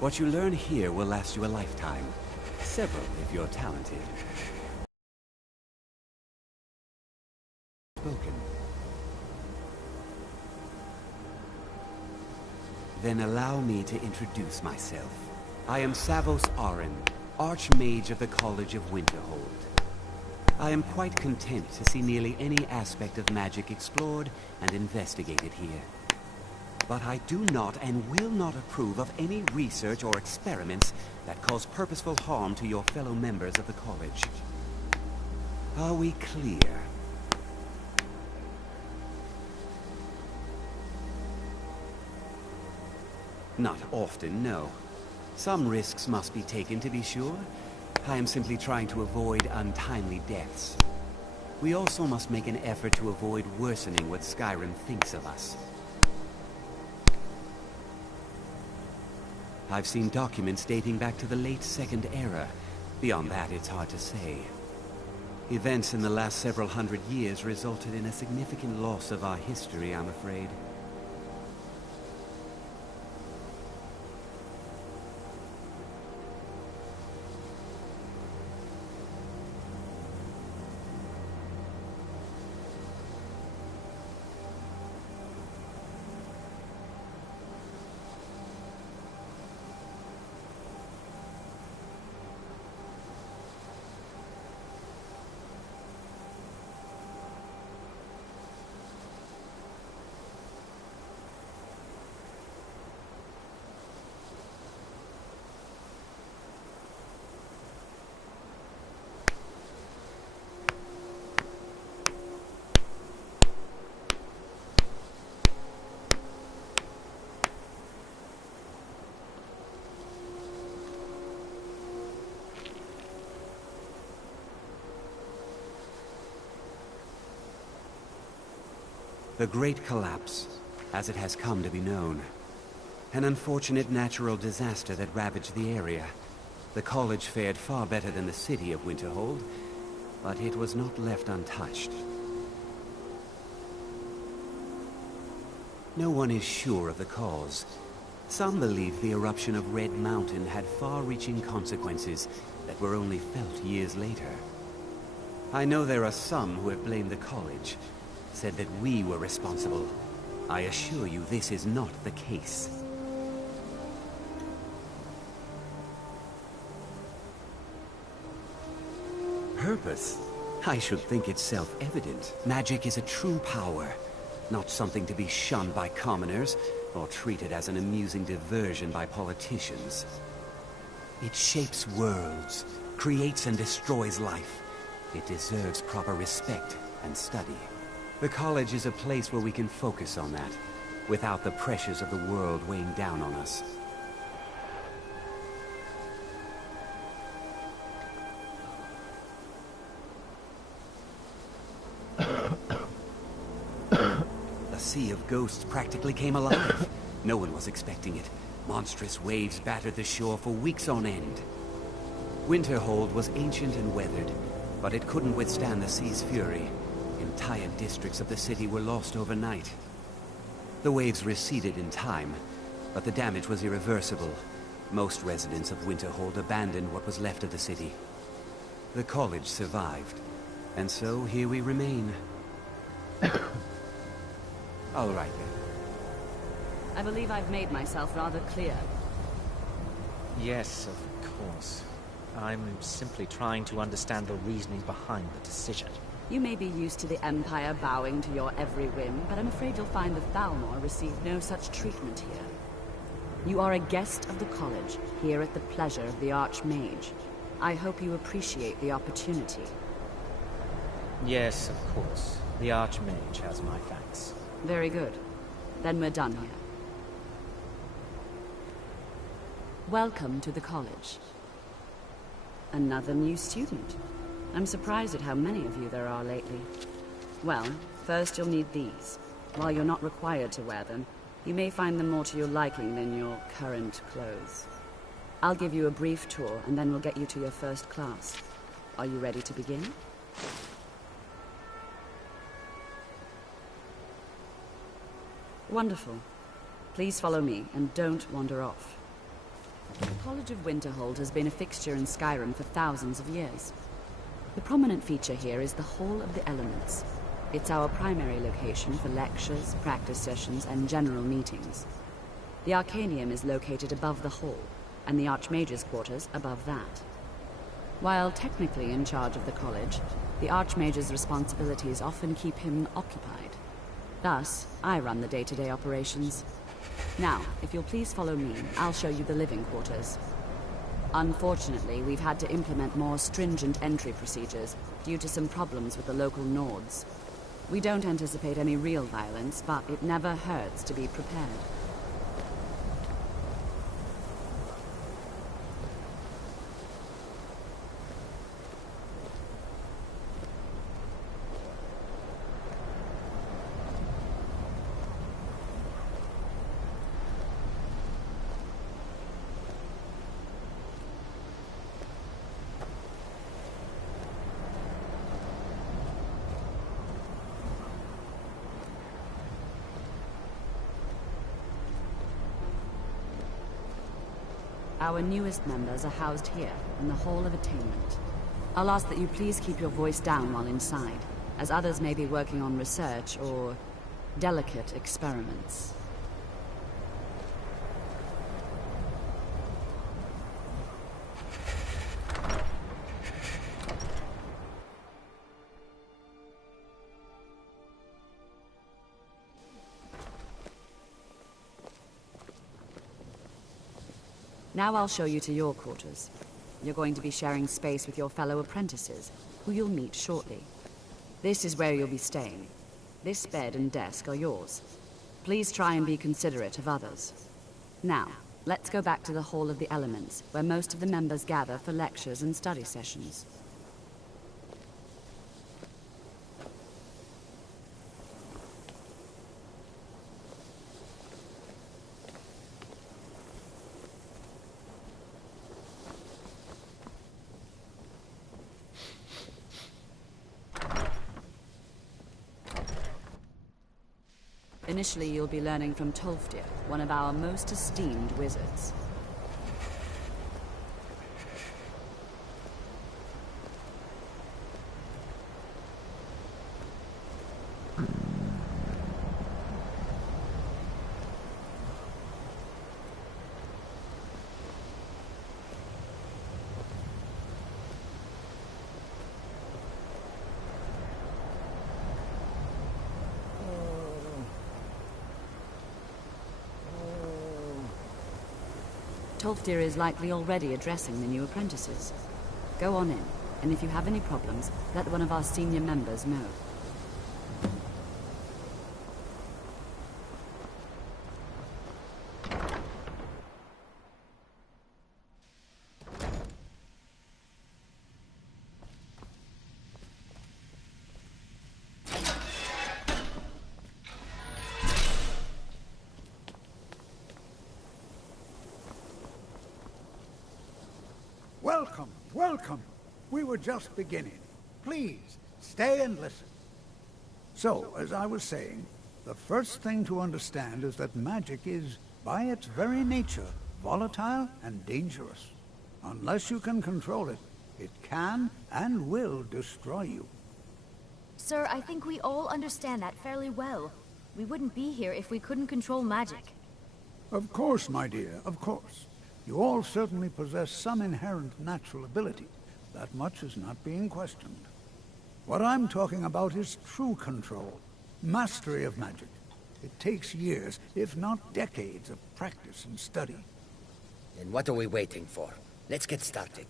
What you learn here will last you a lifetime. Several, if you're talented. Spoken. Then allow me to introduce myself. I am Savos Arin, Archmage of the College of Winterhold. I am quite content to see nearly any aspect of magic explored and investigated here. But I do not and will not approve of any research or experiments that cause purposeful harm to your fellow members of the college. Are we clear? Not often, no. Some risks must be taken, to be sure. I am simply trying to avoid untimely deaths. We also must make an effort to avoid worsening what Skyrim thinks of us. I've seen documents dating back to the late Second Era. Beyond that, it's hard to say. Events in the last several hundred years resulted in a significant loss of our history, I'm afraid. The Great Collapse, as it has come to be known. An unfortunate natural disaster that ravaged the area. The college fared far better than the city of Winterhold, but it was not left untouched. No one is sure of the cause. Some believe the eruption of Red Mountain had far-reaching consequences that were only felt years later. I know there are some who have blamed the college, said that we were responsible. I assure you this is not the case. Purpose? I should think it's self-evident. Magic is a true power, not something to be shunned by commoners or treated as an amusing diversion by politicians. It shapes worlds, creates and destroys life. It deserves proper respect and study. The college is a place where we can focus on that, without the pressures of the world weighing down on us. The Sea of Ghosts practically came alive. No one was expecting it. Monstrous waves battered the shore for weeks on end. Winterhold was ancient and weathered, but it couldn't withstand the sea's fury. Entire districts of the city were lost overnight. The waves receded in time, but the damage was irreversible. Most residents of Winterhold abandoned what was left of the city. The college survived, and so here we remain. All right then. I believe I've made myself rather clear. Yes, of course. I'm simply trying to understand the reasoning behind the decision. You may be used to the Empire bowing to your every whim, but I'm afraid you'll find the Thalmor receive no such treatment here. You are a guest of the college, here at the pleasure of the Archmage. I hope you appreciate the opportunity. Yes, of course. The Archmage has my thanks. Very good. Then we're done here. Welcome to the college. Another new student. I'm surprised at how many of you there are lately. Well, first you'll need these. While you're not required to wear them, you may find them more to your liking than your current clothes. I'll give you a brief tour, and then we'll get you to your first class. Are you ready to begin? Wonderful. Please follow me, and don't wander off. The College of Winterhold has been a fixture in Skyrim for thousands of years. The prominent feature here is the Hall of the Elements. It's our primary location for lectures, practice sessions, and general meetings. The Arcanium is located above the hall, and the Archmage's quarters above that. While technically in charge of the college, the Archmage's responsibilities often keep him occupied. Thus, I run the day-to-day operations. Now, if you'll please follow me, I'll show you the living quarters. Unfortunately, we've had to implement more stringent entry procedures due to some problems with the local Nords. We don't anticipate any real violence, but it never hurts to be prepared. Our newest members are housed here, in the Hall of Attainment. I'll ask that you please keep your voice down while inside, as others may be working on research or delicate experiments. Now I'll show you to your quarters. You're going to be sharing space with your fellow apprentices, who you'll meet shortly. This is where you'll be staying. This bed and desk are yours. Please try and be considerate of others. Now, let's go back to the Hall of the Elements, where most of the members gather for lectures and study sessions. Initially, you'll be learning from Tolfdir, one of our most esteemed wizards. Tolfdir is likely already addressing the new apprentices. Go on in, and if you have any problems, let one of our senior members know. Welcome, welcome. We were just beginning. Please, stay and listen. So, as I was saying, the first thing to understand is that magic is, by its very nature, volatile and dangerous. Unless you can control it, it can and will destroy you. Sir, I think we all understand that fairly well. We wouldn't be here if we couldn't control magic. Of course, my dear, of course. You all certainly possess some inherent natural ability. That much is not being questioned. What I'm talking about is true control, mastery of magic. It takes years, if not decades, of practice and study. Then what are we waiting for? Let's get started.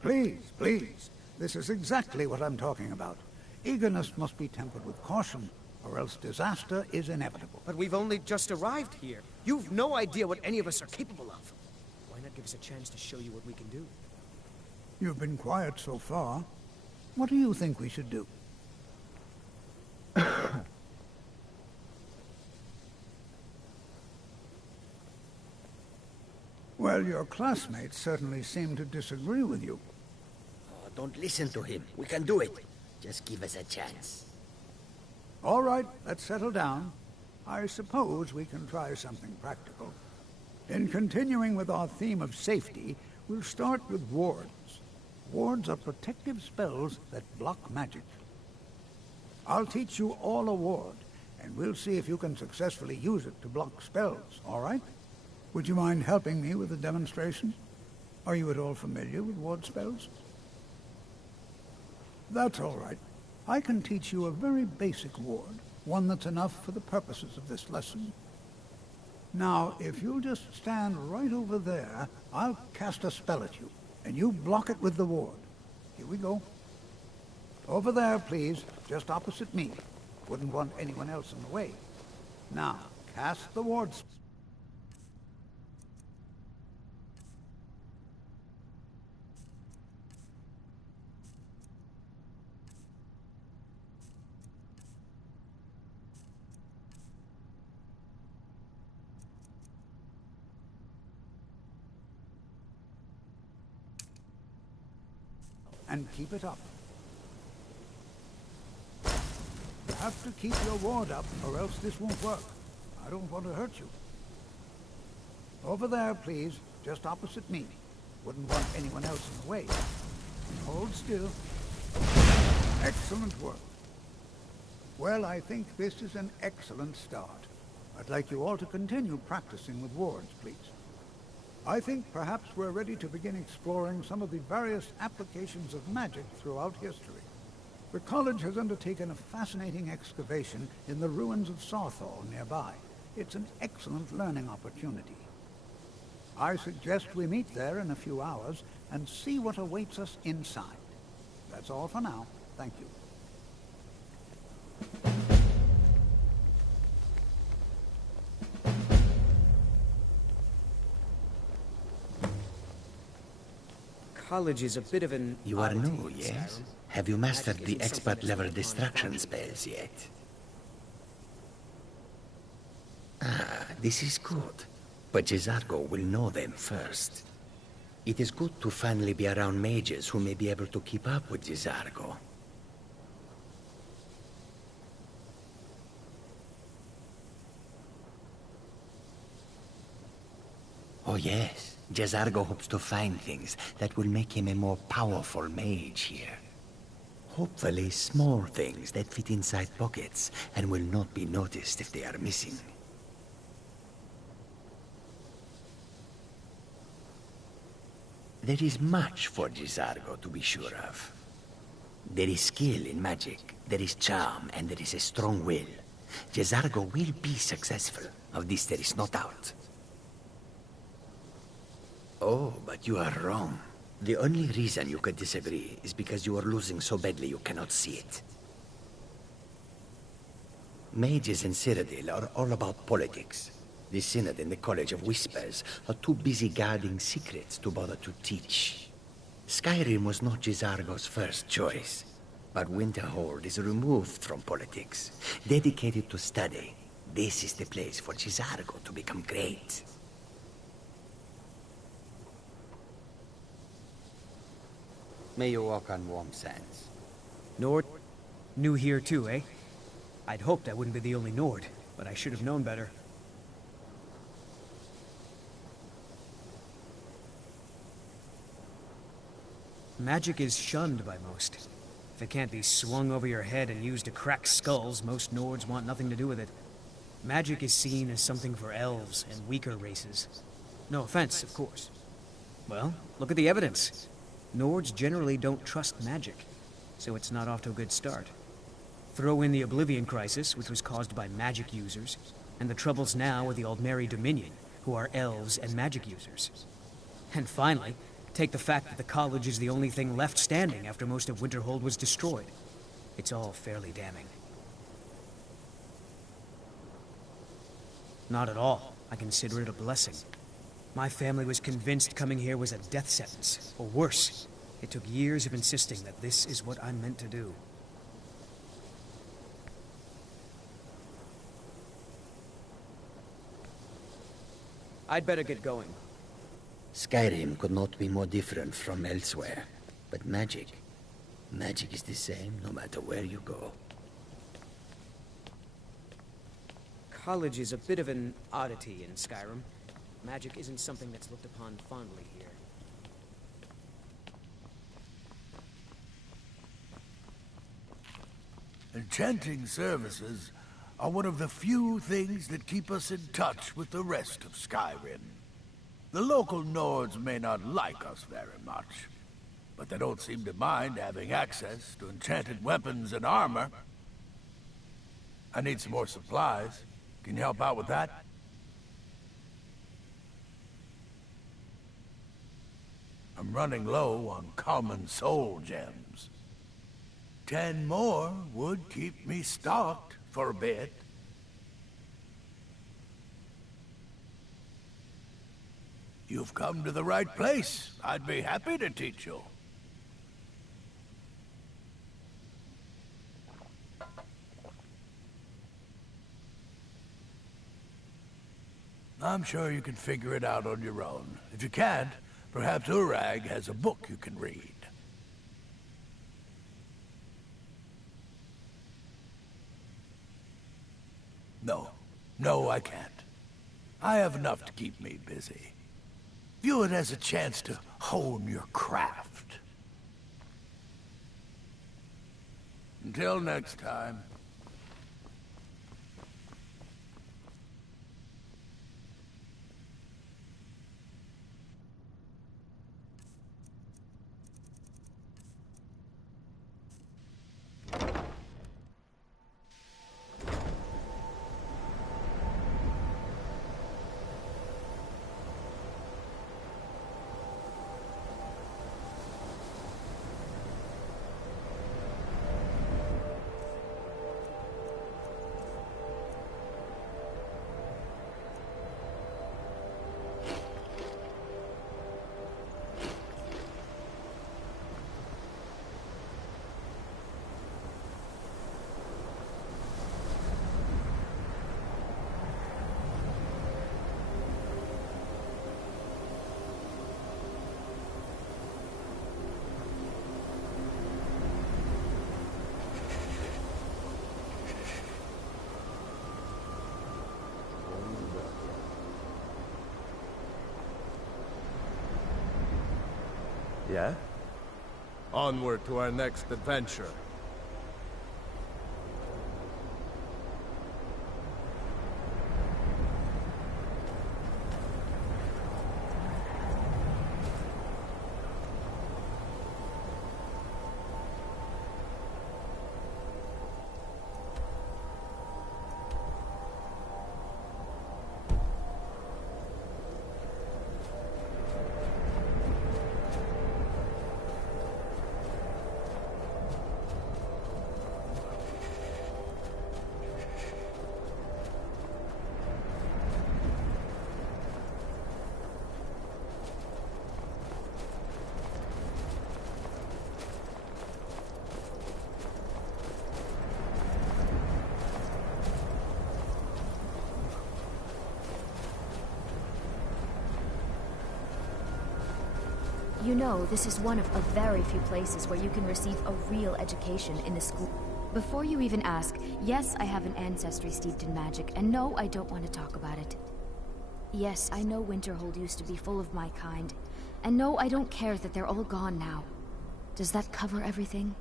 Please, please. This is exactly what I'm talking about. Eagerness must be tempered with caution, or else disaster is inevitable. But we've only just arrived here. You've no idea what any of us are capable of. Why not give us a chance to show you what we can do? You've been quiet so far. What do you think we should do? Well, your classmates certainly seem to disagree with you. Oh, don't listen to him. We can do it. Just give us a chance. All right, let's settle down. I suppose we can try something practical. In continuing with our theme of safety, we'll start with wards. Wards are protective spells that block magic. I'll teach you all a ward, and we'll see if you can successfully use it to block spells, all right? Would you mind helping me with the demonstration? Are you at all familiar with ward spells? That's all right. I can teach you a very basic ward, one that's enough for the purposes of this lesson. Now, if you'll just stand right over there, I'll cast a spell at you, and you block it with the ward. Here we go. Over there, please, just opposite me. Wouldn't want anyone else in the way. Now, cast the ward spell. And keep it up. You have to keep your ward up, or else this won't work. I don't want to hurt you. Over there, please, just opposite me. Wouldn't want anyone else in the way. Hold still. Excellent work. Well, I think this is an excellent start. I'd like you all to continue practicing with wards, please. I think perhaps we're ready to begin exploring some of the various applications of magic throughout history. The college has undertaken a fascinating excavation in the ruins of Sarthal nearby. It's an excellent learning opportunity. I suggest we meet there in a few hours and see what awaits us inside. That's all for now. Thank you. College is a bit of an You are oddity, new, yes? Skyrim. Have you mastered Magic the isn't something expert-level that distraction spells yet? Ah, this is good. But Jizargo will know them first. It is good to finally be around mages who may be able to keep up with Jizargo. Oh yes, Jizargo hopes to find things that will make him a more powerful mage here. Hopefully small things that fit inside pockets and will not be noticed if they are missing. There is much for Jizargo to be sure of. There is skill in magic, there is charm, and there is a strong will. Jizargo will be successful, of this there is no doubt. Oh, but you are wrong. The only reason you could disagree is because you are losing so badly you cannot see it. Mages in Cyrodiil are all about politics. The Synod and the College of Whispers are too busy guarding secrets to bother to teach. Skyrim was not Jizargo's first choice, but Winterhold is removed from politics, dedicated to study. This is the place for Jizargo to become great. May you walk on warm sands. Nord? New here too, eh? I'd hoped I wouldn't be the only Nord, but I should have known better. Magic is shunned by most. If it can't be swung over your head and used to crack skulls, most Nords want nothing to do with it. Magic is seen as something for elves and weaker races. No offense, of course. Well, look at the evidence. Nords generally don't trust magic, so it's not off to a good start. Throw in the Oblivion Crisis, which was caused by magic users, and the troubles now with the Aldmeri Dominion, who are elves and magic users. And finally, take the fact that the college is the only thing left standing after most of Winterhold was destroyed. It's all fairly damning. Not at all. I consider it a blessing. My family was convinced coming here was a death sentence, or worse. It took years of insisting that this is what I'm meant to do. I'd better get going. Skyrim could not be more different from elsewhere. But magic is the same no matter where you go. College is a bit of an oddity in Skyrim. Magic isn't something that's looked upon fondly here. Enchanting services are one of the few things that keep us in touch with the rest of Skyrim. The local Nords may not like us very much, but they don't seem to mind having access to enchanted weapons and armor. I need some more supplies. Can you help out with that? I'm running low on common soul gems. 10 more would keep me stocked for a bit. You've come to the right place. I'd be happy to teach you. I'm sure you can figure it out on your own. If you can't, perhaps Urag has a book you can read. No, I can't. I have enough to keep me busy. View it as a chance to hone your craft. Until next time. Yeah? Onward to our next adventure. You know, this is one of a very few places where you can receive a real education in the school. Before you even ask, yes, I have an ancestry steeped in magic, and no, I don't want to talk about it. Yes, I know Winterhold used to be full of my kind, and no, I don't care that they're all gone now. Does that cover everything?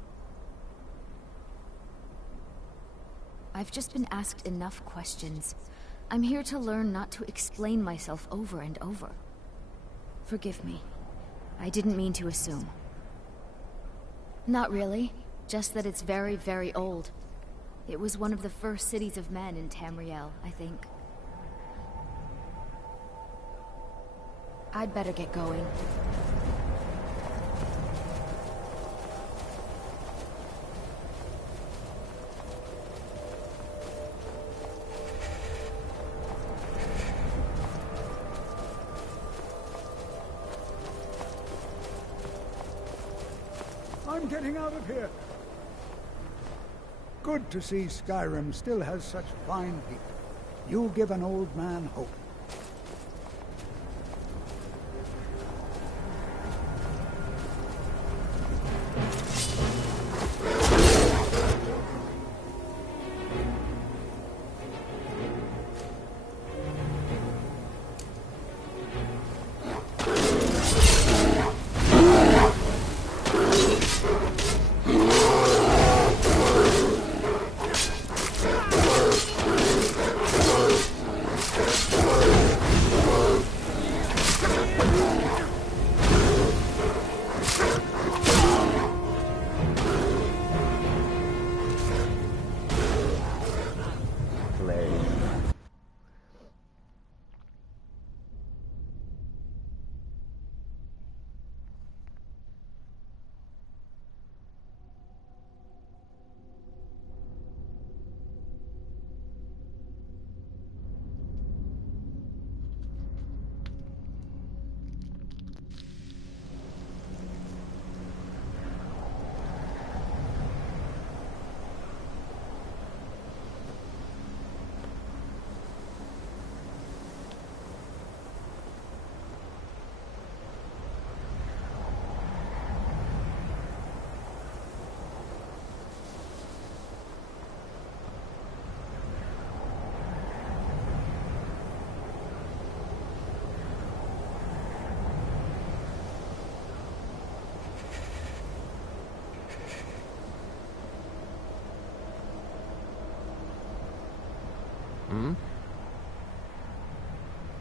I've just been asked enough questions. I'm here to learn, not to explain myself over and over. Forgive me. I didn't mean to assume. Not really. Just that it's very, very old. It was one of the first cities of men in Tamriel, I think. I'd better get going. I'm getting out of here. Good to see Skyrim still has such fine people. You give an old man hope.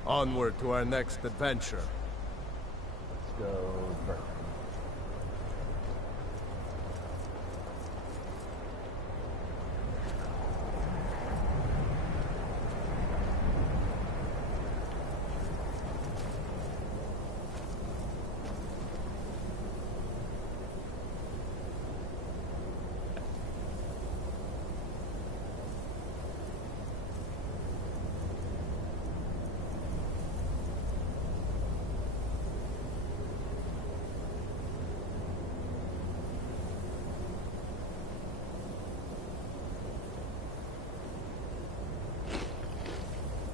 Onward to our next adventure. Let's go first.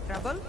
Trouble?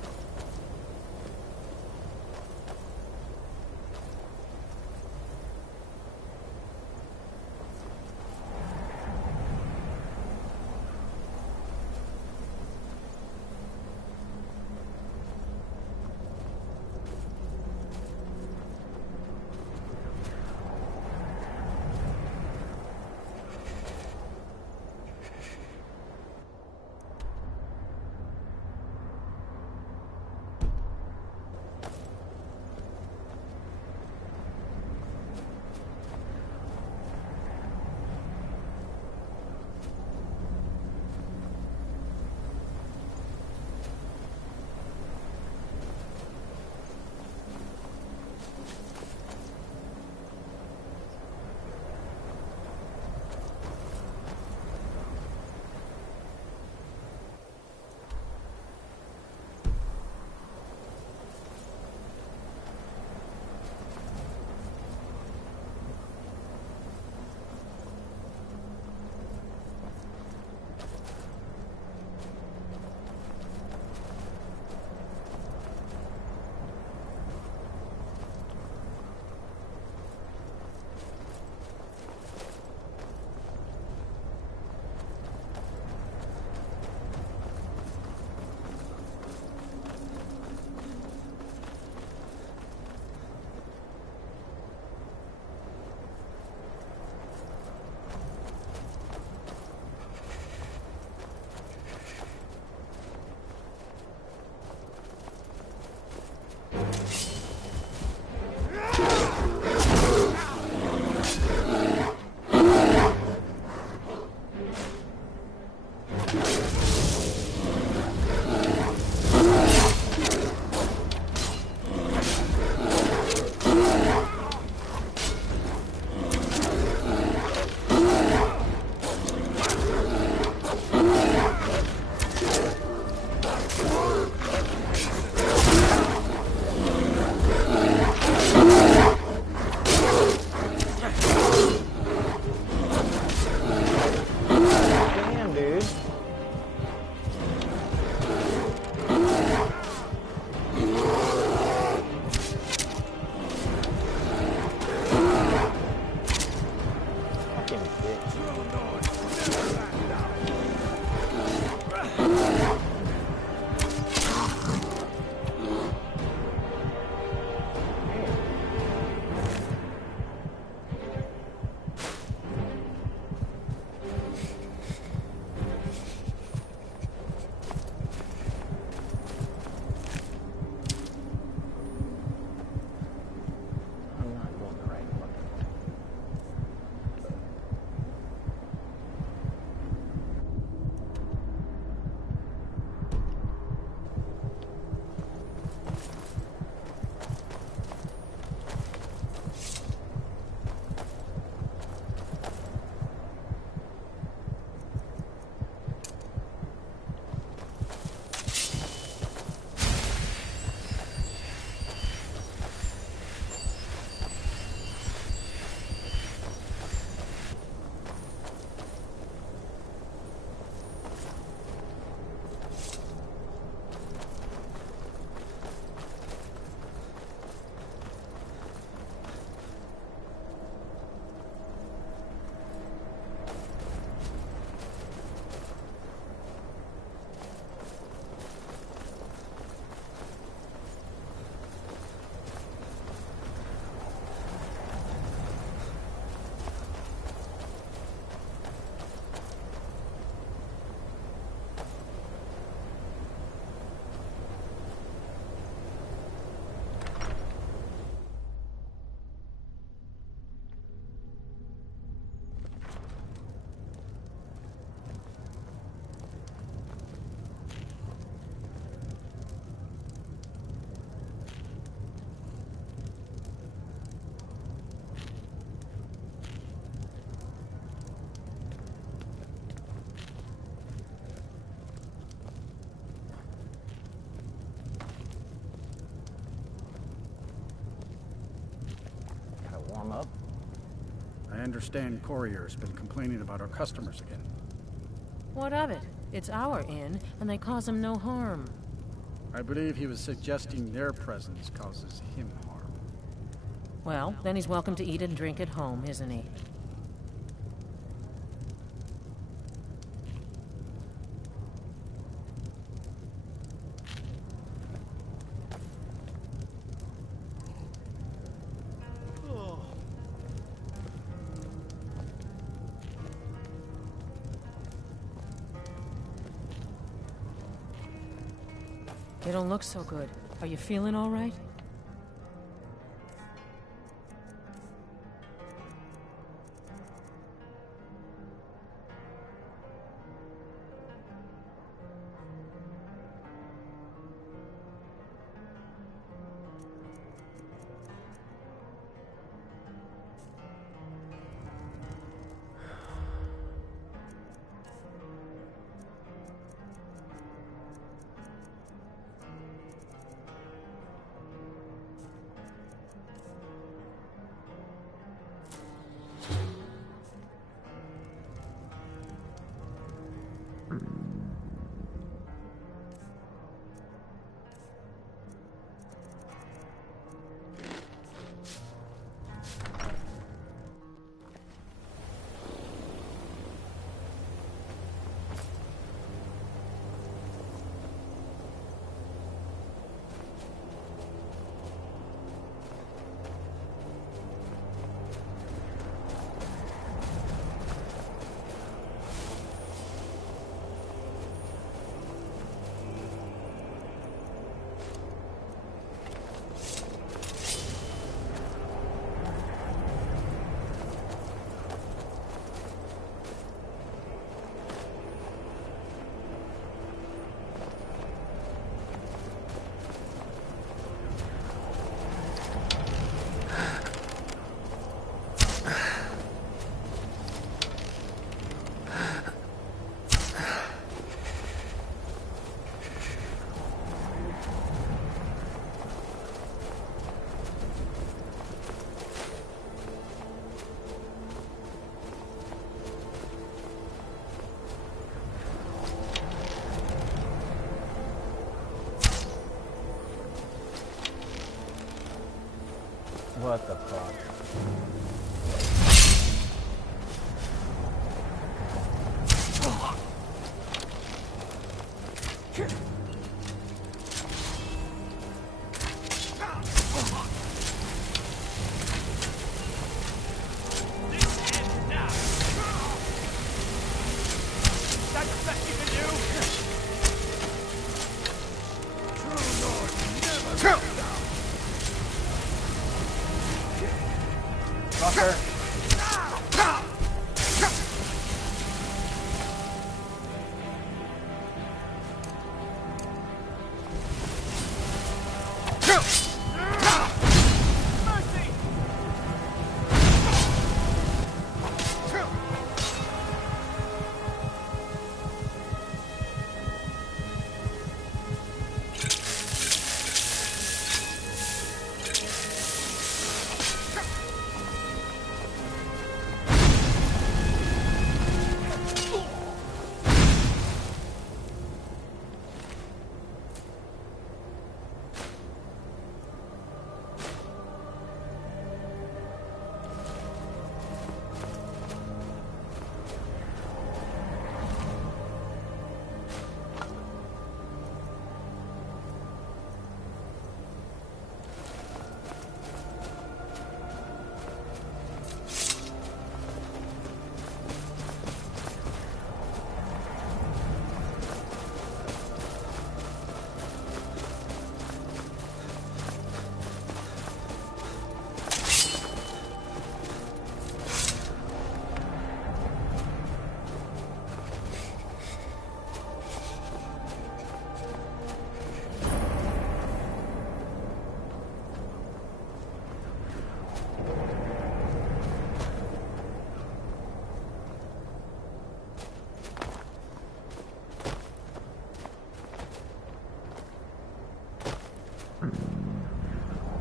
understand Courier's been complaining about our customers again. What of it? It's our inn, and they cause him no harm. I believe he was suggesting their presence causes him harm. Well, then he's welcome to eat and drink at home, isn't he? You don't look so good. Are you feeling all right? What the fuck?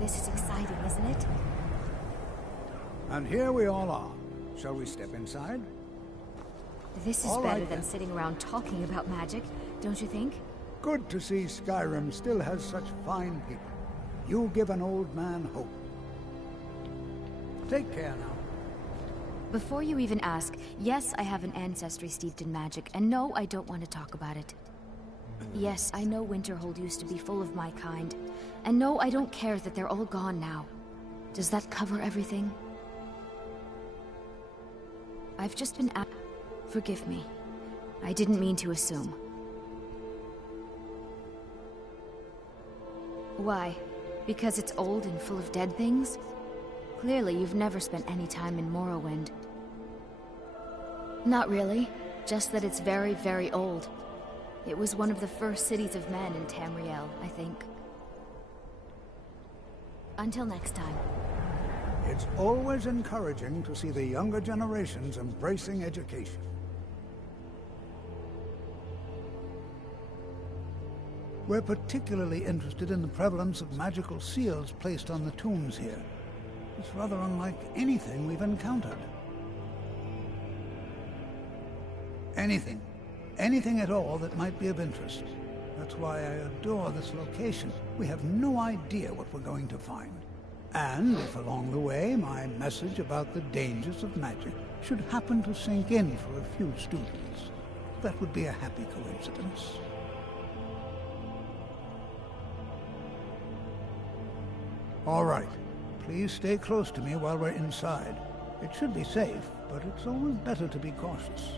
This is exciting, isn't it? And here we all are, Shall we step inside? This is All better right, than then. sitting around talking about magic, don't you think? Good to see Skyrim still has such fine people. You give an old man hope. Take care now. Before you even ask, yes, I have an ancestry steeped in magic, and no, I don't want to talk about it. Yes, I know Winterhold used to be full of my kind, and no, I don't care that they're all gone now. Does that cover everything? I've just been Forgive me. I didn't mean to assume. Why? Because it's old and full of dead things? Clearly, you've never spent any time in Morrowind. Not really. Just that it's very, very old. It was one of the first cities of men in Tamriel, I think. Until next time. It's always encouraging to see the younger generations embracing education. We're particularly interested in the prevalence of magical seals placed on the tombs here. It's rather unlike anything we've encountered. Anything. Anything at all that might be of interest. That's why I adore this location. We have no idea what we're going to find. And if along the way my message about the dangers of magic should happen to sink in for a few students, that would be a happy coincidence. All right. Please stay close to me while we're inside. It should be safe, but it's always better to be cautious.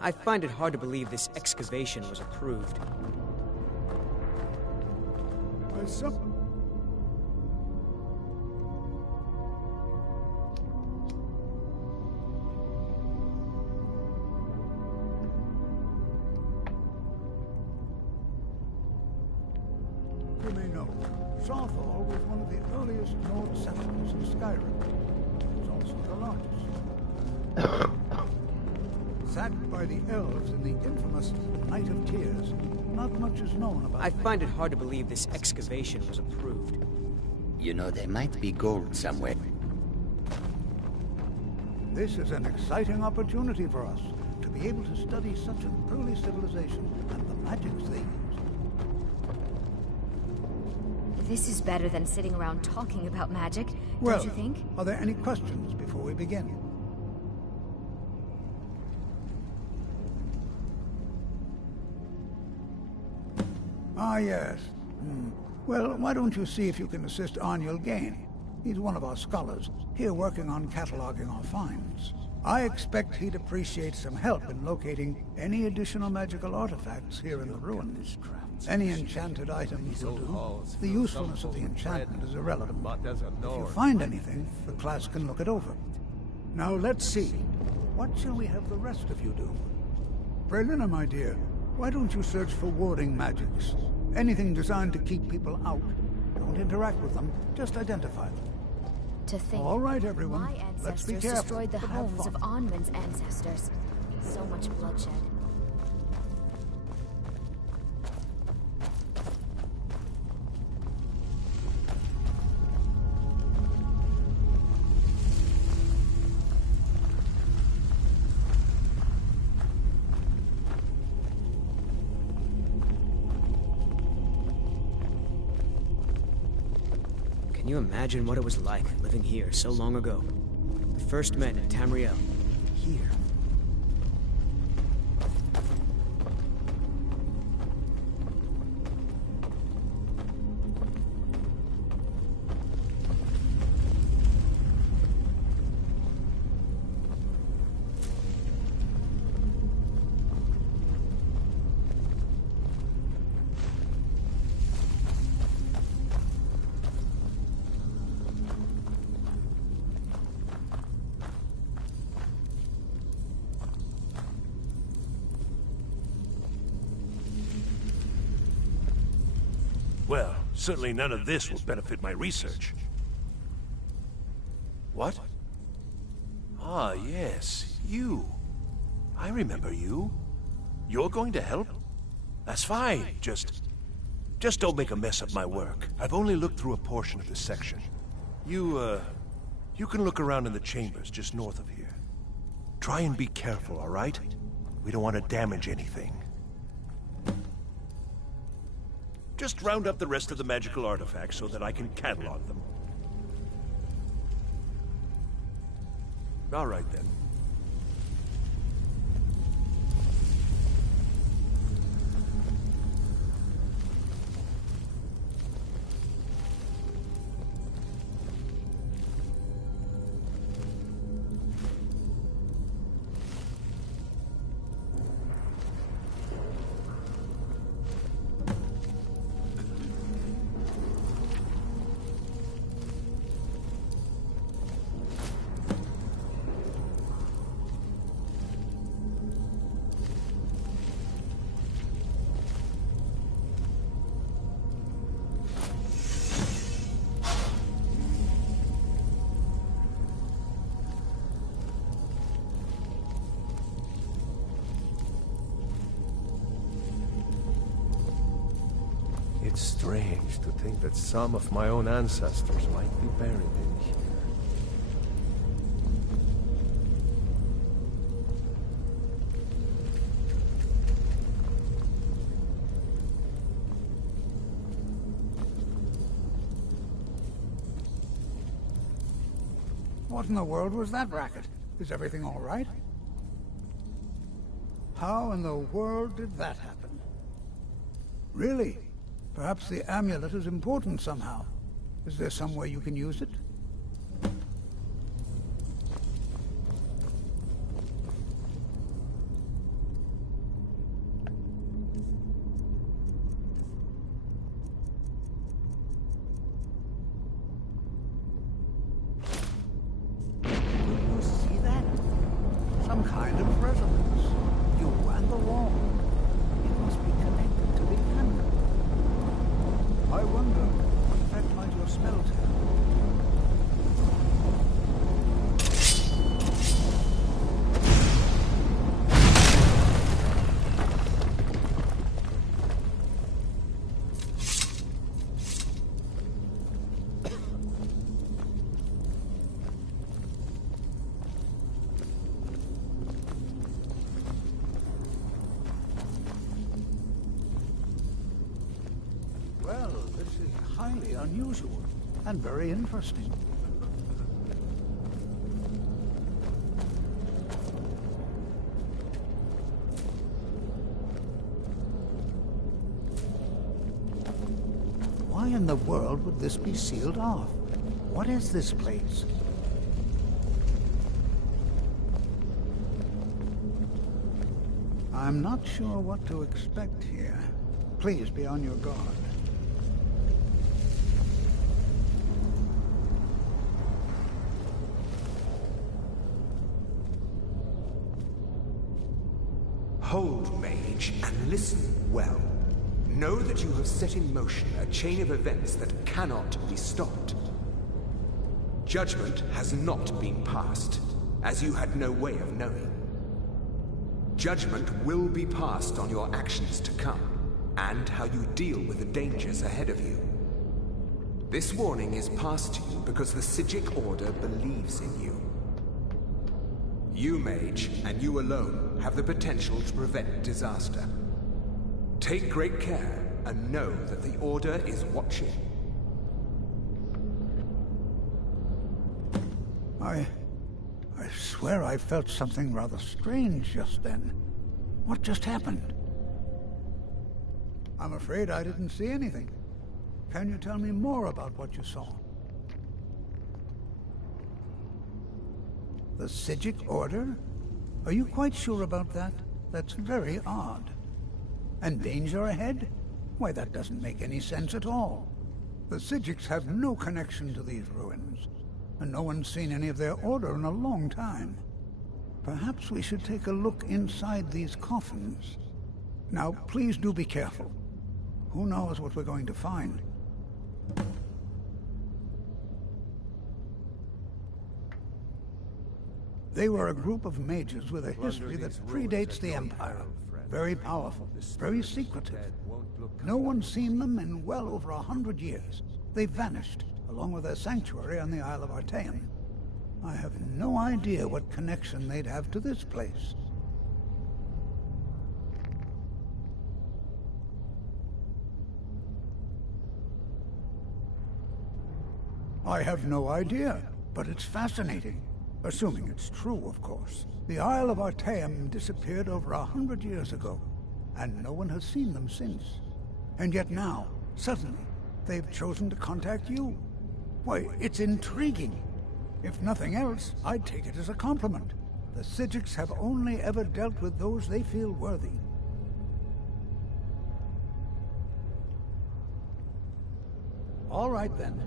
I find it hard to believe this excavation was approved. You may know, Sothall was one of the earliest Nord settlers of Skyrim. It's also the largest. Sacked by the elves in the infamous Night of Tears, not much is known about I find it hard to believe this excavation was approved. You know, there might be gold somewhere. This is an exciting opportunity for us to be able to study such an early civilization and the magics they use. This is better than sitting around talking about magic, Well, don't you think? are there any questions before we begin? Ah, yes. Well, why don't you see if you can assist Arniel Gain? He's one of our scholars, here working on cataloging our finds. I expect he'd appreciate some help in locating any additional magical artifacts here in the ruins. Any enchanted items will do. The usefulness of the enchantment is irrelevant. If you find anything, the class can look it over. Now let's see. What shall we have the rest of you do? Prelina, my dear, why don't you search for warding magics? Anything designed to keep people out. Don't interact with them, just identify them. To think, All right, everyone. my Let's be ancestors careful, destroyed the but have homes of fun. Onwin's ancestors. So much bloodshed. Can you imagine what it was like living here so long ago? The first men in Tamriel. Here. Well, certainly none of this will benefit my research. What? Ah, yes, you. I remember you. You're going to help? That's fine. Just don't make a mess of my work. I've only looked through a portion of this section. You can look around in the chambers just north of here. Try and be careful, all right? We don't want to damage anything. Just round up the rest of the magical artifacts so that I can catalog them. All right, then. It's strange to think that some of my own ancestors might be buried in here. What in the world was that racket? Is everything all right? How in the world did that happen? Really? Perhaps the amulet is important somehow. Is there some way you can use it? Do you see that? Some kind of resonance. You and the wall. It must be connected to the amulet. I wonder what effect might your spells have. Well, this is highly unusual and very interesting. Why in the world would this be sealed off? What is this place? I'm not sure what to expect here. Please be on your guard. Hold, mage, and listen well. Know that you have set in motion a chain of events that cannot be stopped. Judgment has not been passed, as you had no way of knowing. Judgment will be passed on your actions to come, and how you deal with the dangers ahead of you. This warning is passed to you because the Psijic Order believes in you. You, mage, and you alone, have the potential to prevent disaster. Take great care, and know that the Order is watching. I swear I felt something rather strange just then. What just happened? I'm afraid I didn't see anything. Can you tell me more about what you saw? The Psijic Order? Are you quite sure about that? That's very odd. And danger ahead? Why, that doesn't make any sense at all. The Psijics have no connection to these ruins, and no one's seen any of their order in a long time. Perhaps we should take a look inside these coffins. Now, please do be careful. Who knows what we're going to find? They were a group of mages with a history that predates the Empire. Very powerful, very secretive. No one's seen them in well over 100 years. They vanished, along with their sanctuary on the Isle of Artaeum. I have no idea what connection they'd have to this place. I have no idea, but it's fascinating. Assuming it's true, of course. The Isle of Artaeum disappeared over 100 years ago, and no one has seen them since. And yet now, suddenly, they've chosen to contact you. Why, it's intriguing. If nothing else, I'd take it as a compliment. The Psijics have only ever dealt with those they feel worthy. All right, then.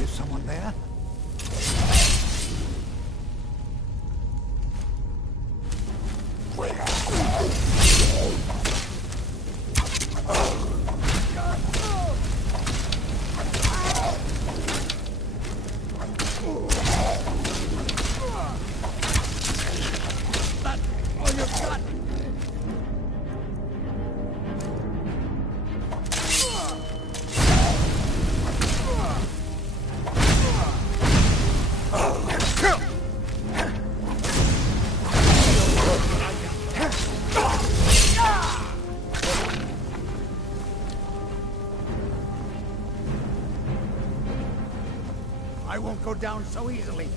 Is someone there? I won't go down so easily.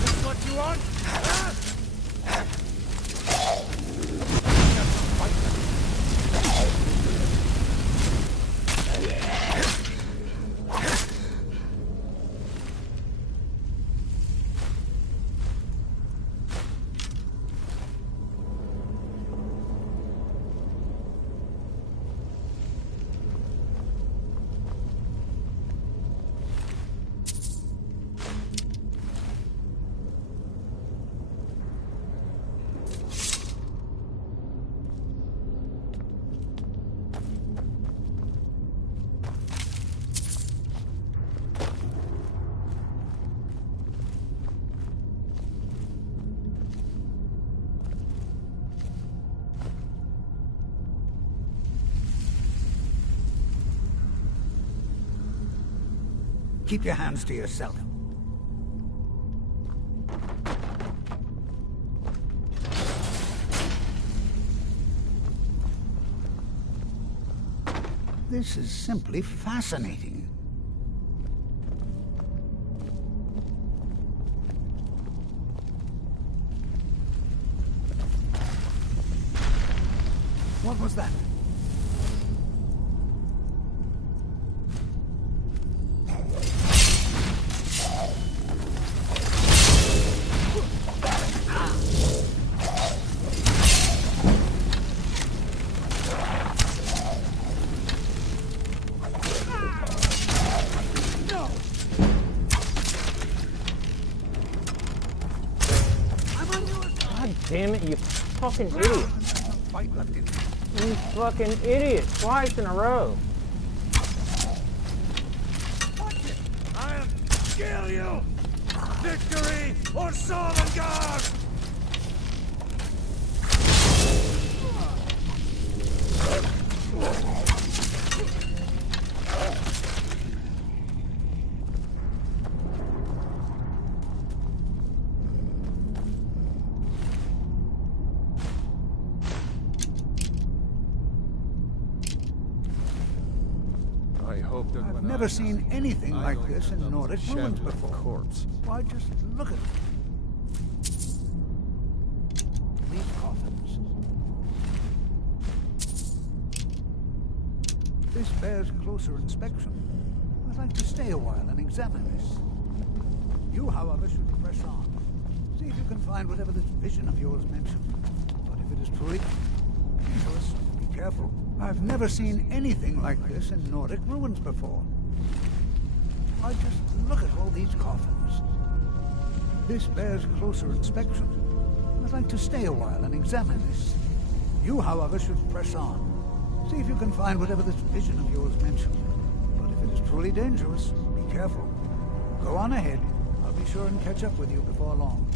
This what you want? Keep your hands to yourself. This is simply fascinating. What was that? Damn it, you fucking idiot. You fucking idiot. Twice in a row. I'll kill you! Victory or Sovngarde! I've never seen anything like this in Nordic ruins before. Why, just look at it. These coffins. This bears closer inspection. I'd like to stay a while and examine this. You, however, should press on. See if you can find whatever this vision of yours mentioned. But if it is truly dangerous, be careful. I've never seen anything like this in Nordic ruins before. Why, just look at all these coffins. This bears closer inspection. I'd like to stay a while and examine this. You, however, should press on. See if you can find whatever this vision of yours mentioned. But if it is truly dangerous, be careful. Go on ahead. I'll be sure and catch up with you before long.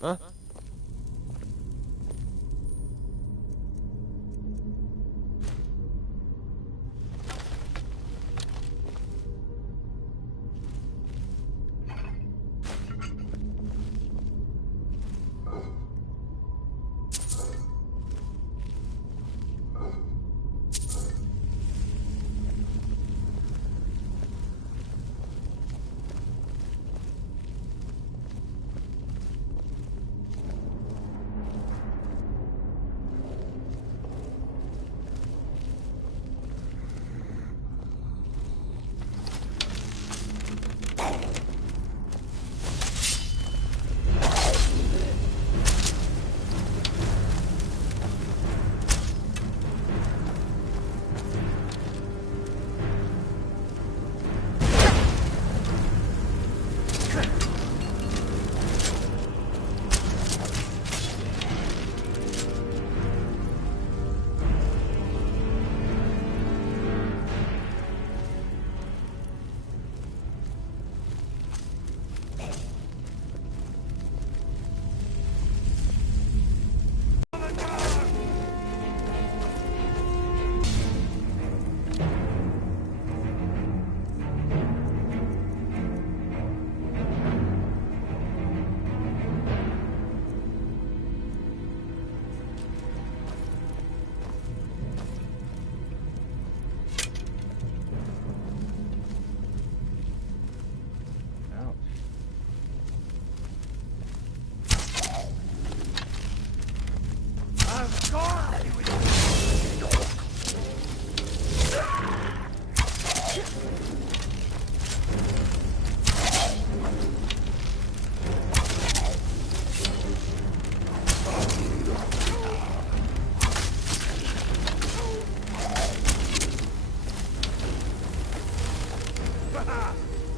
Huh?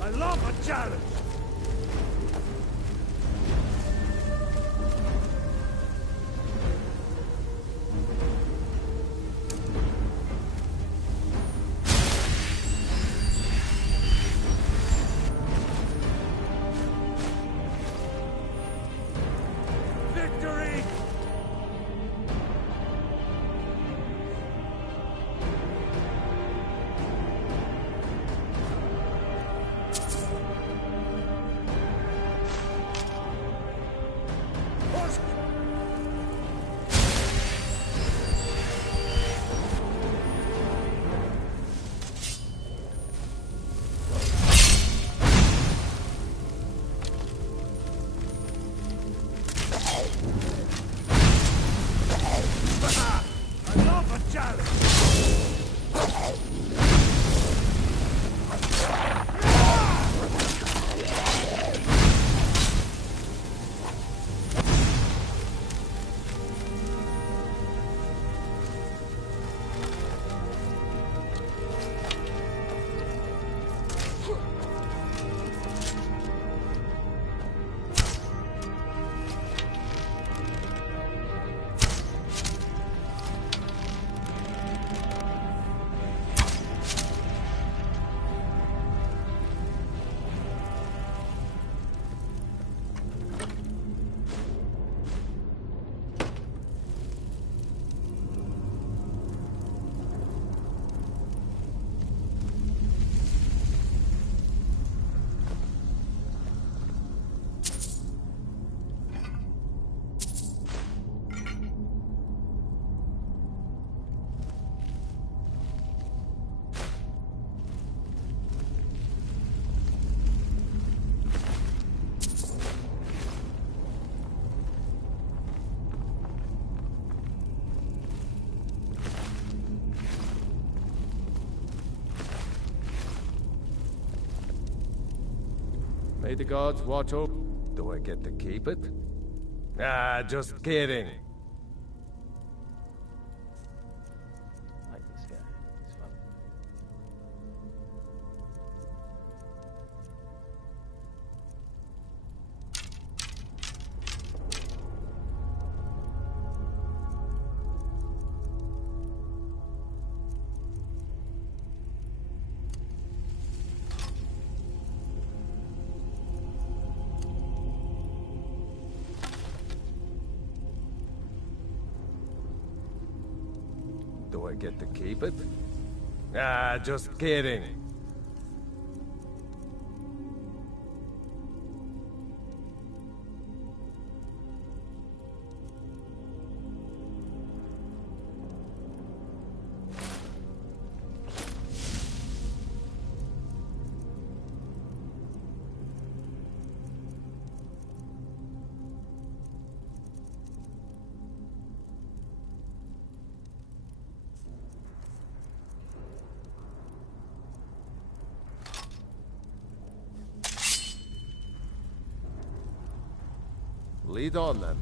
I love a challenge! Victory! I love a challenge! May the gods watch over. Do I get to keep it? Ah, just kidding. I like this guy. He's fun. Do I get to keep it? Ah, just kidding. Lead on then.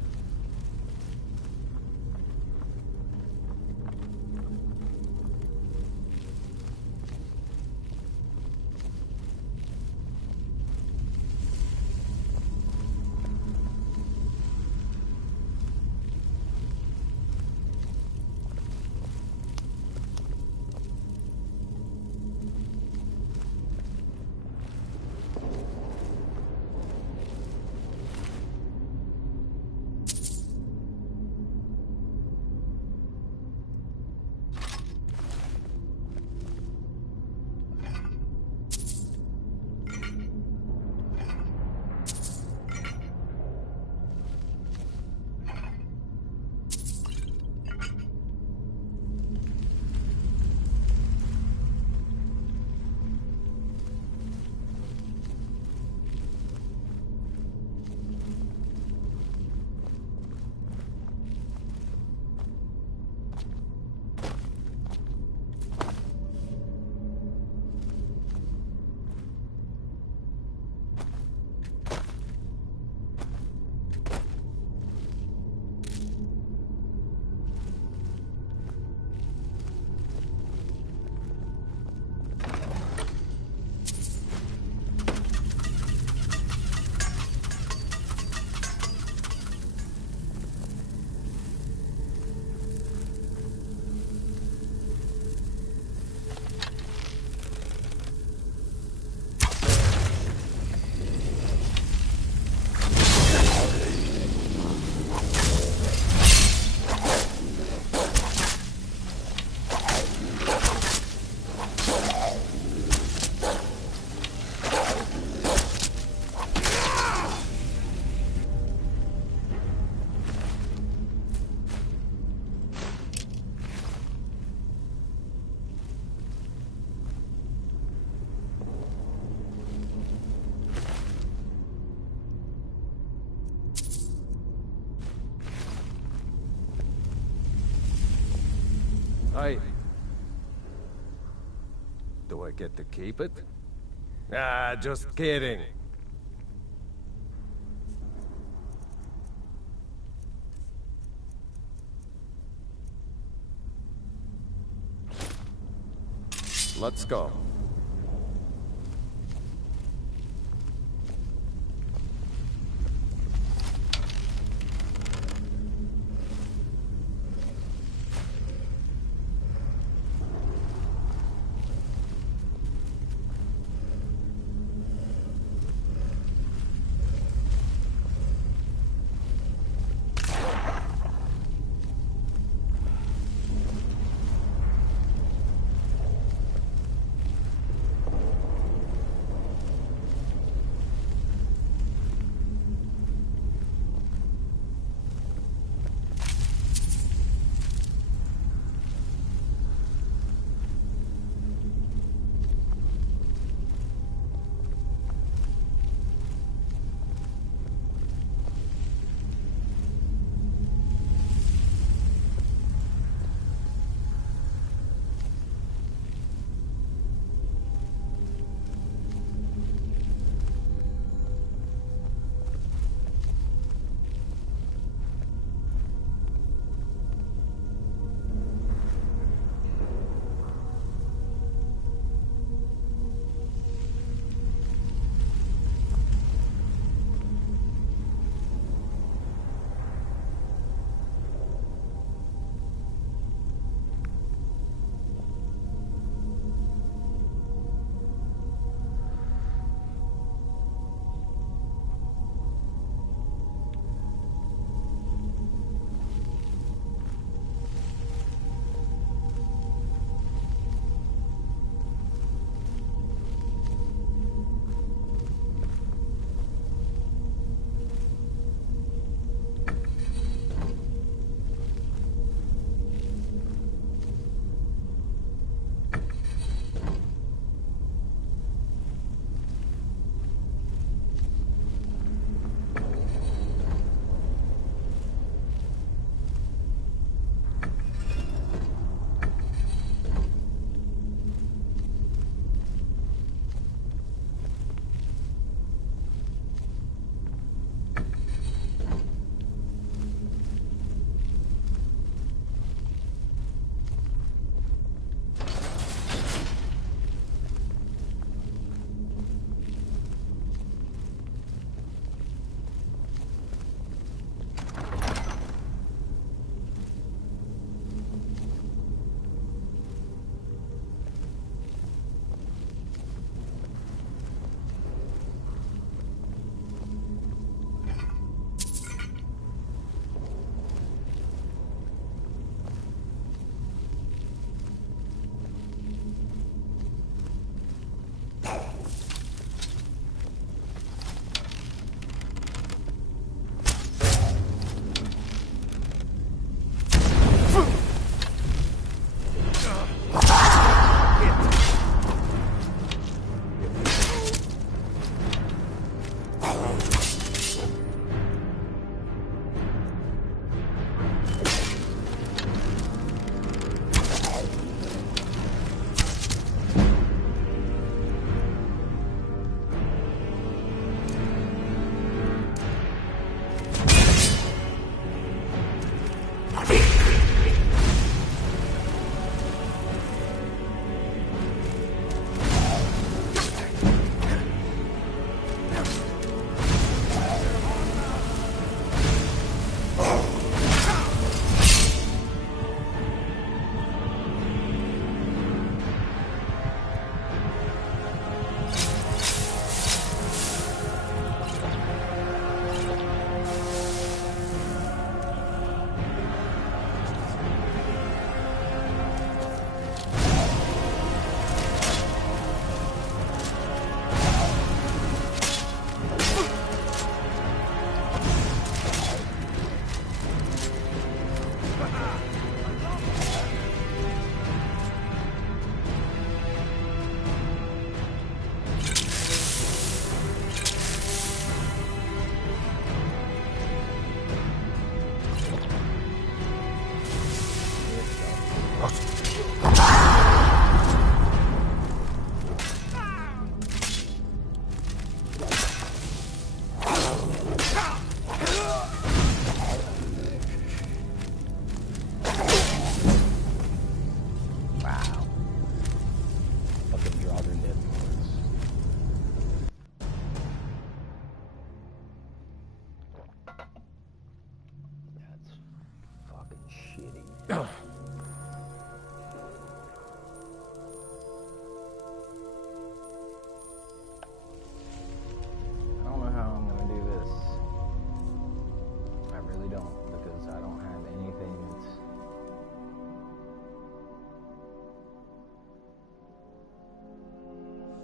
Do I get to keep it? Ah, just kidding. Let's go.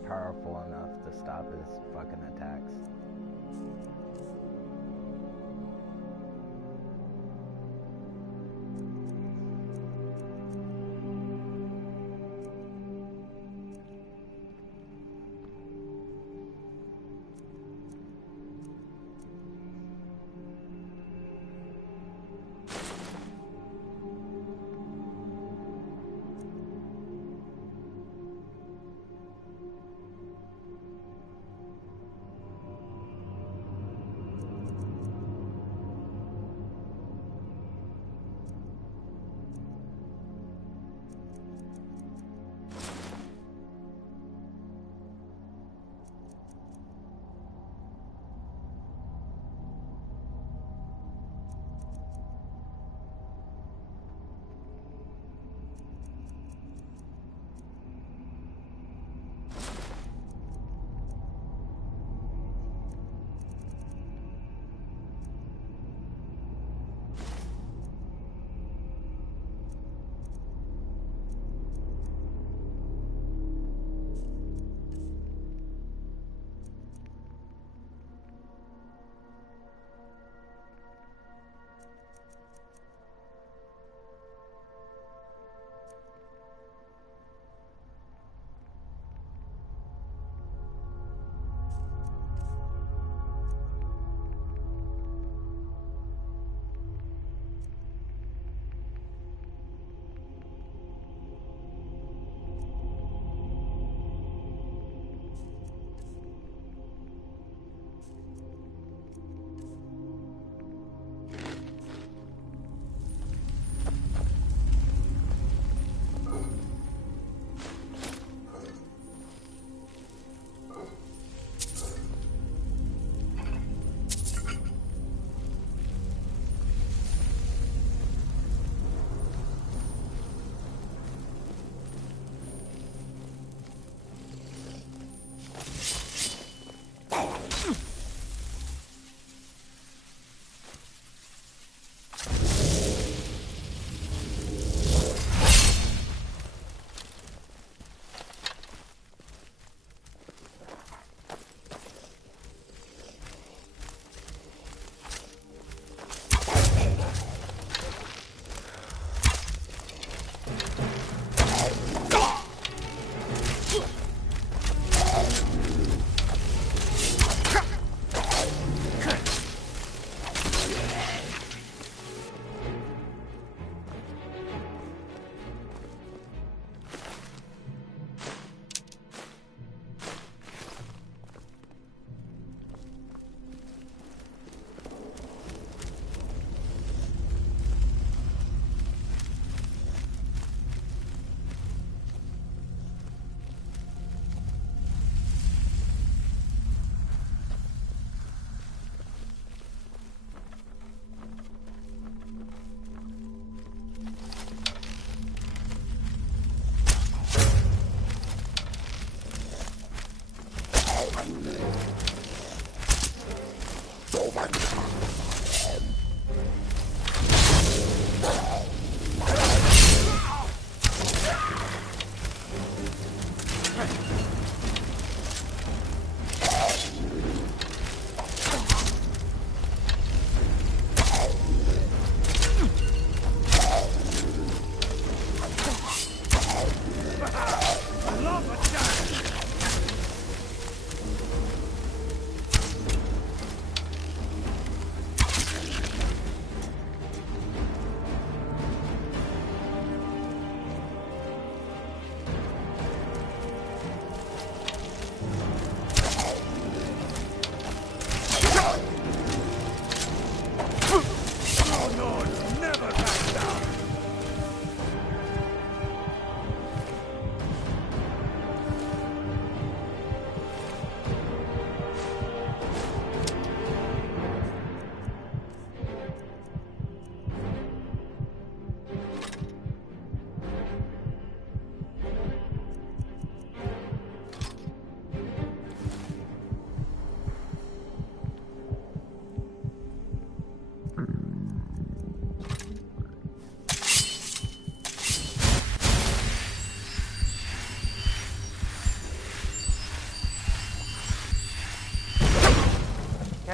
powerful enough to stop his fucking attacks.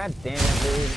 God damn it, dude.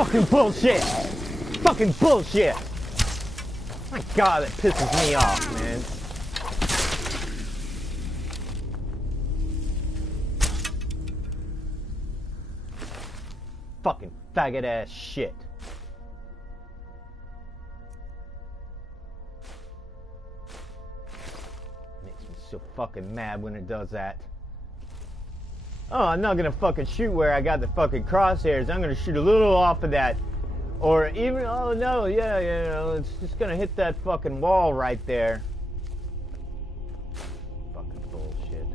Fucking bullshit! Fucking bullshit! My God, that pisses me off, man. Fucking faggot ass shit. Makes me so fucking mad when it does that. Oh, I'm not gonna fucking shoot where I got the fucking crosshairs. I'm gonna shoot a little off of that. Or even, oh no, yeah, it's just gonna hit that fucking wall right there. Fucking bullshit.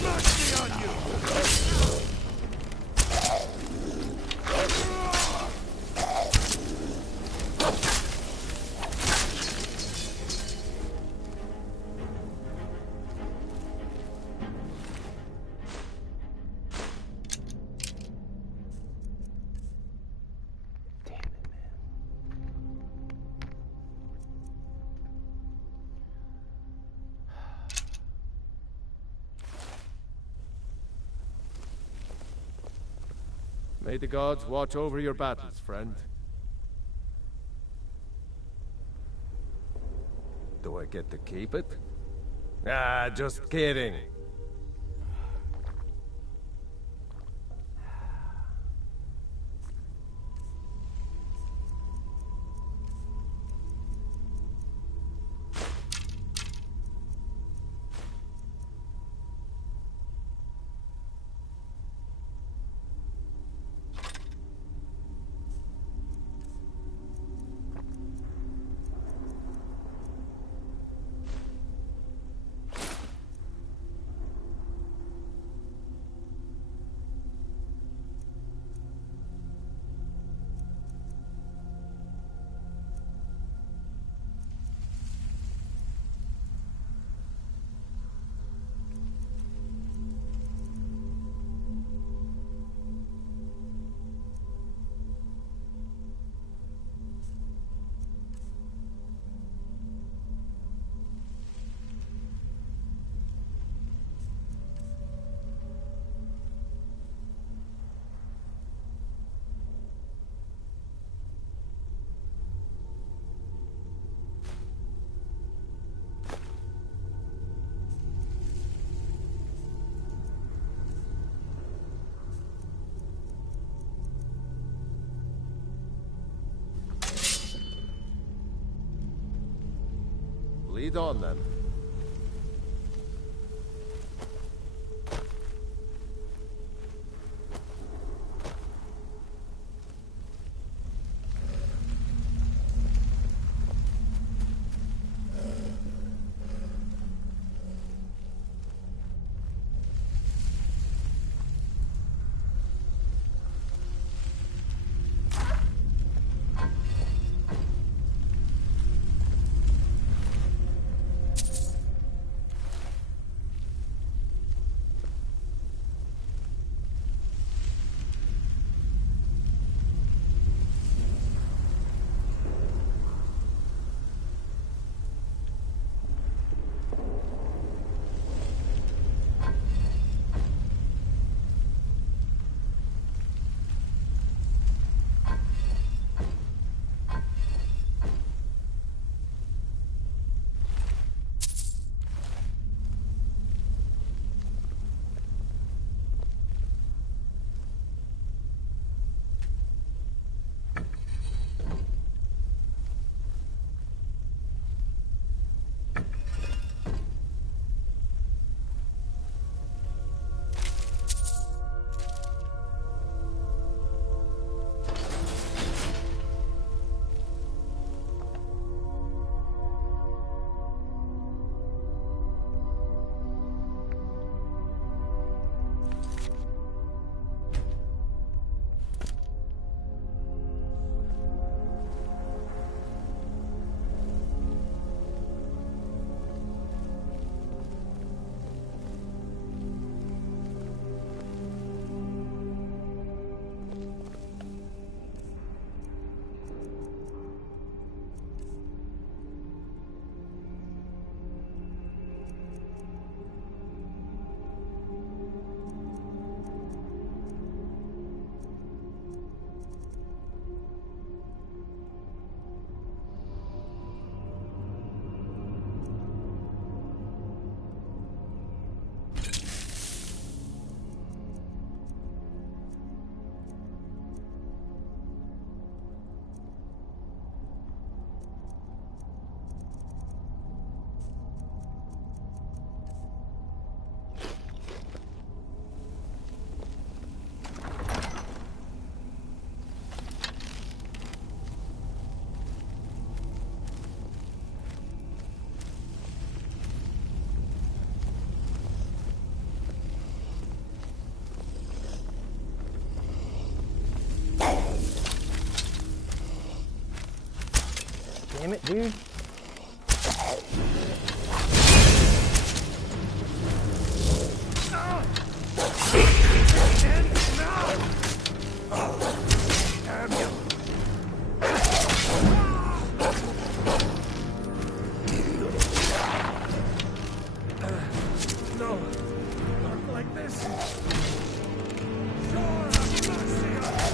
Mercy on you! May the gods watch over your battles, friend. Do I get to keep it? Ah, just kidding. Lead on, then. Damn it, dude. No, not like this. Sure, have mercy on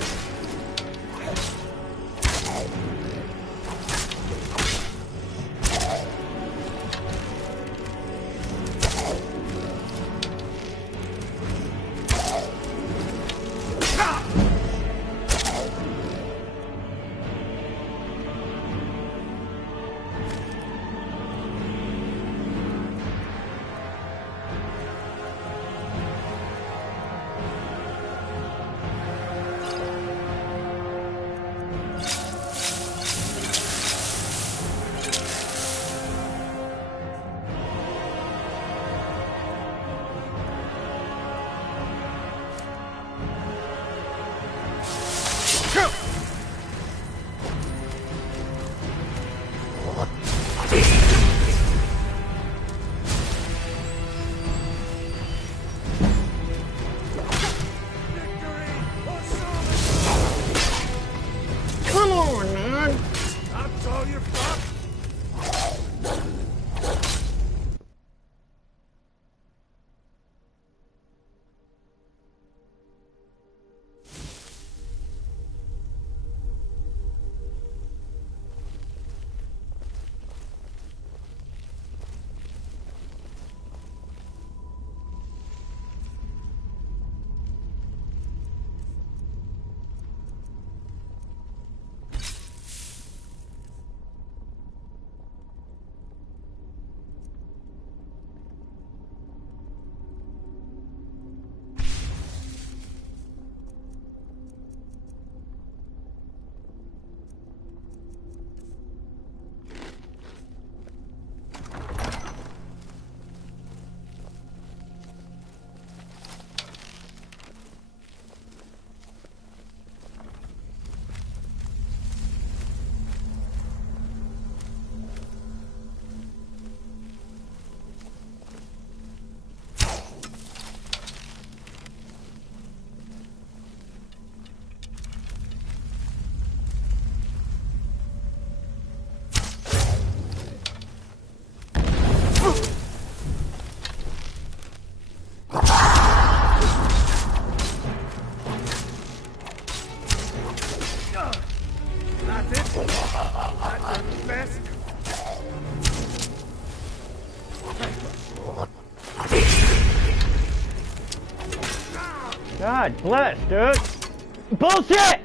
God bless, dude. Bullshit!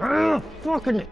Ugh, fucking.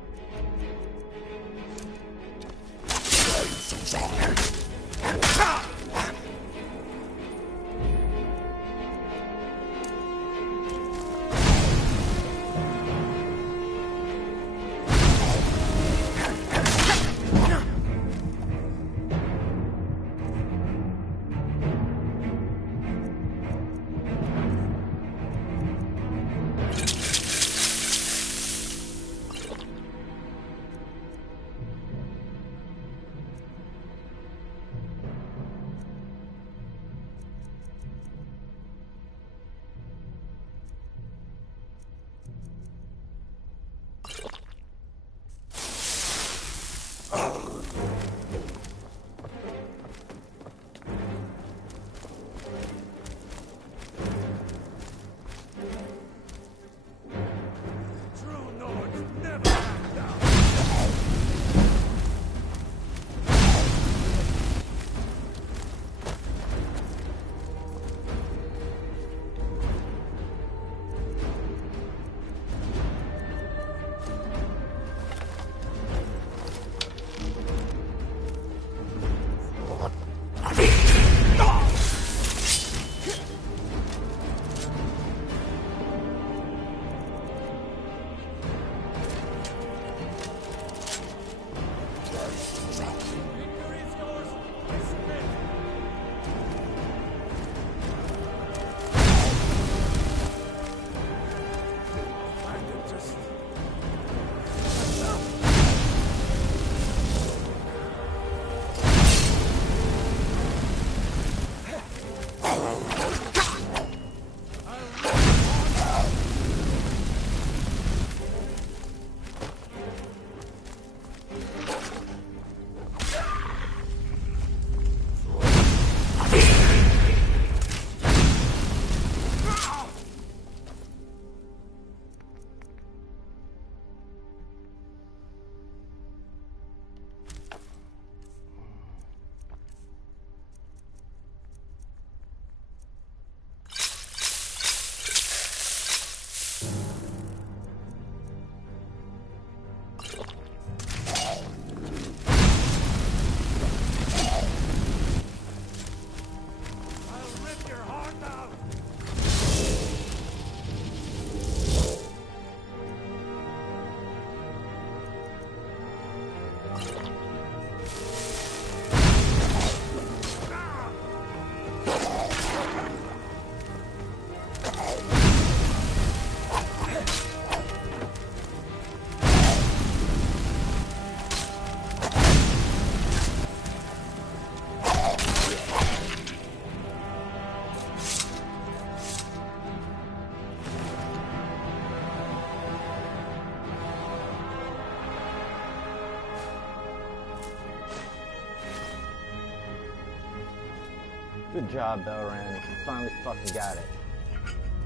Good job, Belran. You finally fucking got it.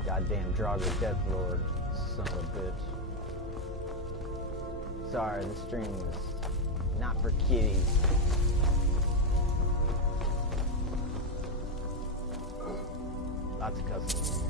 Goddamn Draugr Death Lord. Son of a bitch. Sorry, the stream is not for kiddies. Lots of cussing.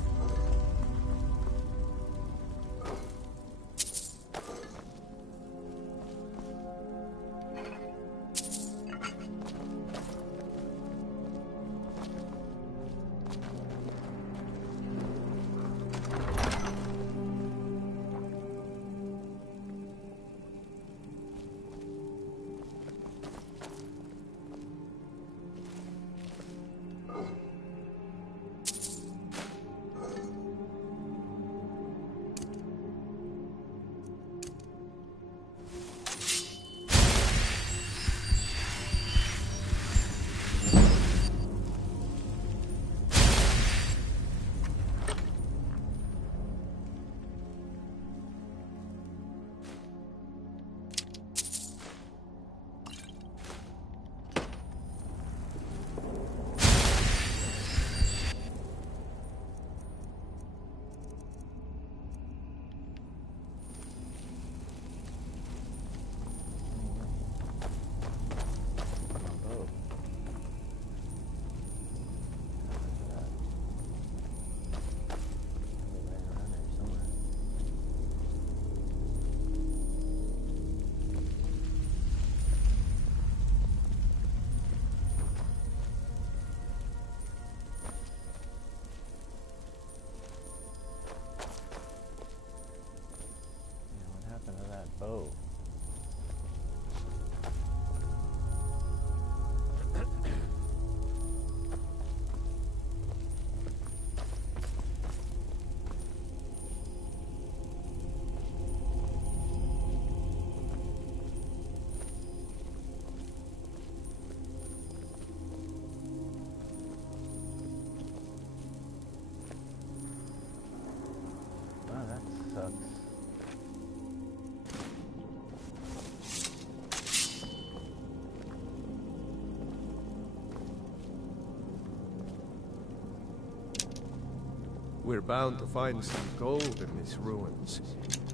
We're bound to find some gold in these ruins.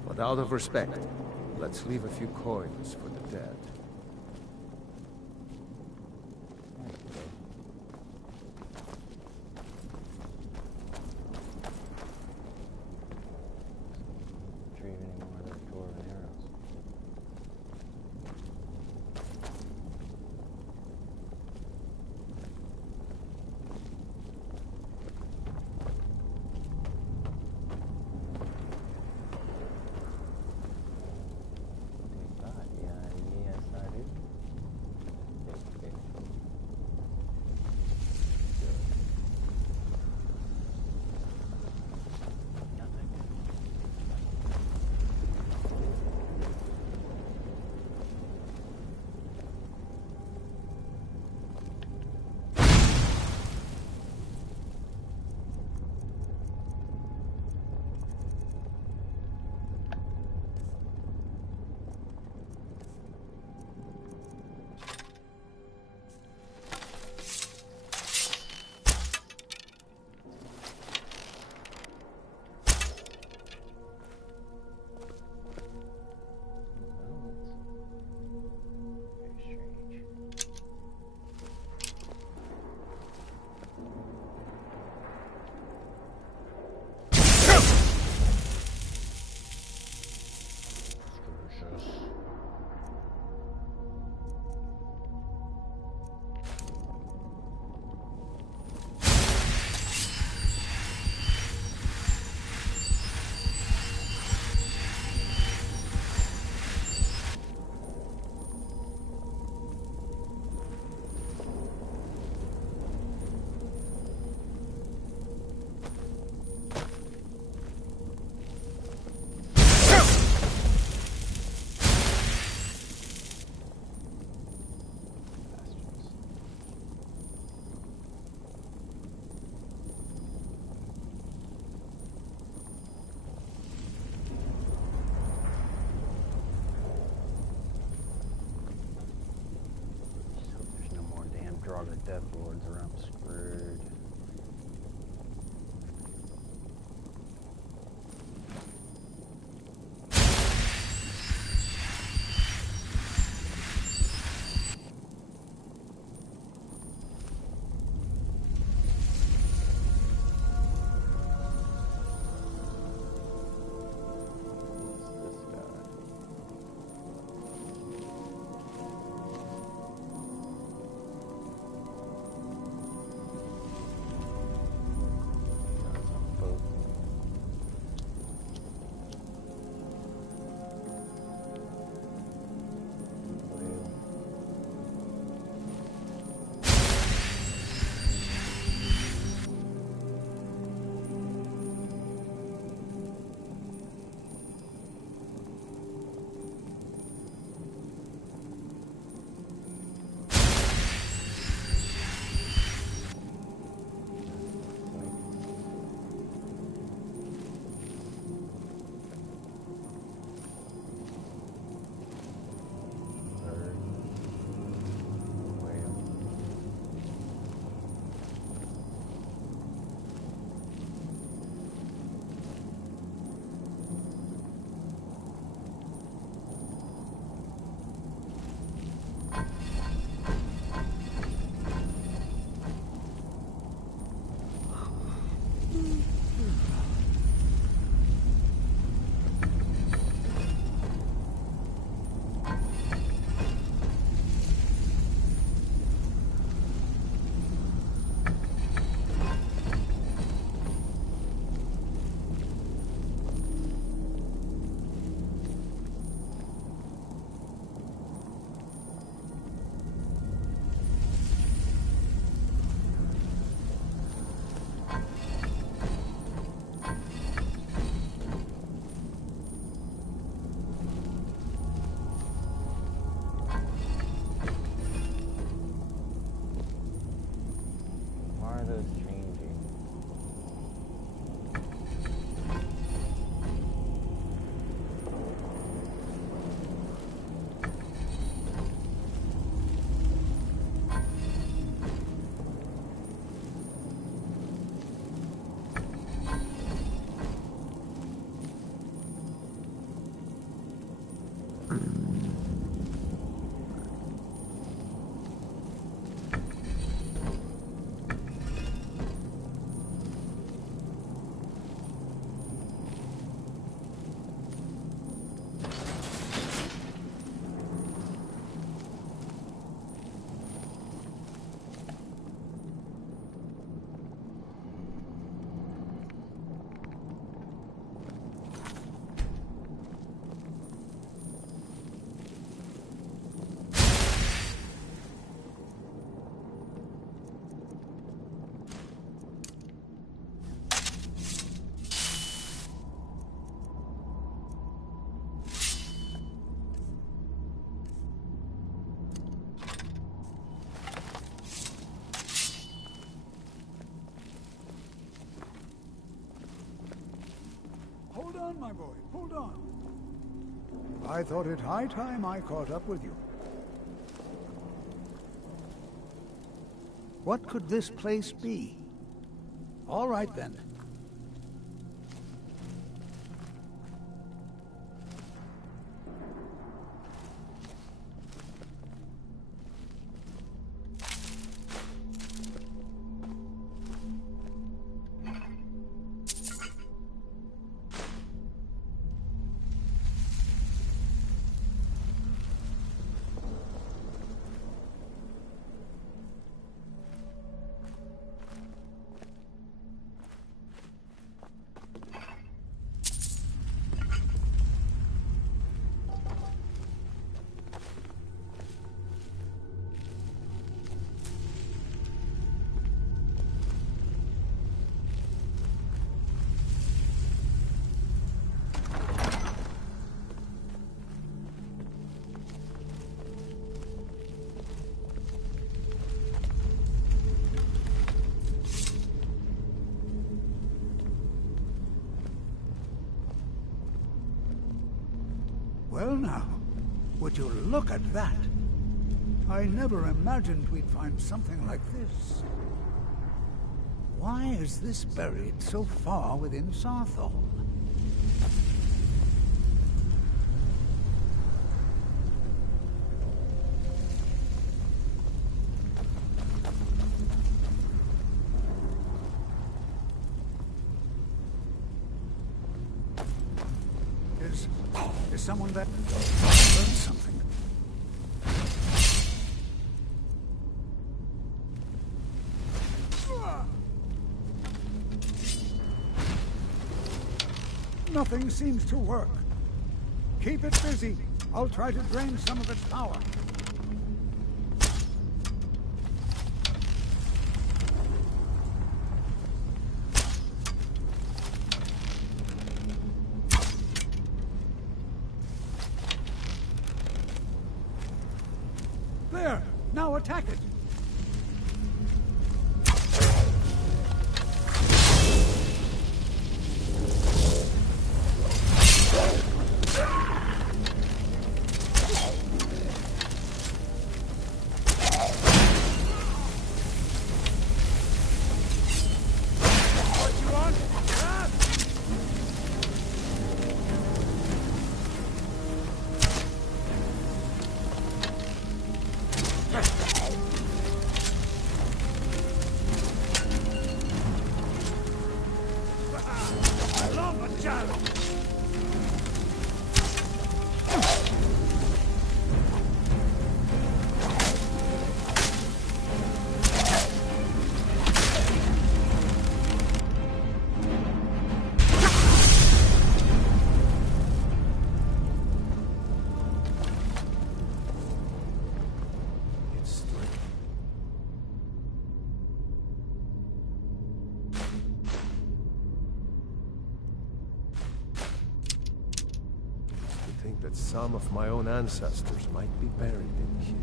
But out of respect, let's leave a few coins for the dead. The Death Lords or I'm screwed. on, my boy. Hold on. I thought it high time I caught up with you. What could this place be? All right, then. Well now, would you look at that? I never imagined we'd find something like this. Why is this buried so far within Sarthol? Is someone there? Learn something. Nothing seems to work. Keep it busy. I'll try to drain some of its power. There! Now attack it! That some of my own ancestors might be buried in here.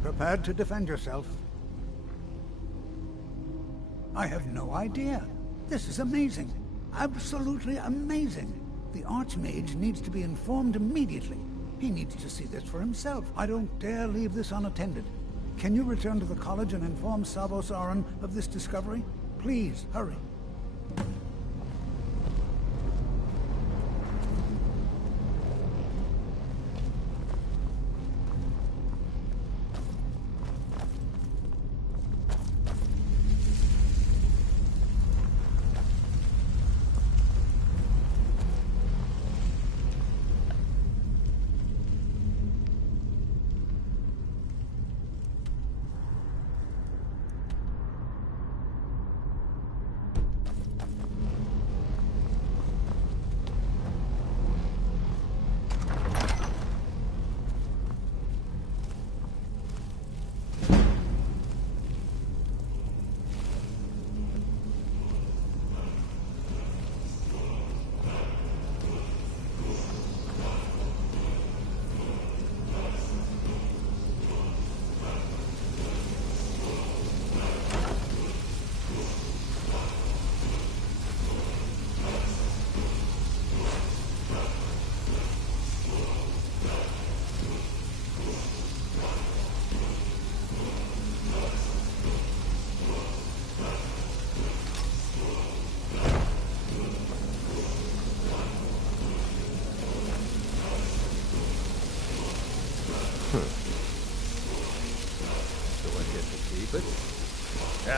Prepared to defend yourself. I have no idea. This is amazing. Absolutely amazing. The Archmage needs to be informed immediately. He needs to see this for himself. I don't dare leave this unattended. Can you return to the college and inform Savos Aran of this discovery? Please, hurry.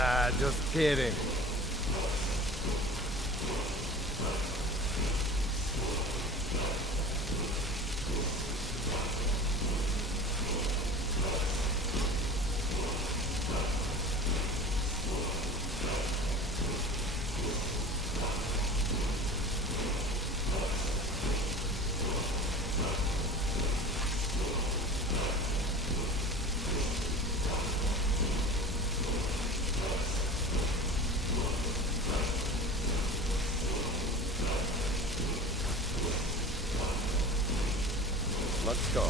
Ah, just kidding. Let's go.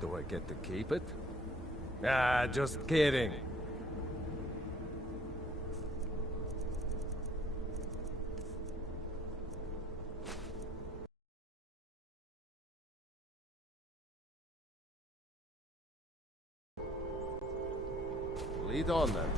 Do I get to keep it? Ah, just kidding. Lead on then.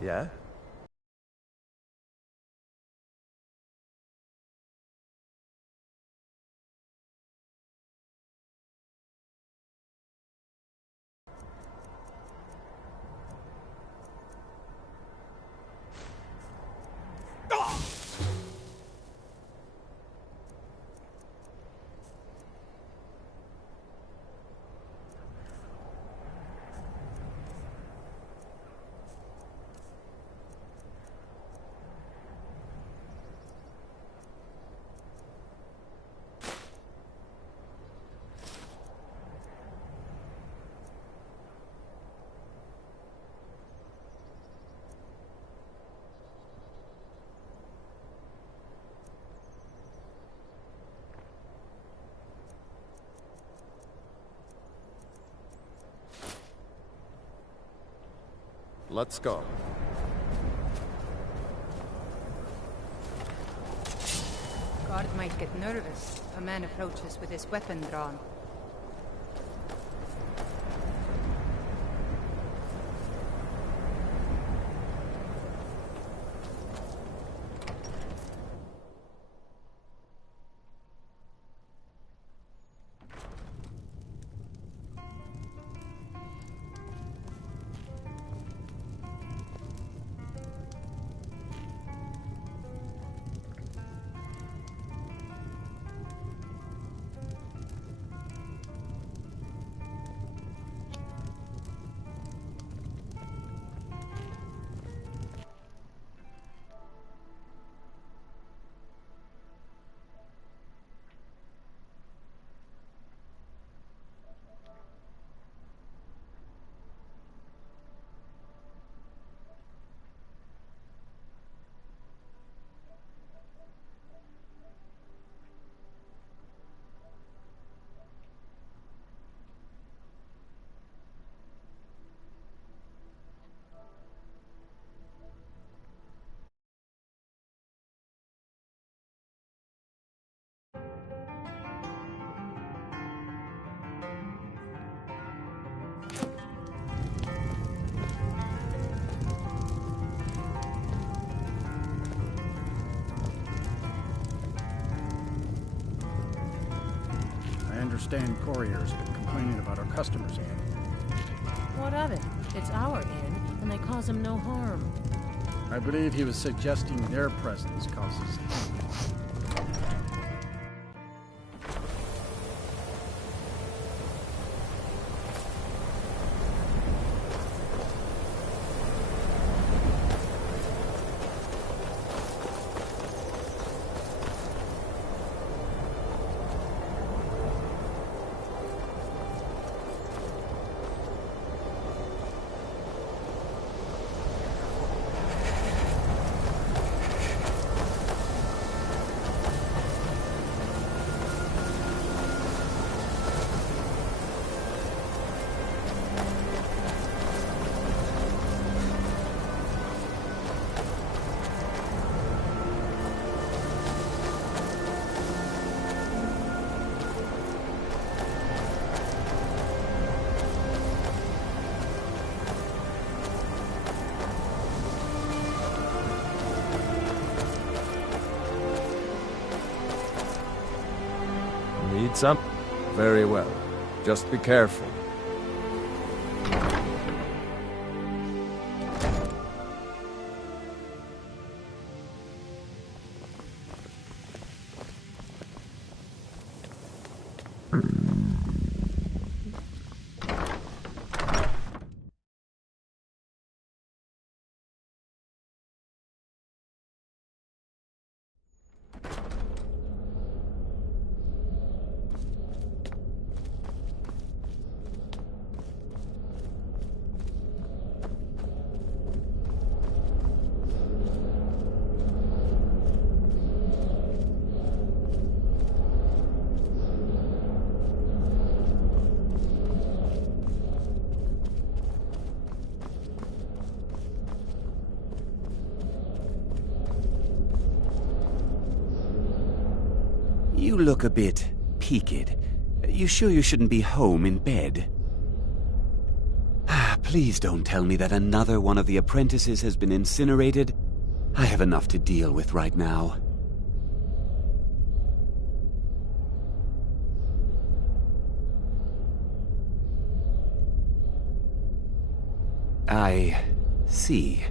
Yeah? Let's go. Guard might get nervous. A man approaches with his weapon drawn. I understand couriers have been complaining about our customers' inn. What of it? It's our inn, and they cause him no harm. I believe he was suggesting their presence causes him. Need some? Very well. Just be careful. You look a bit peaked. You sure you shouldn't be home in bed? Please don't tell me that another one of the apprentices has been incinerated. I have enough to deal with right now. I see.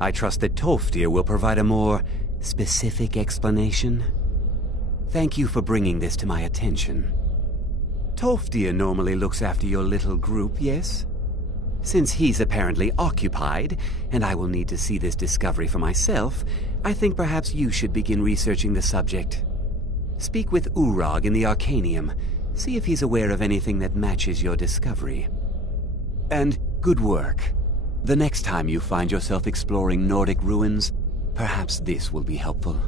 I trust that Tolfdir will provide a more specific explanation. Thank you for bringing this to my attention. Tolfdir normally looks after your little group, yes? Since he's apparently occupied, and I will need to see this discovery for myself, I think perhaps you should begin researching the subject. Speak with Urag in the Arcanium. See if he's aware of anything that matches your discovery. And good work. The next time you find yourself exploring Nordic ruins, perhaps this will be helpful.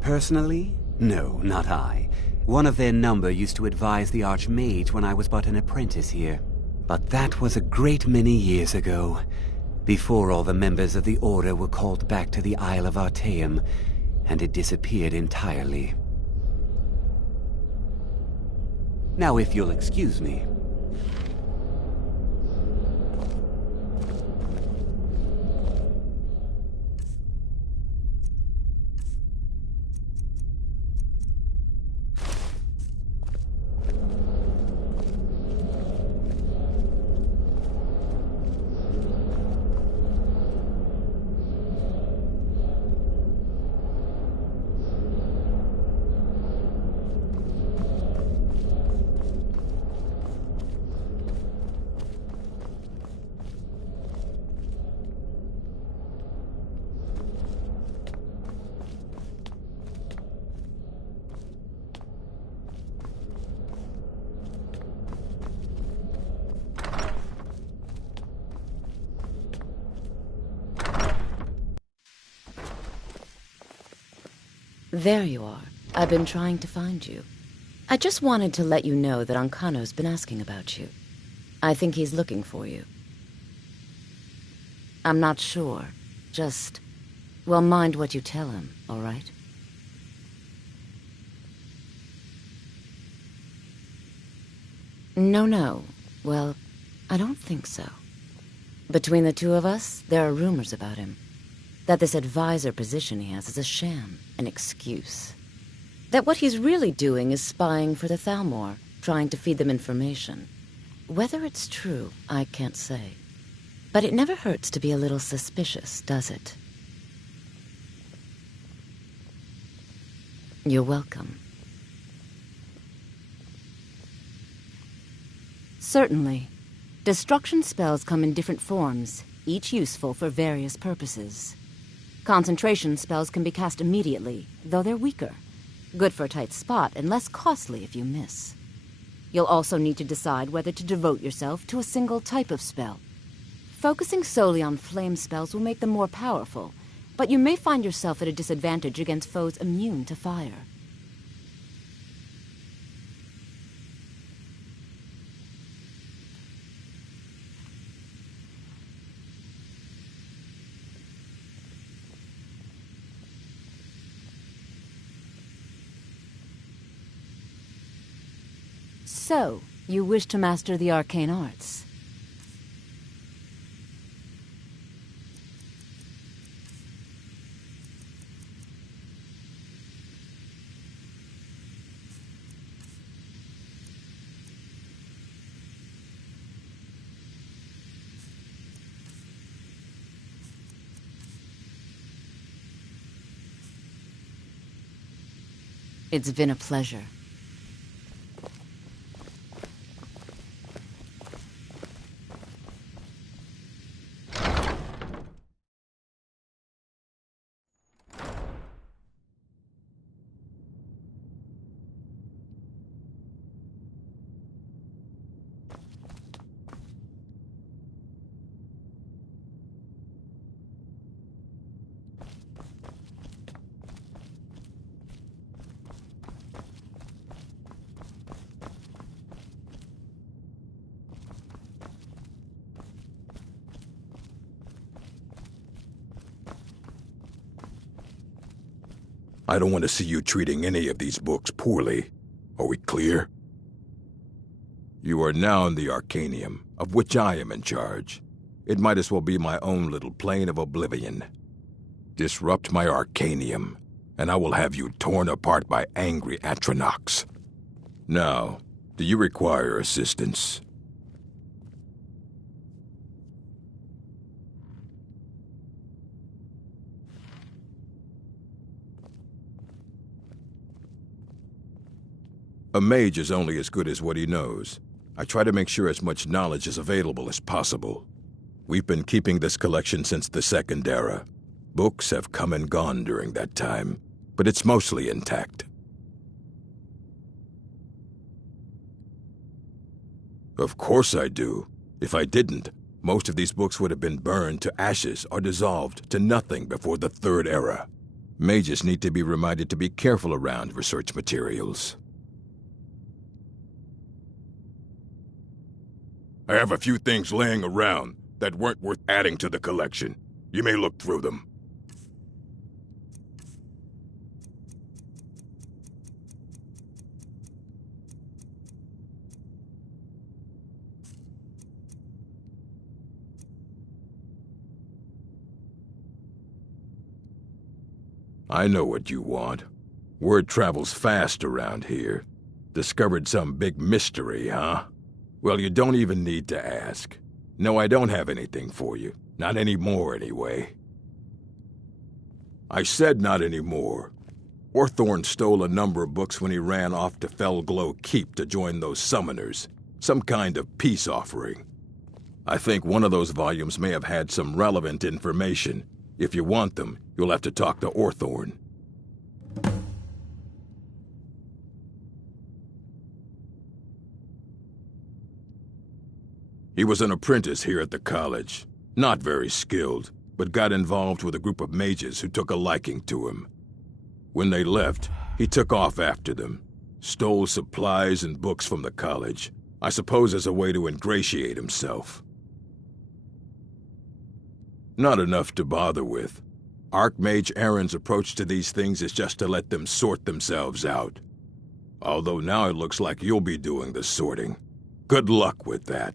Personally? No, not I. One of their number used to advise the Archmage when I was but an apprentice here. But that was a great many years ago, before all the members of the Order were called back to the Isle of Artaeum, and it disappeared entirely. Now, if you'll excuse me. There you are. I've been trying to find you. I just wanted to let you know that Ancano's been asking about you. I think he's looking for you. I'm not sure. Just, well, mind what you tell him, all right? No. Well, I don't think so. Between the two of us, there are rumors about him. That this advisor position he has is a sham, an excuse. That what he's really doing is spying for the Thalmor, trying to feed them information. Whether it's true, I can't say. But it never hurts to be a little suspicious, does it? You're welcome. Certainly. Destruction spells come in different forms, each useful for various purposes. Concentration spells can be cast immediately, though they're weaker. Good for a tight spot and less costly if you miss. You'll also need to decide whether to devote yourself to a single type of spell. Focusing solely on flame spells will make them more powerful, but you may find yourself at a disadvantage against foes immune to fire. So, you wish to master the arcane arts? It's been a pleasure. I don't want to see you treating any of these books poorly. Are we clear? You are now in the Arcanium, of which I am in charge. It might as well be my own little plane of oblivion. Disrupt my Arcanium, and I will have you torn apart by angry Atronachs. Now, do you require assistance? A mage is only as good as what he knows. I try to make sure as much knowledge is available as possible. We've been keeping this collection since the Second Era. Books have come and gone during that time, but it's mostly intact. Of course I do. If I didn't, most of these books would have been burned to ashes or dissolved to nothing before the Third Era. Mages need to be reminded to be careful around research materials. I have a few things laying around that weren't worth adding to the collection. You may look through them. I know what you want. Word travels fast around here. Discovered some big mystery, huh? Well, you don't even need to ask. No, I don't have anything for you. Not anymore, anyway. I said not anymore. Orthorn stole a number of books when he ran off to Felglow Keep to join those summoners. Some kind of peace offering. I think one of those volumes may have had some relevant information. If you want them, you'll have to talk to Orthorn. He was an apprentice here at the college. Not very skilled, but got involved with a group of mages who took a liking to him. When they left, he took off after them. Stole supplies and books from the college. I suppose as a way to ingratiate himself. Not enough to bother with. Archmage Aaron's approach to these things is just to let them sort themselves out. Although now it looks like you'll be doing the sorting. Good luck with that.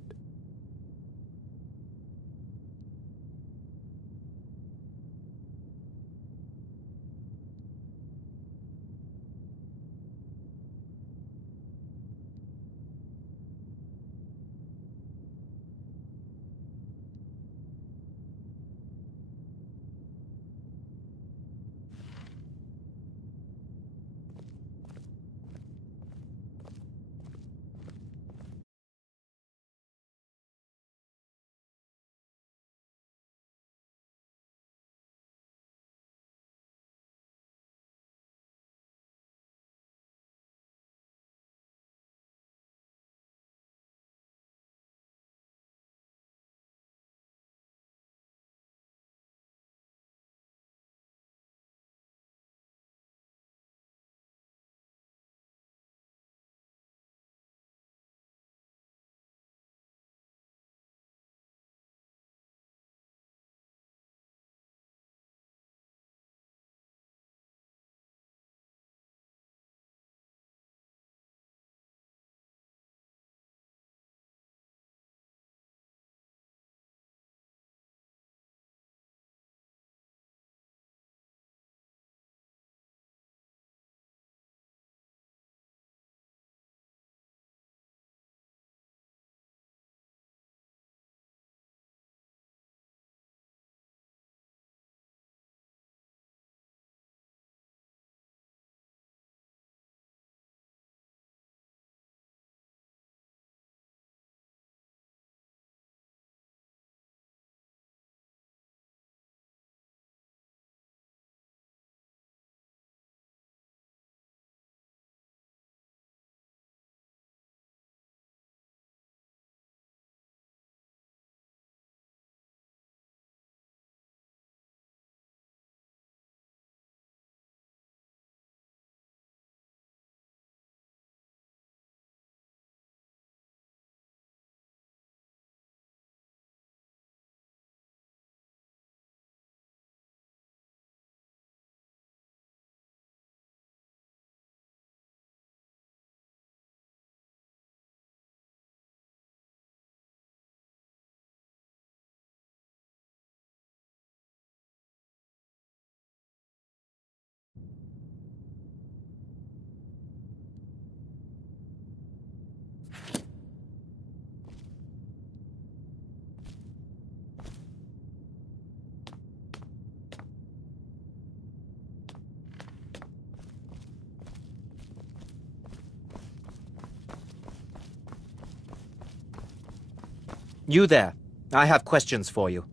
You there. I have questions for you.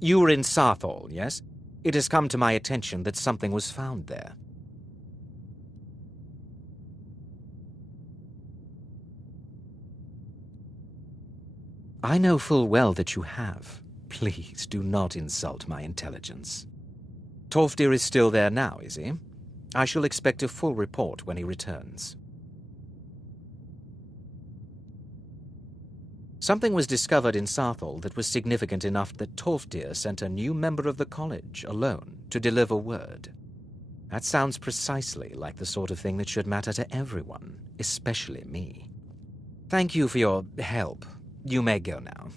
You were in Sarthal, yes? It has come to my attention that something was found there. I know full well that you have. Please do not insult my intelligence. Tolfdir is still there now, is he? I shall expect a full report when he returns. Something was discovered in Sarthal that was significant enough that Tolfdir sent a new member of the college, alone, to deliver word. That sounds precisely like the sort of thing that should matter to everyone, especially me. Thank you for your help. You may go now.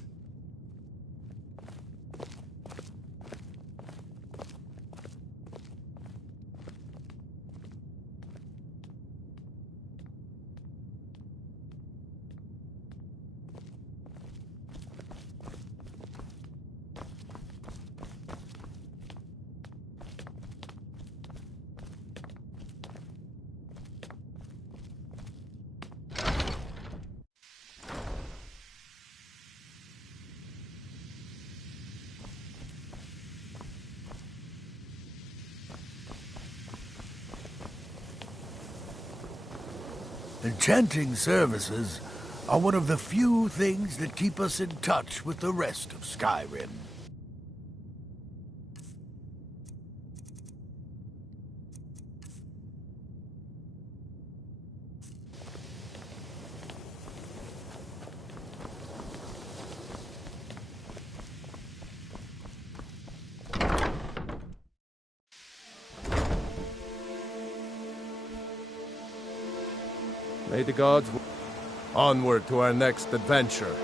Enchanting services are one of the few things that keep us in touch with the rest of Skyrim. May the gods... Onward to our next adventure.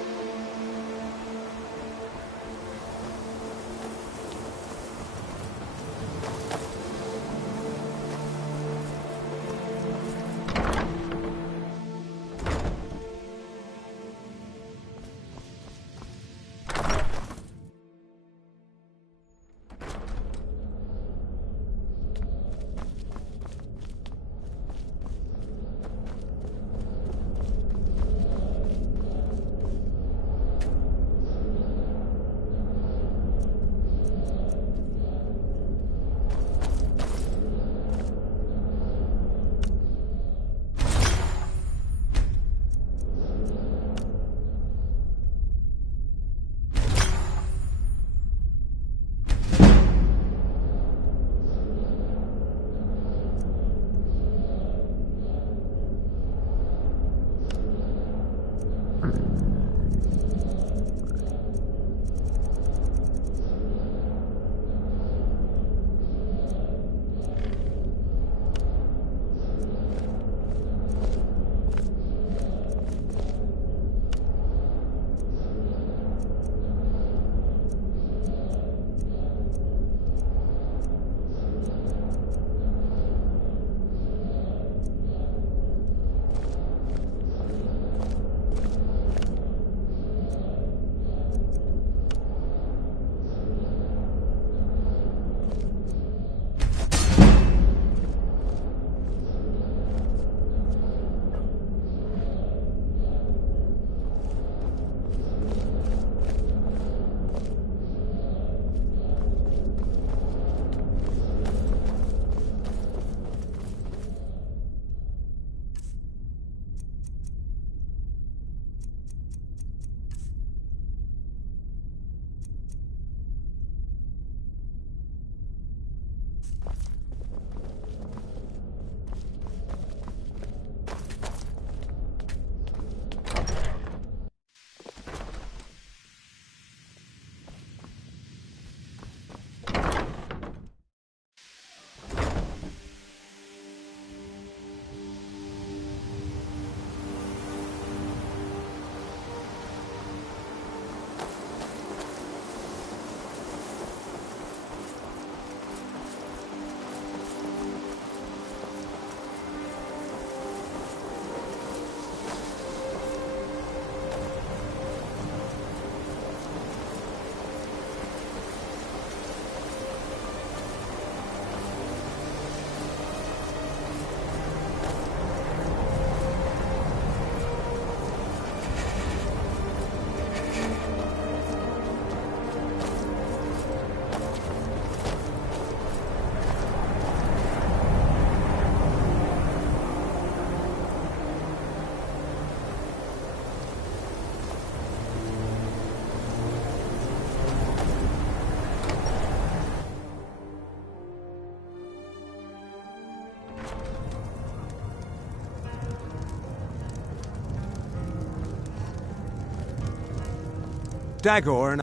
Dagor and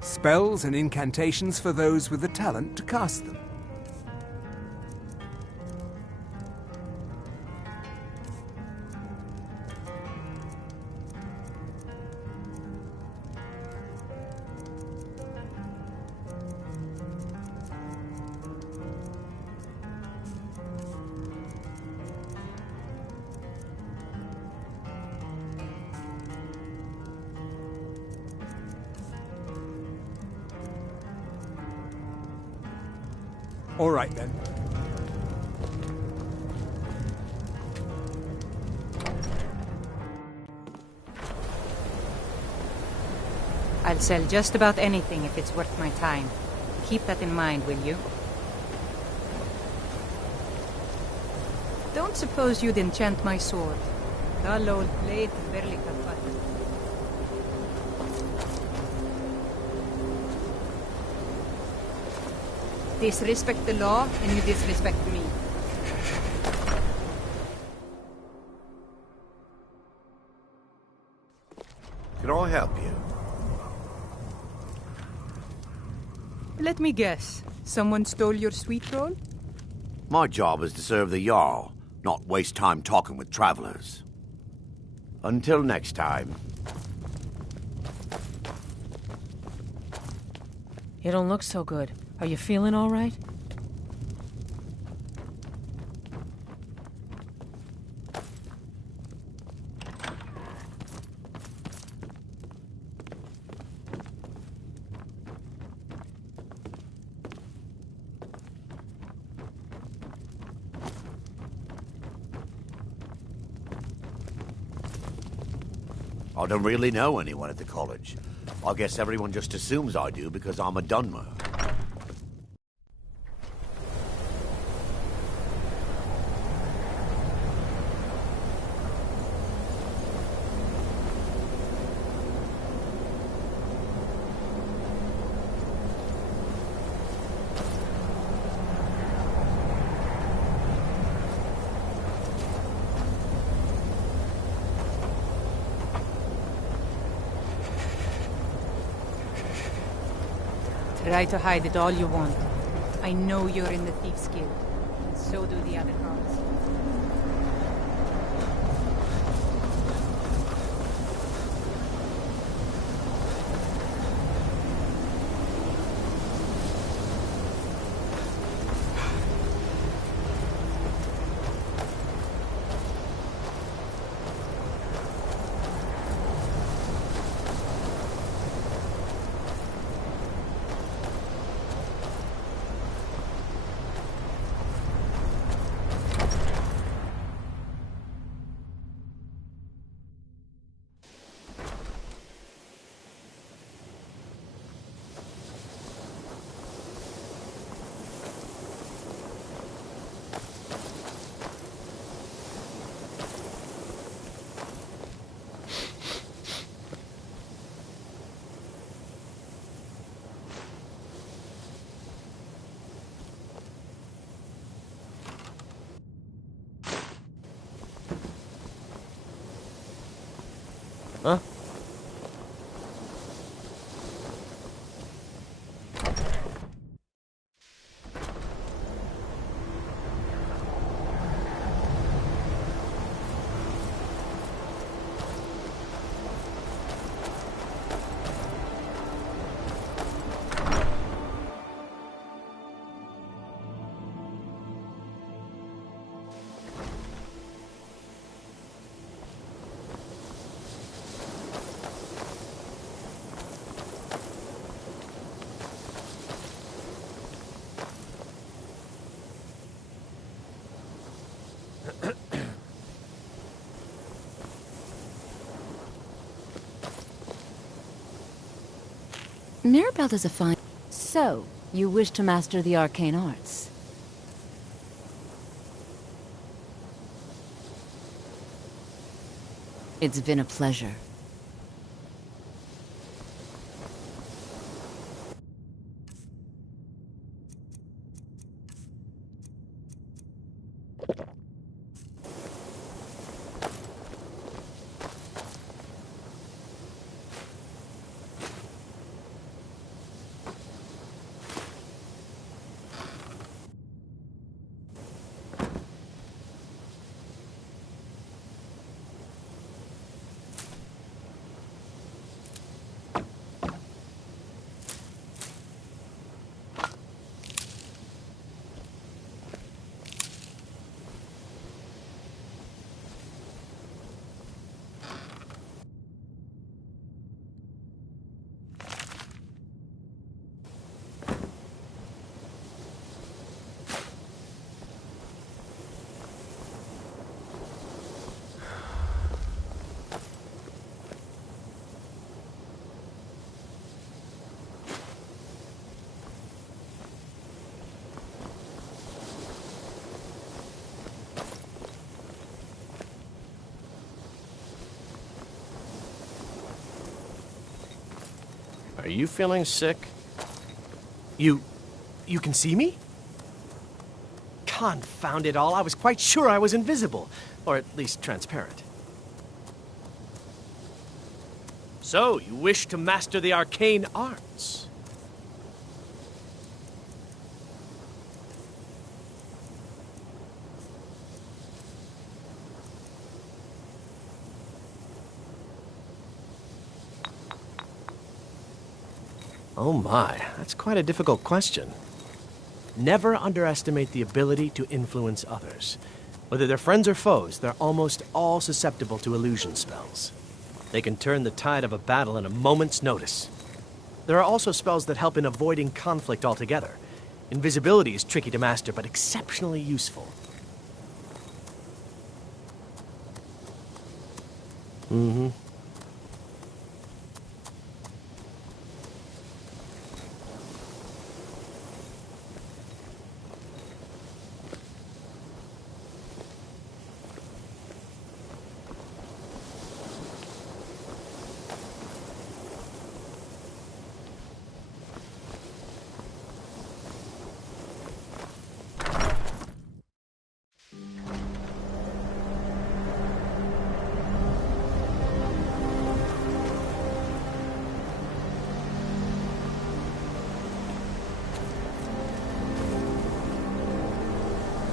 spells and incantations for those with the talent to cast them. All right, then. I'll sell just about anything if it's worth my time. Keep that in mind, will you? Don't suppose you'd enchant my sword. Dull old blade can barely cut butter. Disrespect the law, and you disrespect me. Can I help you? Let me guess. Someone stole your sweet roll? My job is to serve the Jarl, not waste time talking with travelers. Until next time. You don't look so good. Are you feeling all right? I don't really know anyone at the college. I guess everyone just assumes I do because I'm a Dunmer. Try to hide it all you want. I know you're in the Thief's Guild, and so do the other guards. Huh? Mirabelle is a fine... So, you wish to master the arcane arts? It's been a pleasure. Are you feeling sick? You can see me? Confound it all, I was quite sure I was invisible. Or at least transparent. So, you wish to master the arcane arts? Oh my, that's quite a difficult question. Never underestimate the ability to influence others. Whether they're friends or foes, they're almost all susceptible to illusion spells. They can turn the tide of a battle in a moment's notice. There are also spells that help in avoiding conflict altogether. Invisibility is tricky to master, but exceptionally useful. Mm-hmm.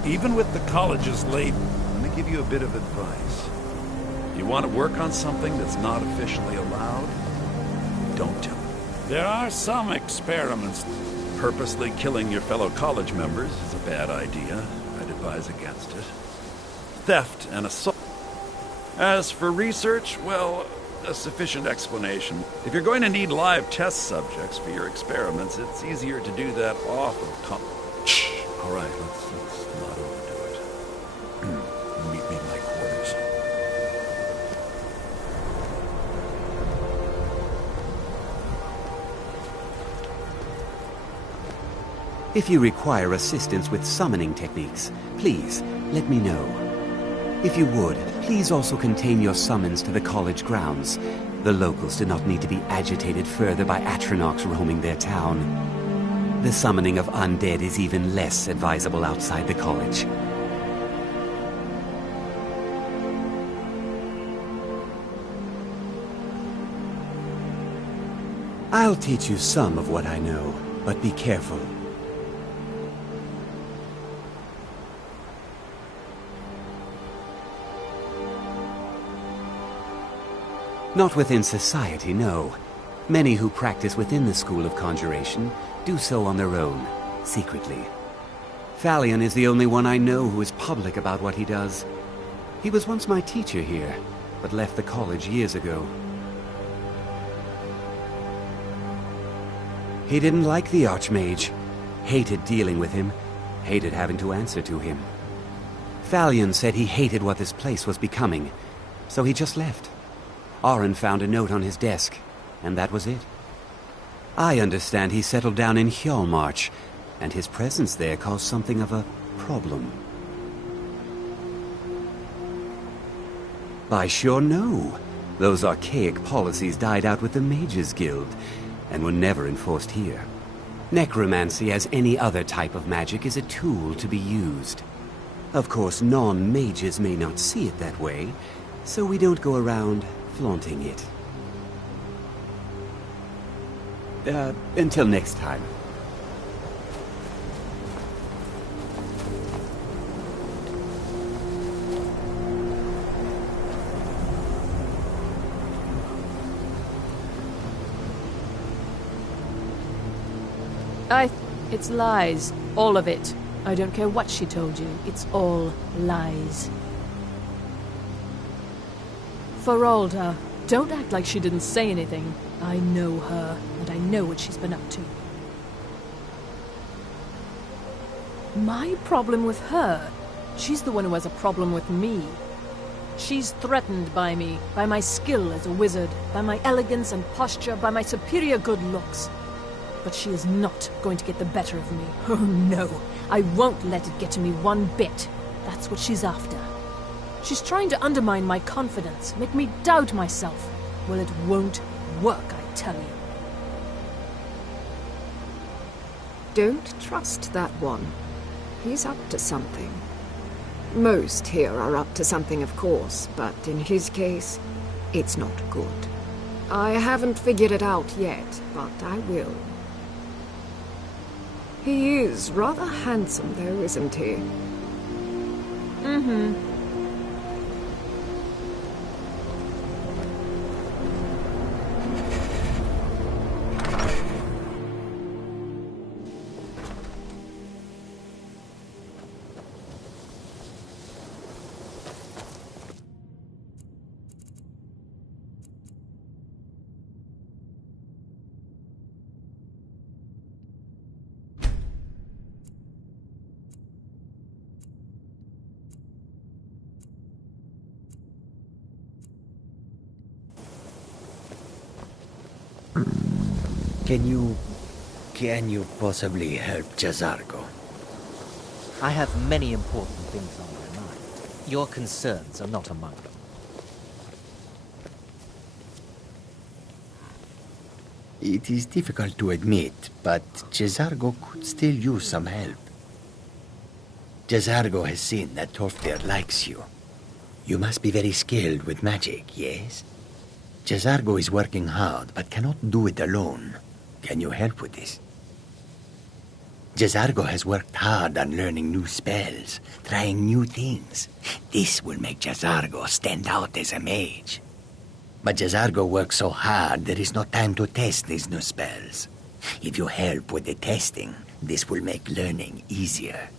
Even with the college's label, let me give you a bit of advice. You want to work on something that's not officially allowed? Don't do it. There are some experiments. Purposely killing your fellow college members is a bad idea. I'd advise against it. Theft and assault. As for research, well, a sufficient explanation. If you're going to need live test subjects for your experiments, it's easier to do that off of Shh! All right, let's not overdo it. Meet me in my quarters. If you require assistance with summoning techniques, please let me know. If you would, please also contain your summons to the college grounds. The locals do not need to be agitated further by Atronachs roaming their town. The summoning of undead is even less advisable outside the college. I'll teach you some of what I know, but be careful. Not within society, no. Many who practice within the School of Conjuration do so on their own, secretly. Thalion is the only one I know who is public about what he does. He was once my teacher here, but left the college years ago. He didn't like the Archmage, hated dealing with him, hated having to answer to him. Thalion said he hated what this place was becoming, so he just left. Aron found a note on his desk, and that was it. I understand he settled down in Hjalmarch, and his presence there caused something of a problem. I sure know. Those archaic policies died out with the Mages Guild, and were never enforced here. Necromancy, as any other type of magic, is a tool to be used. Of course, non-mages may not see it that way, so we don't go around flaunting it. Until next time. It's lies. All of it. I don't care what she told you. It's all lies. Feralda, don't act like she didn't say anything. I know her, and I know what she's been up to. My problem with her? She's the one who has a problem with me. She's threatened by me, by my skill as a wizard, by my elegance and posture, by my superior good looks. But she is not going to get the better of me. Oh no, I won't let it get to me one bit. That's what she's after. She's trying to undermine my confidence, make me doubt myself. Well, it won't work, I tell you. Don't trust that one. He's up to something. Most here are up to something, of course, but in his case, it's not good. I haven't figured it out yet, but I will. He is rather handsome, though, isn't he? Mm-hmm. Can you possibly help Jazargo? I have many important things on my mind. Your concerns are not among them. It is difficult to admit, but Jazargo could still use some help. Jazargo has seen that Tolfdir likes you. You must be very skilled with magic, yes? Jazargo is working hard, but cannot do it alone. Can you help with this? Jazargo has worked hard on learning new spells, trying new things. This will make Jazargo stand out as a mage. But Jazargo works so hard, there is no time to test these new spells. If you help with the testing, this will make learning easier.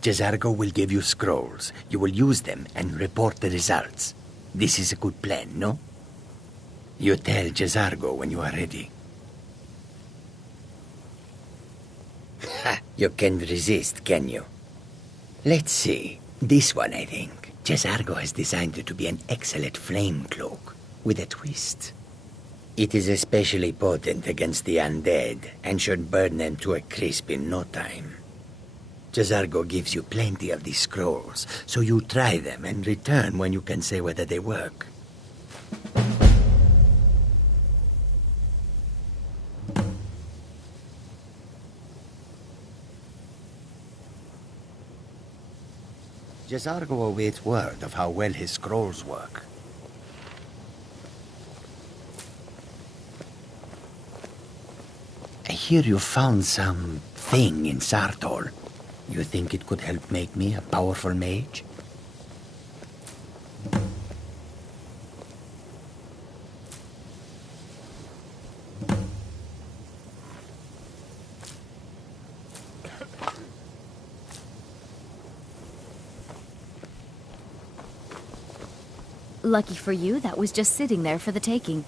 Jazargo will give you scrolls. You will use them and report the results. This is a good plan, no? You tell Jazargo when you are ready. You can resist, can you? Let's see. This one, I think. Jazargo has designed it to be an excellent flame cloak, with a twist. It is especially potent against the undead, and should burn them to a crisp in no time. Jazargo gives you plenty of these scrolls, so you try them and return when you can say whether they work. Jazargo awaits word of how well his scrolls work. I hear you found some thing in Sartol. You think it could help make me a powerful mage? Lucky for you, that was just sitting there for the taking.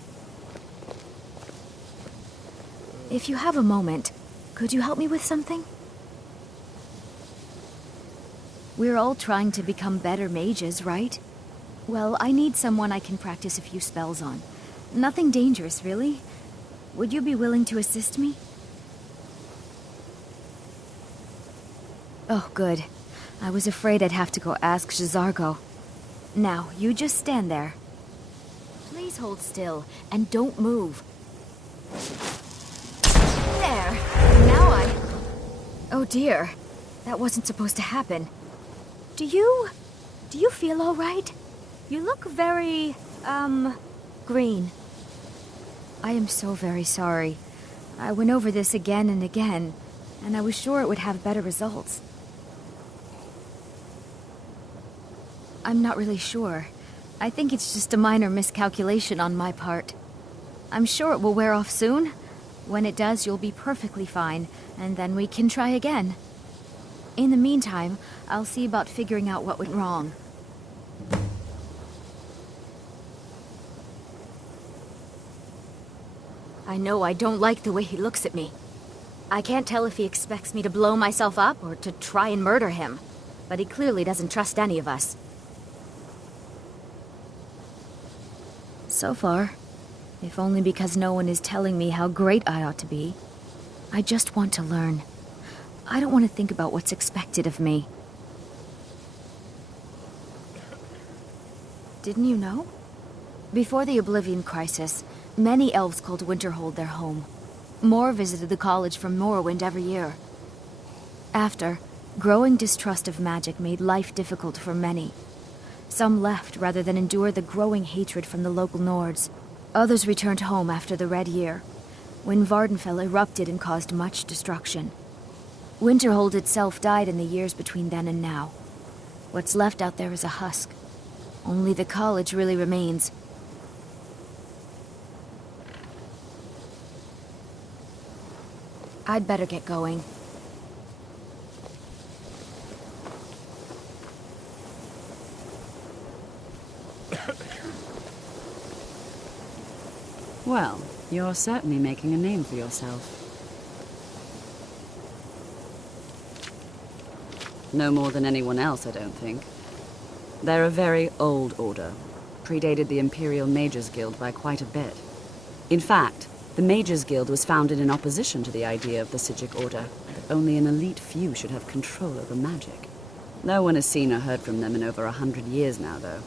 If you have a moment, could you help me with something? We're all trying to become better mages, right? Well, I need someone I can practice a few spells on. Nothing dangerous, really. Would you be willing to assist me? Oh, good. I was afraid I'd have to go ask Jazargo. Now, you just stand there. Please hold still, and don't move. There! Now I... Oh dear. That wasn't supposed to happen. Do you feel all right? You look very, green. I am so very sorry. I went over this again and again, and I was sure it would have better results. I'm not really sure. I think it's just a minor miscalculation on my part. I'm sure it will wear off soon. When it does, you'll be perfectly fine, and then we can try again. In the meantime, I'll see about figuring out what went wrong. I know I don't like the way he looks at me. I can't tell if he expects me to blow myself up or to try and murder him, but he clearly doesn't trust any of us. So far, if only because no one is telling me how great I ought to be. I just want to learn. I don't want to think about what's expected of me. Didn't you know? Before the Oblivion Crisis, many elves called Winterhold their home. More visited the college from Morrowind every year. After, growing distrust of magic made life difficult for many. Some left rather than endure the growing hatred from the local Nords. Others returned home after the Red Year, when Vardenfell erupted and caused much destruction. Winterhold itself died in the years between then and now. What's left out there is a husk. Only the college really remains. I'd better get going. Well, you're certainly making a name for yourself. No more than anyone else, I don't think. They're a very old order. Predated the Imperial Mages Guild by quite a bit. In fact, the Mages Guild was founded in opposition to the idea of the Psijic Order, that only an elite few should have control over magic. No one has seen or heard from them in over 100 years now, though.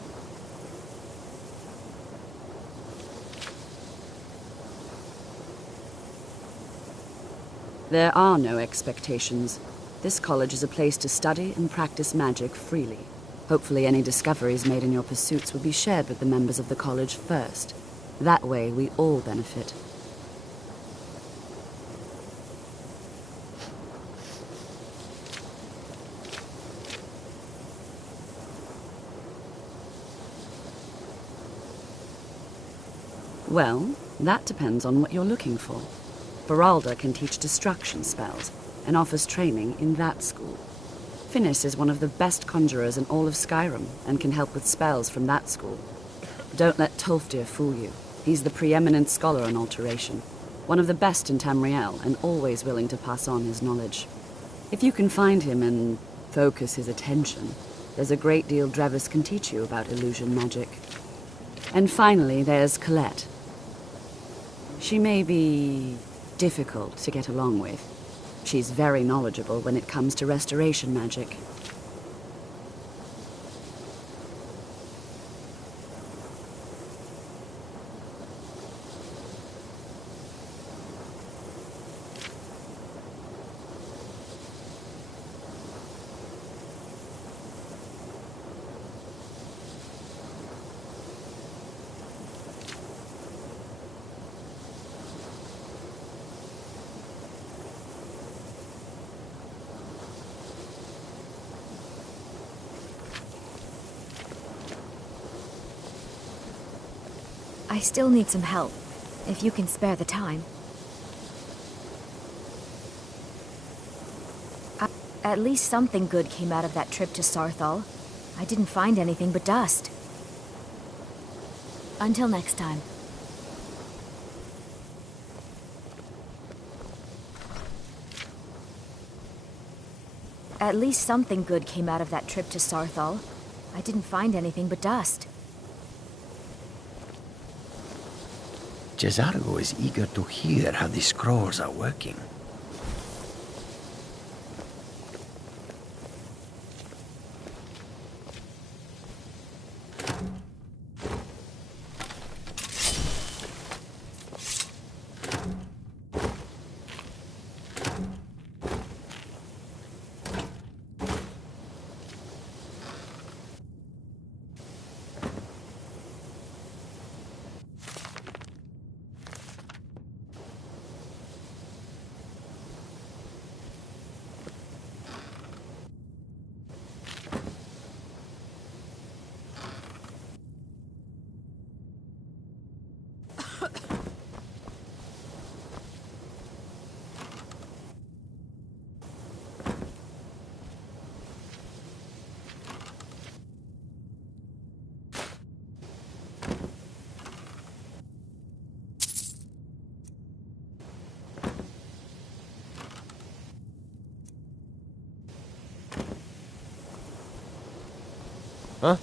There are no expectations. This college is a place to study and practice magic freely. Hopefully any discoveries made in your pursuits will be shared with the members of the college first. That way, we all benefit. Well, that depends on what you're looking for. Baralda can teach destruction spells, and offers training in that school. Finis is one of the best conjurers in all of Skyrim, and can help with spells from that school. Don't let Tolfdir fool you. He's the preeminent scholar on alteration, one of the best in Tamriel, and always willing to pass on his knowledge. If you can find him and focus his attention, there's a great deal Drevis can teach you about illusion magic. And finally, there's Colette. She may be difficult to get along with. She's very knowledgeable when it comes to restoration magic. I still need some help, if you can spare the time. At least something good came out of that trip to Sarthal. I didn't find anything but dust. Until next time. At least something good came out of that trip to Sarthal. I didn't find anything but dust. Jezargo is eager to hear how the scrolls are working. Huh?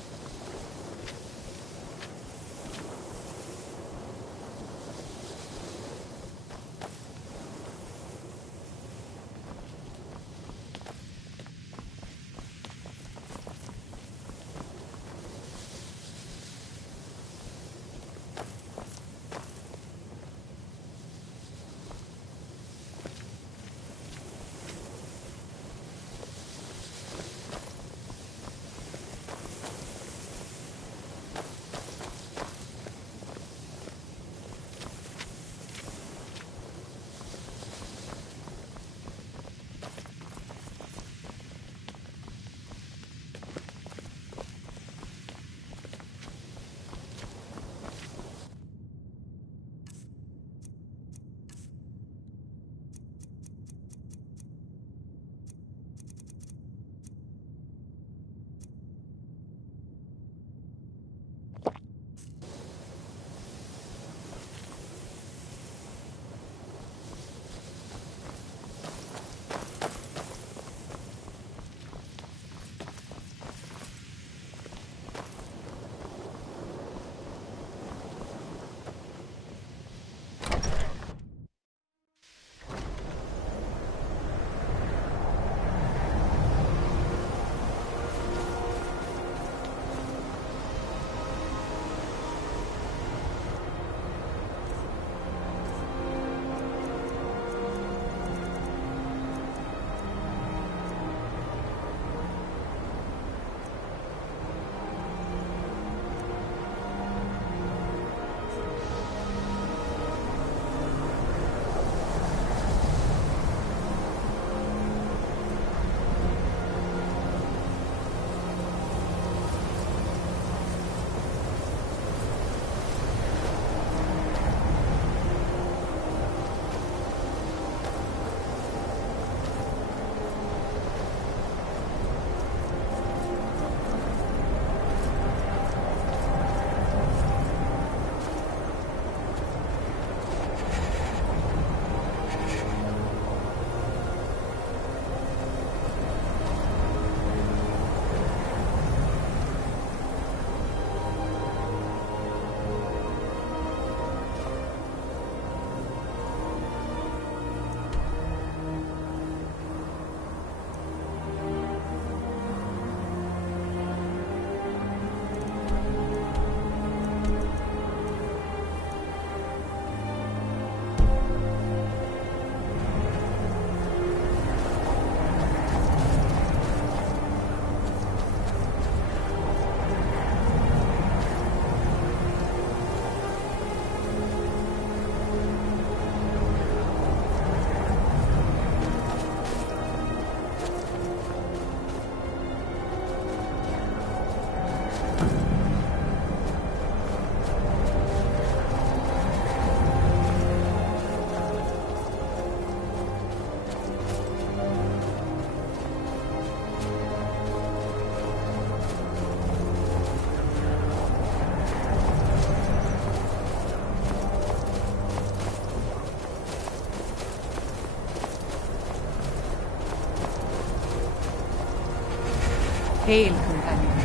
Hail, companion.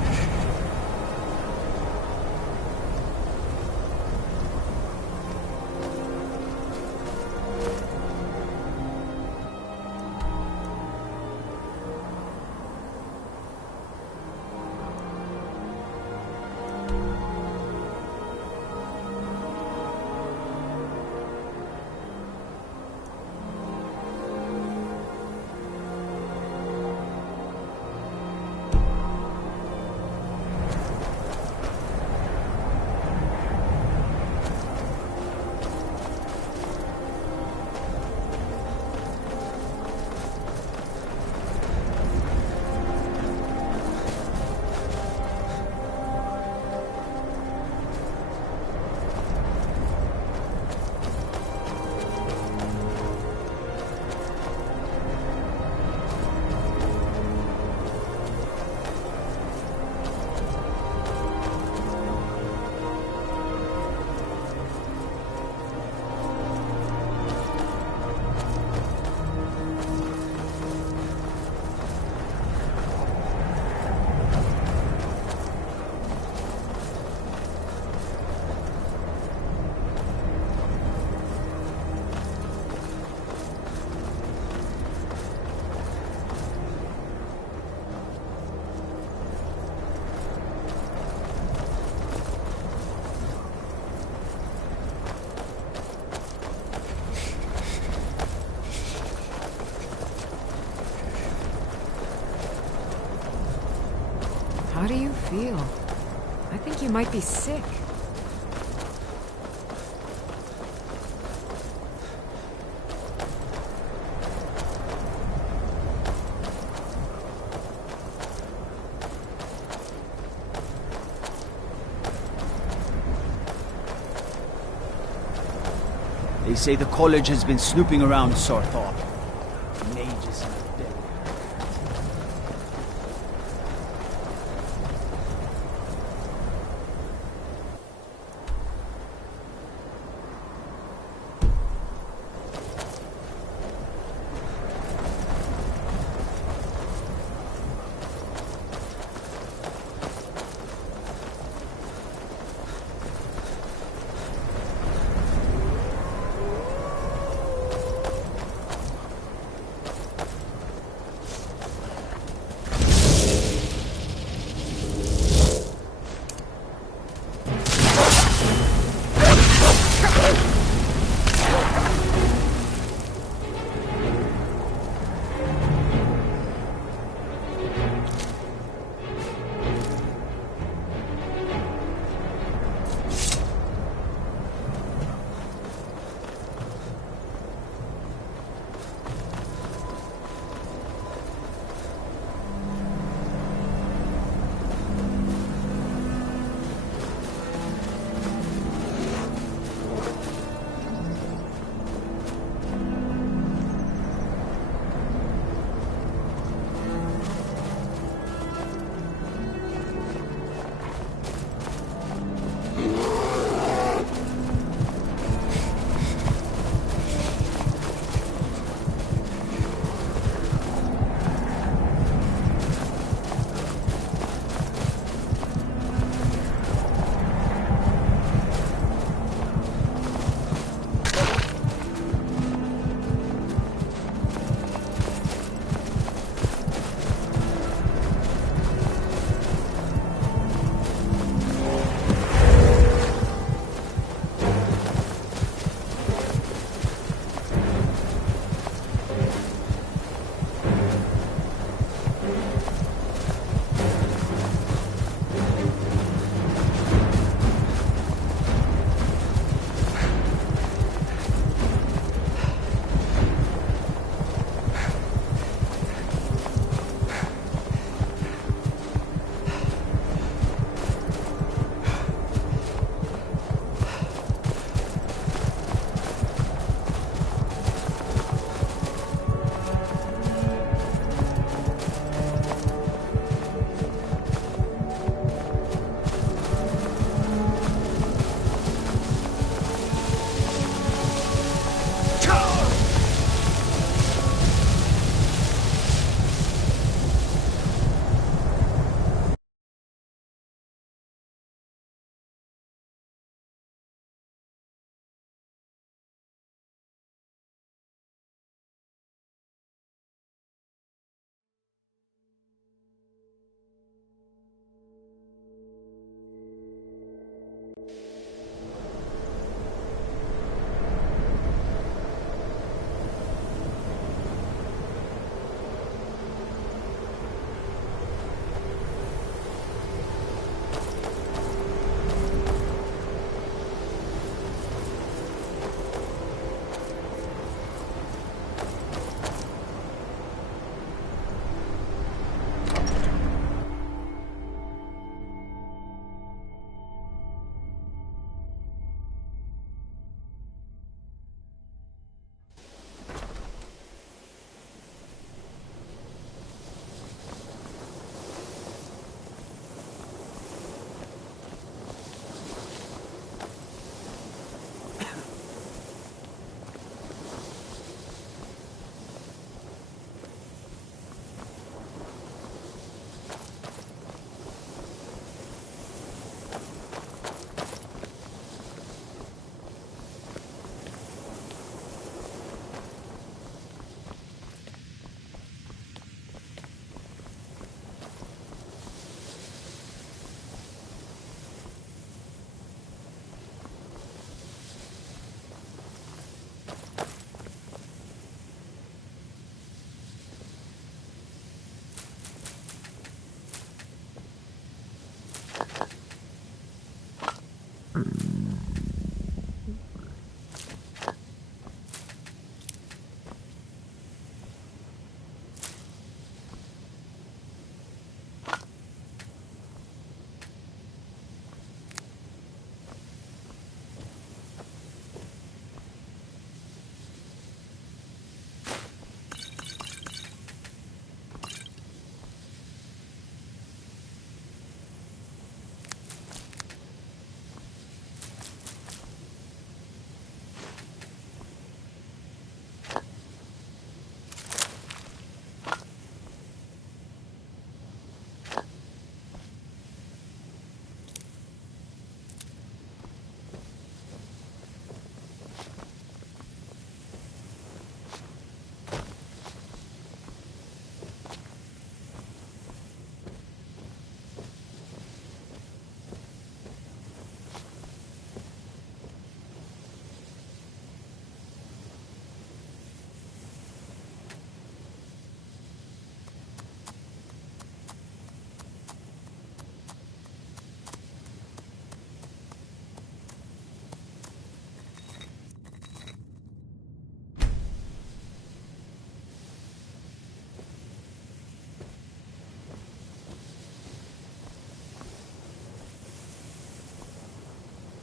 you feel? I think you might be sick. They say the college has been snooping around Sarthor. Mages and the devil.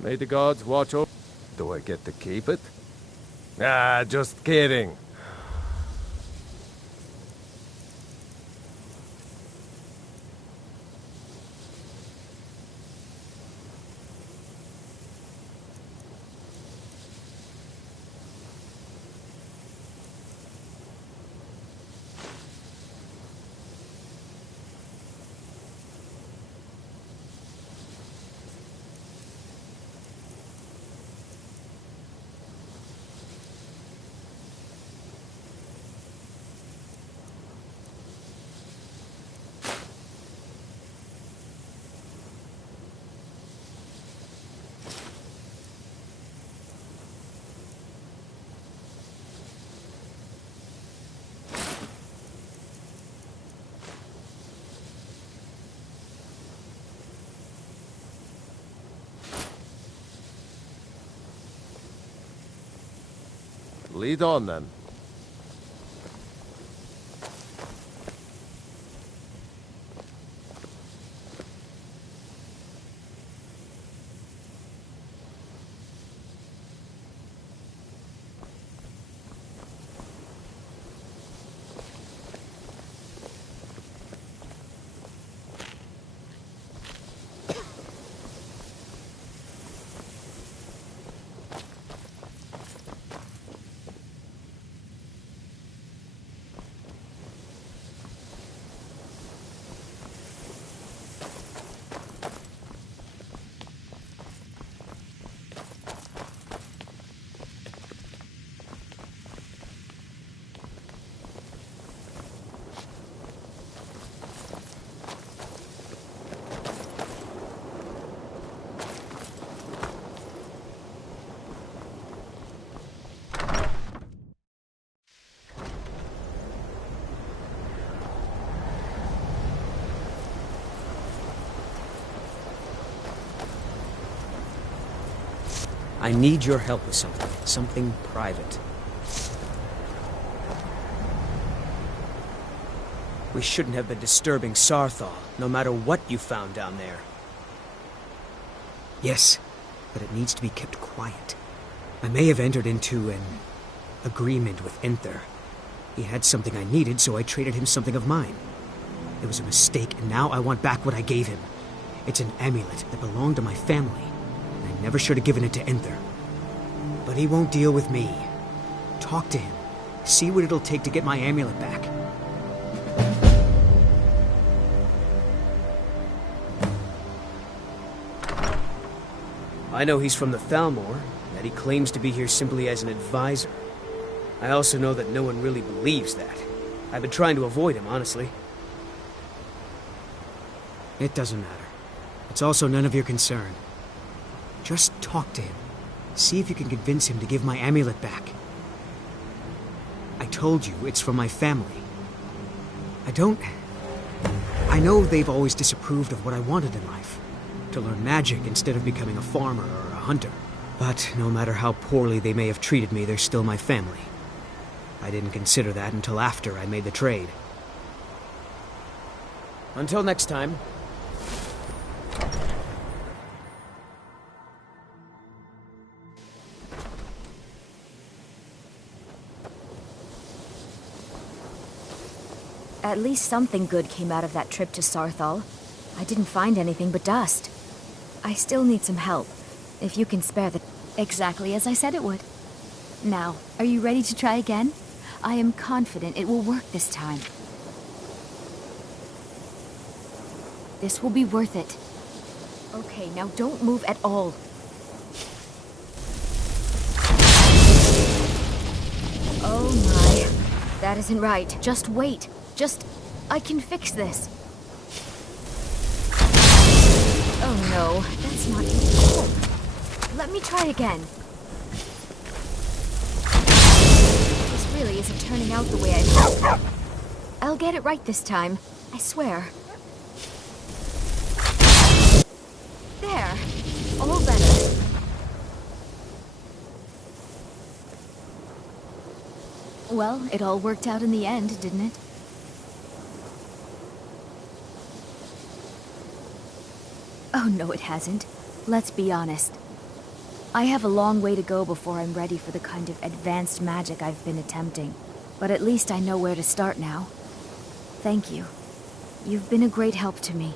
May the gods watch over... Do I get to keep it? Ah, just kidding. Lead on, then. I need your help with something. Something private. We shouldn't have been disturbing Sarthal, no matter what you found down there. Yes, but it needs to be kept quiet. I may have entered into an agreement with Enther. He had something I needed, so I traded him something of mine. It was a mistake, and now I want back what I gave him. It's an amulet that belonged to my family. I never should have given it to Enther. But he won't deal with me. Talk to him. See what it'll take to get my amulet back. I know he's from the Thalmor, that he claims to be here simply as an advisor. I also know that no one really believes that. I've been trying to avoid him, honestly. It doesn't matter. It's also none of your concern. Just talk to him. See if you can convince him to give my amulet back. I told you, it's from my family. I know they've always disapproved of what I wanted in life. To learn magic instead of becoming a farmer or a hunter. But no matter how poorly they may have treated me, they're still my family. I didn't consider that until after I made the trade. Until next time. At least something good came out of that trip to Sarthal. I didn't find anything but dust. I still need some help. If you can spare the... Exactly as I said it would. Now, are you ready to try again? I am confident it will work this time. This will be worth it. Okay, now don't move at all. Oh my. That isn't right. Just wait. I can fix this. Oh no, that's not it. Let me try again. This really isn't turning out the way I'd hoped. I'll get it right this time. I swear. There. All better. Well, it all worked out in the end, didn't it? Oh, no, it hasn't. Let's be honest. I have a long way to go before I'm ready for the kind of advanced magic I've been attempting. But at least I know where to start now. Thank you. You've been a great help to me.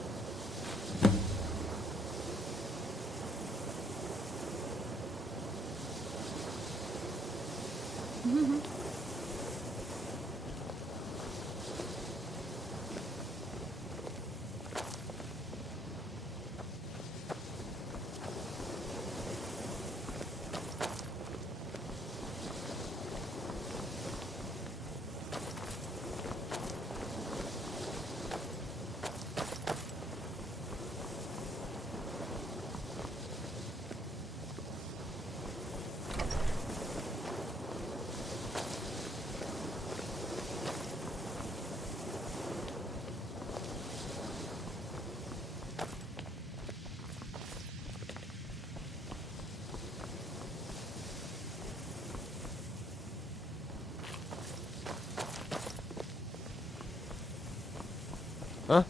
Huh?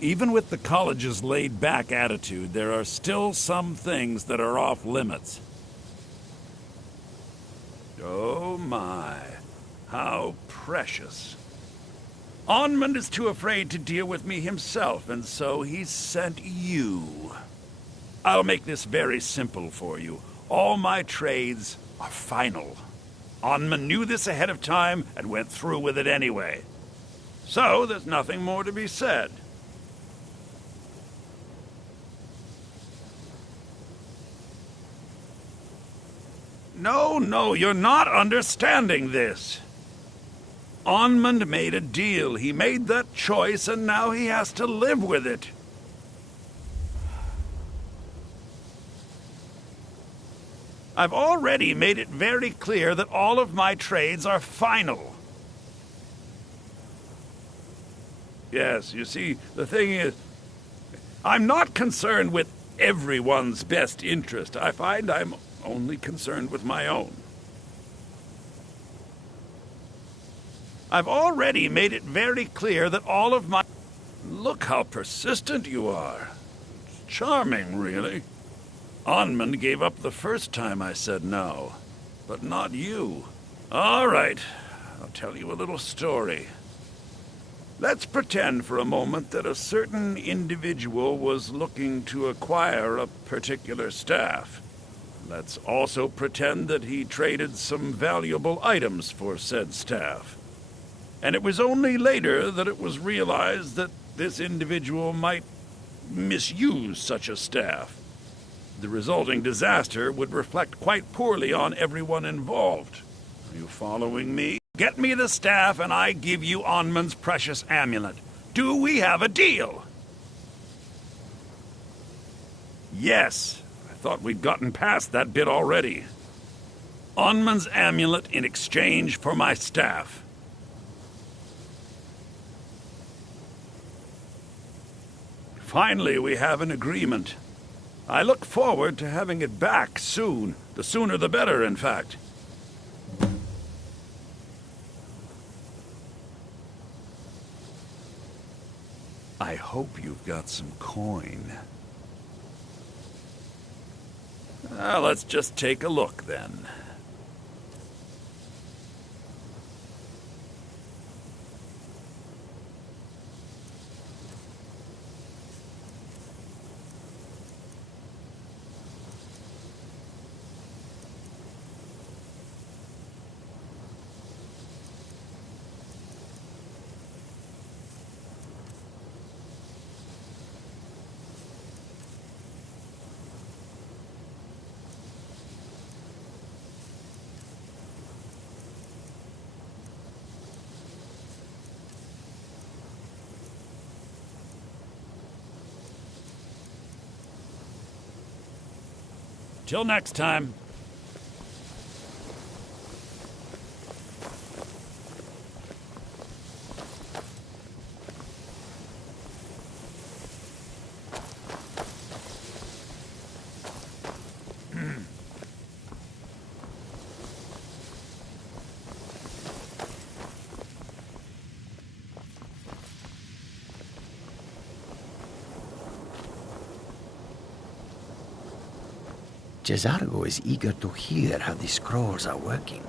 Even with the college's laid-back attitude, there are still some things that are off-limits. Oh my, how precious. Onmund is too afraid to deal with me himself, and so he's sent you. I'll make this very simple for you. All my trades are final. Onmund knew this ahead of time and went through with it anyway. So there's nothing more to be said. No, you're not understanding this. Onmund made a deal. He made that choice, and now he has to live with it. I've already made it very clear that all of my trades are final. Yes, you see, the thing is, I'm not concerned with everyone's best interest. I find I'm only concerned with my own. I've already made it very clear that all of my... Look how persistent you are. It's charming, really. Onmund gave up the first time I said no, but not you. All right, I'll tell you a little story. Let's pretend for a moment that a certain individual was looking to acquire a particular staff. Let's also pretend that he traded some valuable items for said staff. And it was only later that it was realized that this individual might misuse such a staff. The resulting disaster would reflect quite poorly on everyone involved. Are you following me? Get me the staff and I give you Onmund's precious amulet. Do we have a deal? Yes. I thought we'd gotten past that bit already. Onmund's amulet in exchange for my staff. Finally, we have an agreement. I look forward to having it back soon. The sooner the better, in fact. I hope you've got some coin. Let's just take a look, then. Till next time. Jezargo is eager to hear how the scrolls are working.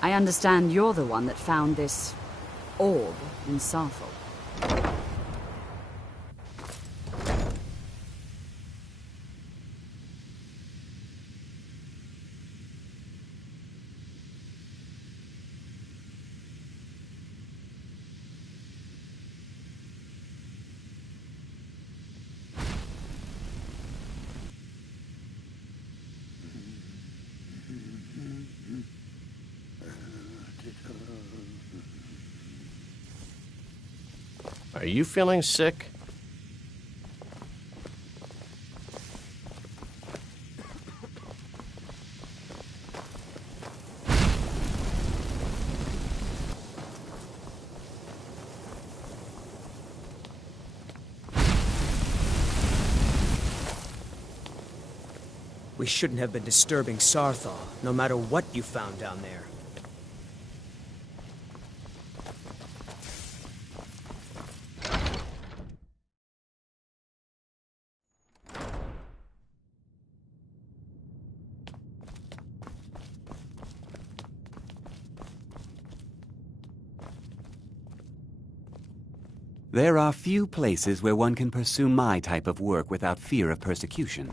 I understand you're the one that found this orb in Sarthal. Are you feeling sick? We shouldn't have been disturbing Sarthal, no matter what you found down there. There are few places where one can pursue my type of work without fear of persecution.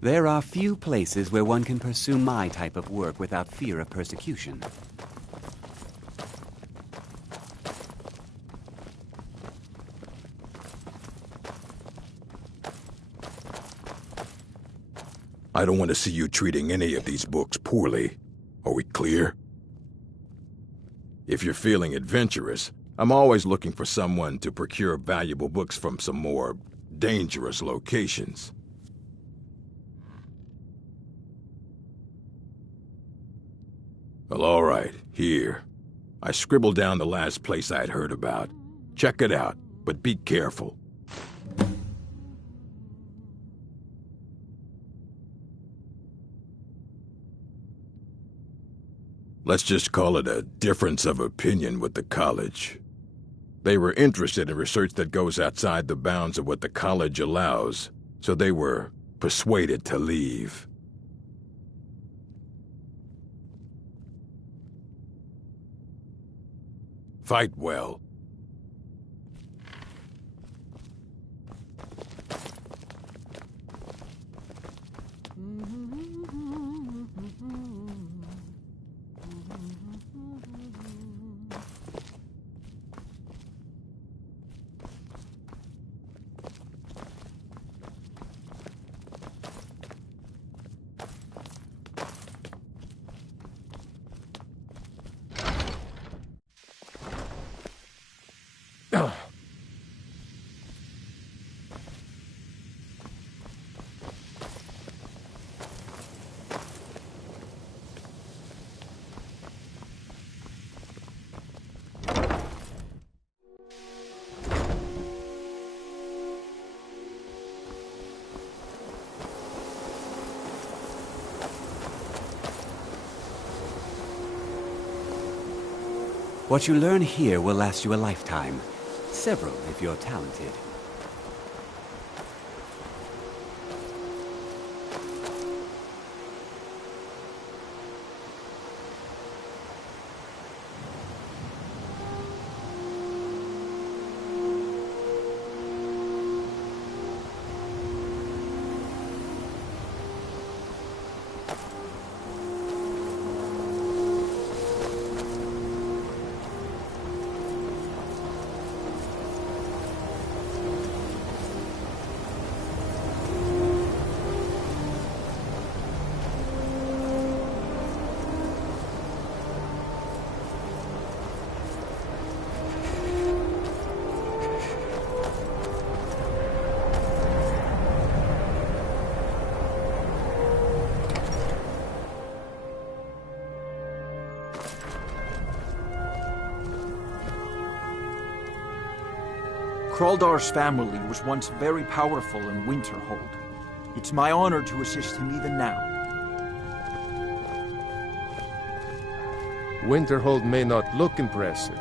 There are few places where one can pursue my type of work without fear of persecution. I don't want to see you treating any of these books poorly. Are we clear? If you're feeling adventurous, I'm always looking for someone to procure valuable books from some more dangerous locations. Well, all right, here. I scribbled down the last place I'd heard about. Check it out, but be careful. Let's just call it a difference of opinion with the college. They were interested in research that goes outside the bounds of what the college allows, so they were persuaded to leave. Fight well. What you learn here will last you a lifetime. Several, if you're talented. Kraldar's family was once very powerful in Winterhold. It's my honor to assist him even now. Winterhold may not look impressive,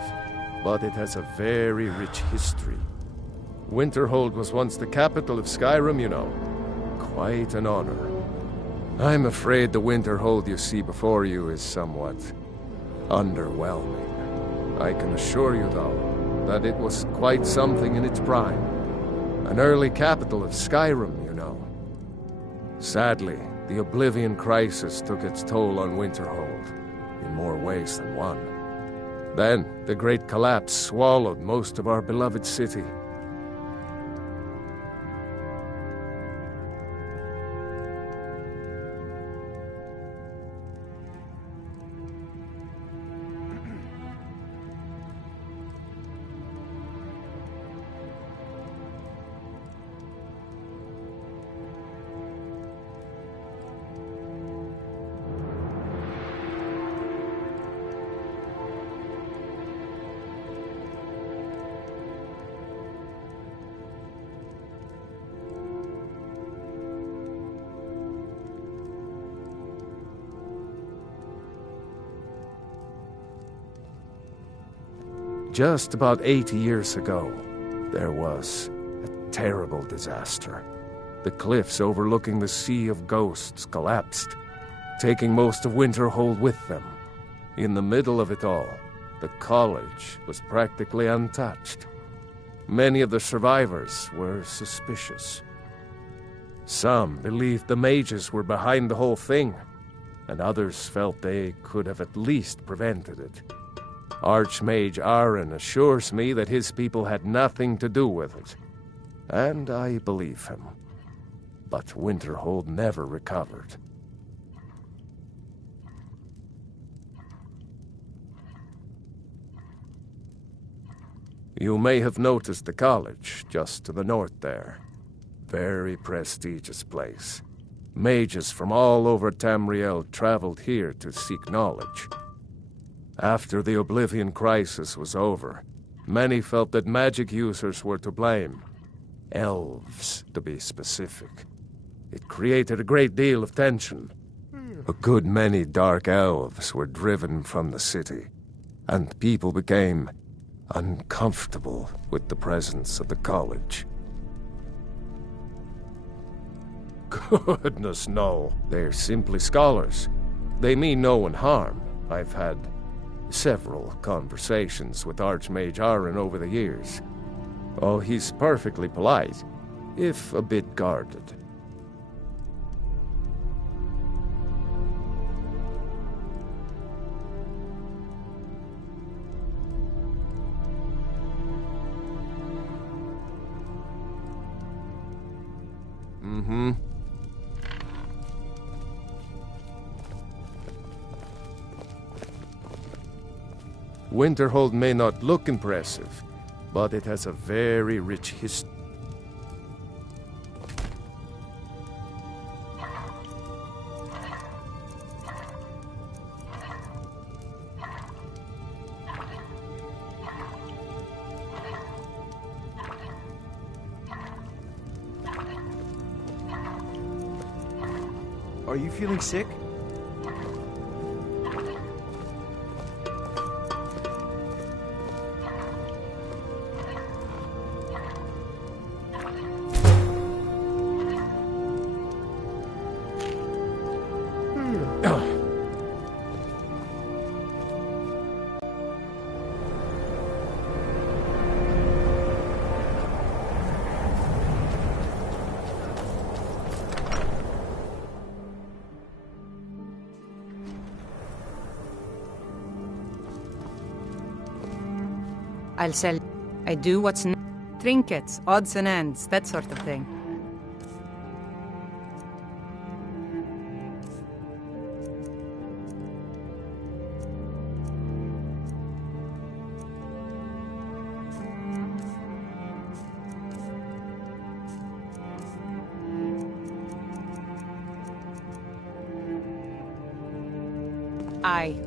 but it has a very rich history. Winterhold was once the capital of Skyrim, you know. Quite an honor. I'm afraid the Winterhold you see before you is somewhat underwhelming. I can assure you, though, that it was quite something in its prime. An early capital of Skyrim, you know. Sadly, the Oblivion Crisis took its toll on Winterhold, in more ways than one. Then, the Great Collapse swallowed most of our beloved city. Just about 80 years ago, there was a terrible disaster. The cliffs overlooking the Sea of Ghosts collapsed, taking most of Winterhold with them. In the middle of it all, the college was practically untouched. Many of the survivors were suspicious. Some believed the mages were behind the whole thing, and others felt they could have at least prevented it. Archmage Aaron assures me that his people had nothing to do with it, and I believe him. But Winterhold never recovered. You may have noticed the college just to the north there. Very prestigious place. Mages from all over Tamriel traveled here to seek knowledge. After the Oblivion Crisis was over, many felt that magic users were to blame. Elves, to be specific. It created a great deal of tension. A good many dark elves were driven from the city, and people became uncomfortable with the presence of the college. Goodness, no. They're simply scholars. They mean no one harm. I've had several conversations with Archmage Aaron over the years. Oh, he's perfectly polite, if a bit guarded. Mm-hmm. Winterhold may not look impressive, but it has a very rich history. Are you feeling sick? I'll sell. I do what's trinkets, odds and ends, that sort of thing. Aye.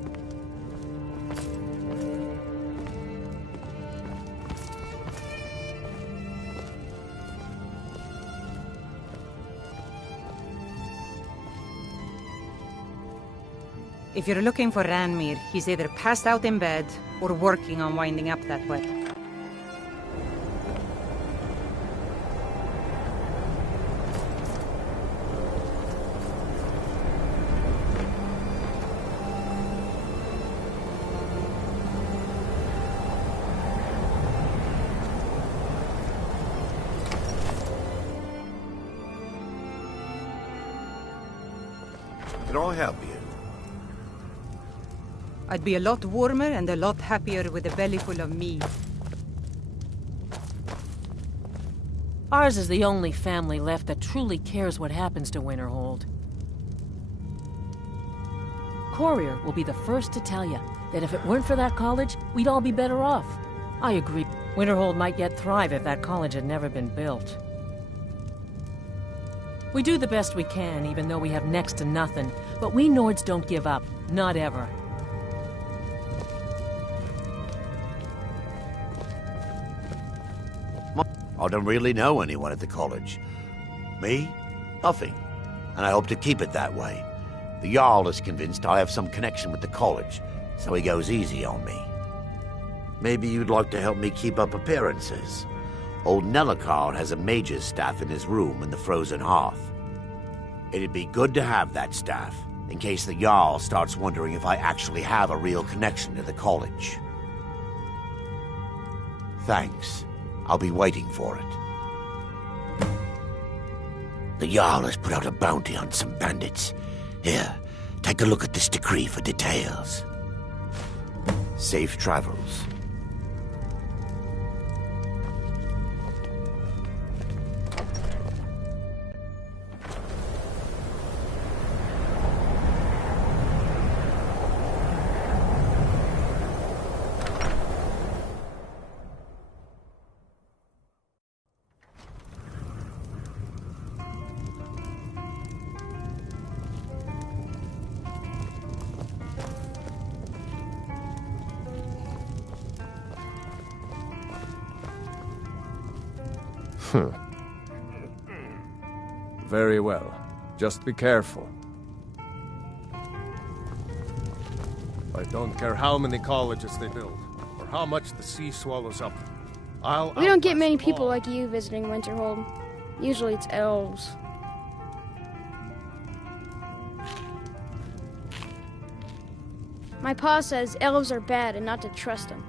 If you're looking for Ranmir, he's either passed out in bed or working on winding up that way. Can I help you? I'd be a lot warmer and a lot happier with a belly full of me. Ours is the only family left that truly cares what happens to Winterhold. Courier will be the first to tell you that if it weren't for that college, we'd all be better off. I agree. Winterhold might yet thrive if that college had never been built. We do the best we can, even though we have next to nothing. But we Nords don't give up. Not ever. I don't really know anyone at the college. Me? Nothing. And I hope to keep it that way. The Jarl is convinced I have some connection with the college, so he goes easy on me. Maybe you'd like to help me keep up appearances. Old Nellicard has a mage's staff in his room in the frozen hearth. It'd be good to have that staff, in case the Jarl starts wondering if I actually have a real connection to the college. Thanks. I'll be waiting for it. The Jarl has put out a bounty on some bandits. Here, take a look at this decree for details. Safe travels. Very well. Just be careful. I don't care how many colleges they build, or how much the sea swallows up. We don't get many people like you visiting Winterhold. Usually it's elves. My pa says elves are bad and not to trust them.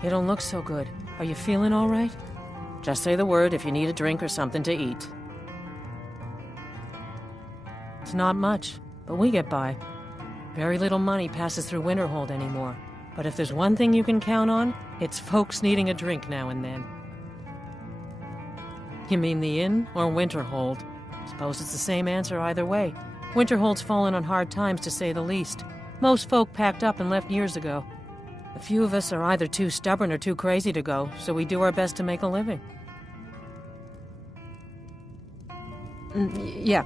You don't look so good. Are you feeling all right? Just say the word if you need a drink or something to eat. It's not much, but we get by. Very little money passes through Winterhold anymore. But if there's one thing you can count on, it's folks needing a drink now and then. You mean the inn or Winterhold? Suppose it's the same answer either way. Winterhold's fallen on hard times, to say the least. Most folk packed up and left years ago. A few of us are either too stubborn or too crazy to go, so we do our best to make a living. Yeah,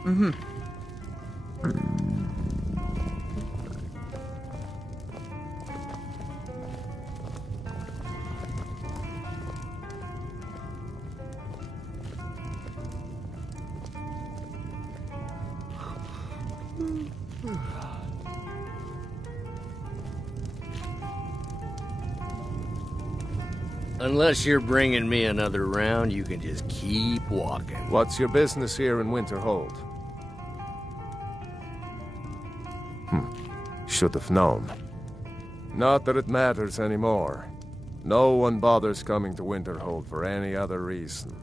Unless you're bringing me another round, you can just keep walking. What's your business here in Winterhold? Should have known. Not that it matters anymore. No one bothers coming to Winterhold for any other reason.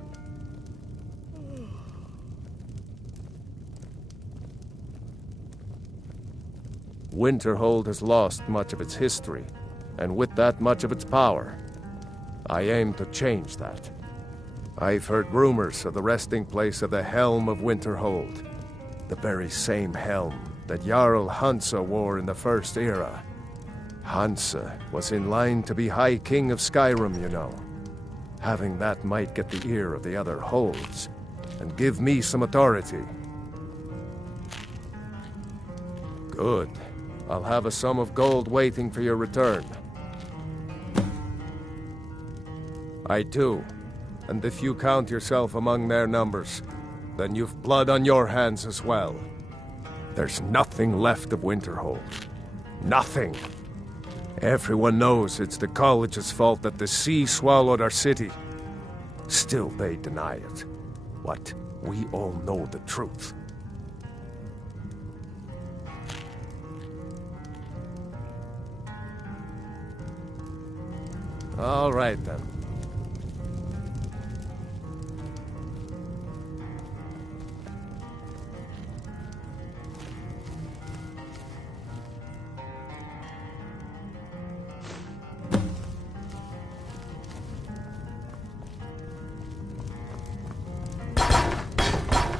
Winterhold has lost much of its history, and with that much of its power. I aim to change that. I've heard rumors of the resting place of the Helm of Winterhold. The very same helm that Jarl Hansa wore in the First Era. Hansa was in line to be High King of Skyrim, you know. Having that might get the ear of the other holds, and give me some authority. Good. I'll have a sum of gold waiting for your return. I do. And if you count yourself among their numbers, then you've blood on your hands as well. There's nothing left of Winterhold. Nothing. Everyone knows it's the college's fault that the sea swallowed our city. Still they deny it. But we all know the truth. All right then.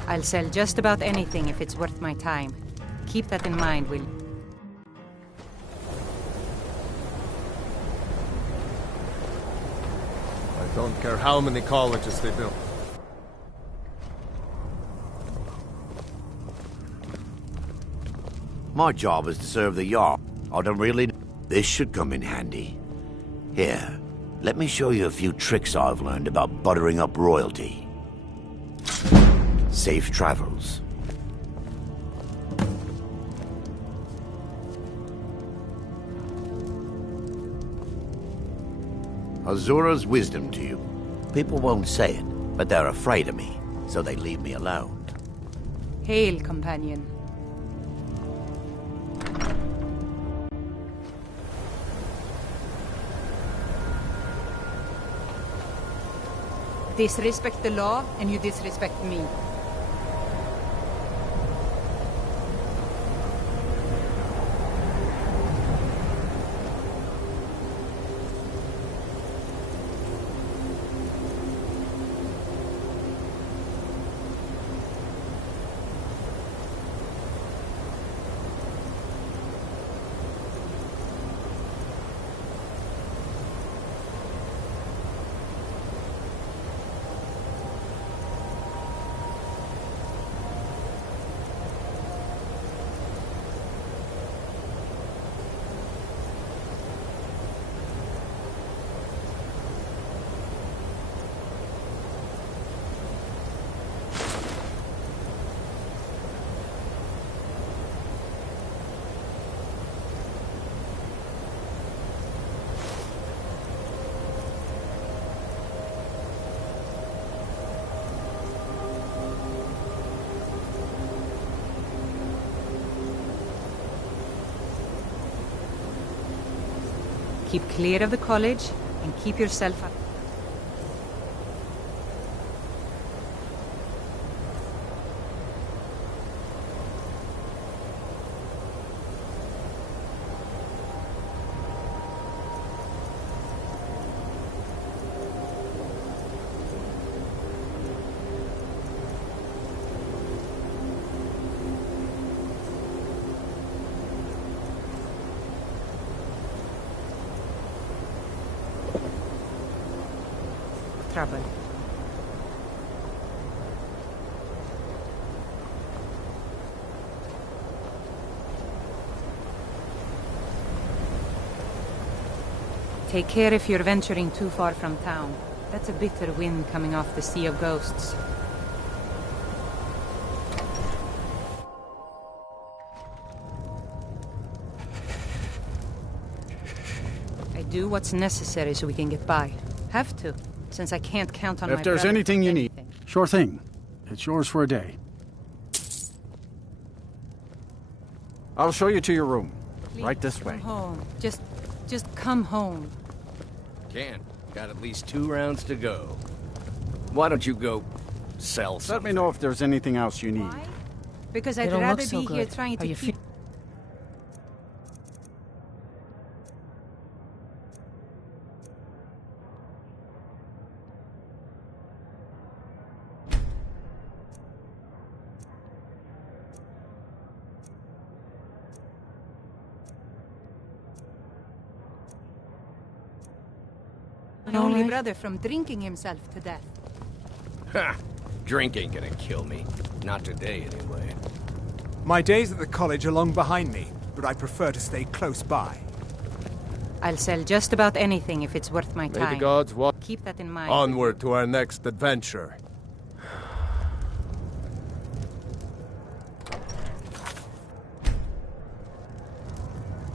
I'll sell just about anything if it's worth my time. Keep that in mind, will you? I don't care how many colleges they build. My job is to serve the Jarl. I don't really... This should come in handy. Here, let me show you a few tricks I've learned about buttering up royalty. Safe travels. Azura's wisdom to you. People won't say it, but they're afraid of me, so they leave me alone. Hail, companion. Disrespect the law, and you disrespect me. Keep clear of the college, and keep yourself up. Trouble. Take care if you're venturing too far from town. That's a bitter wind coming off the Sea of Ghosts. I do what's necessary so we can get by. Have to, since I can't count on my If there's brother. anything you need, sure thing. It's yours for a day. I'll show you to your room. Please, Right this come way. home. Just come home. Can't. Got at least 2 rounds to go. Why don't you go sell something? Let me know if there's anything else you need. Because They I'd don't look rather so be here good. trying How to you keep... My only brother from drinking himself to death. Ha! Drink ain't gonna kill me. Not today, anyway. My days at the college are long behind me, but I prefer to stay close by. I'll sell just about anything if it's worth my May time. the gods watch. Keep that in mind. Onward to our next adventure.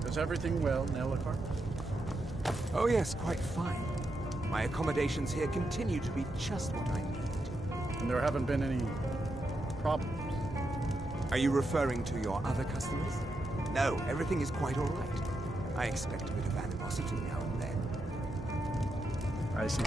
Is everything well, Nellicar? Oh yes, quite fine. My accommodations here continue to be just what I need. And there haven't been any problems? Are you referring to your other customers? No, everything is quite all right. I expect a bit of animosity now and then. I see.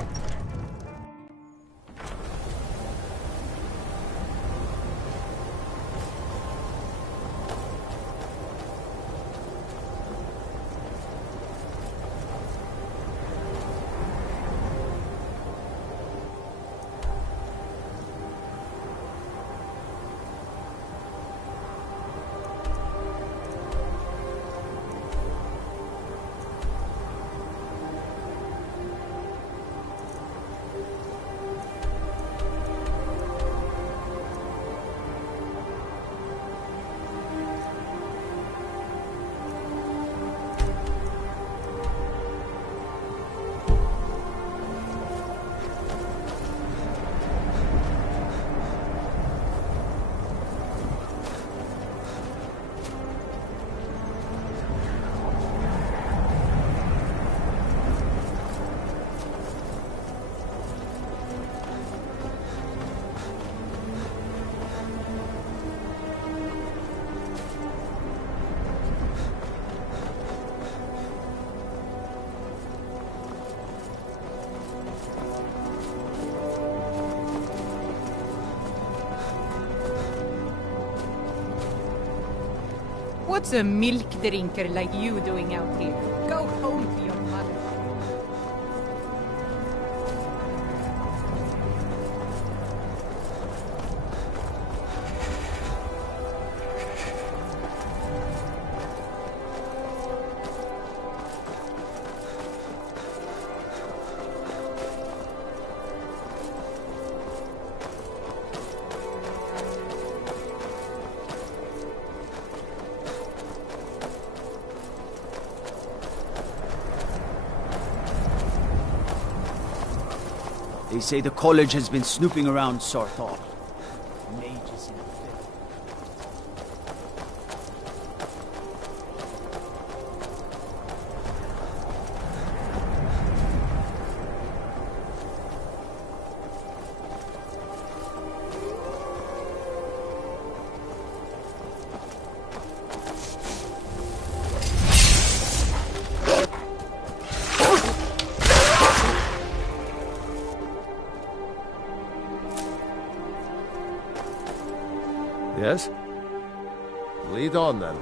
What's a milk drinker like you doing out here? Go home to your mother. They say the college has been snooping around Sarthal. Mages in the field. Yes? Lead on, then.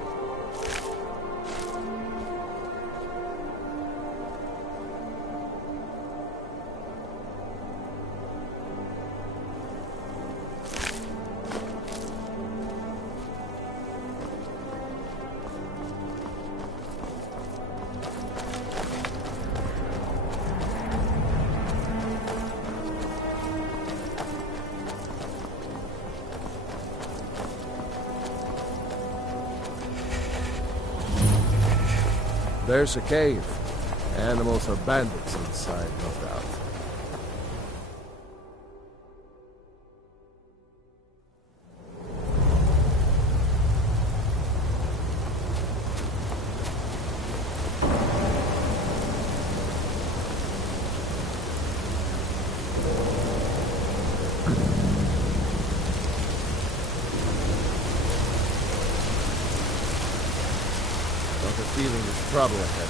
There's a cave. Animals or bandits inside, no doubt. Got a feeling there's trouble ahead.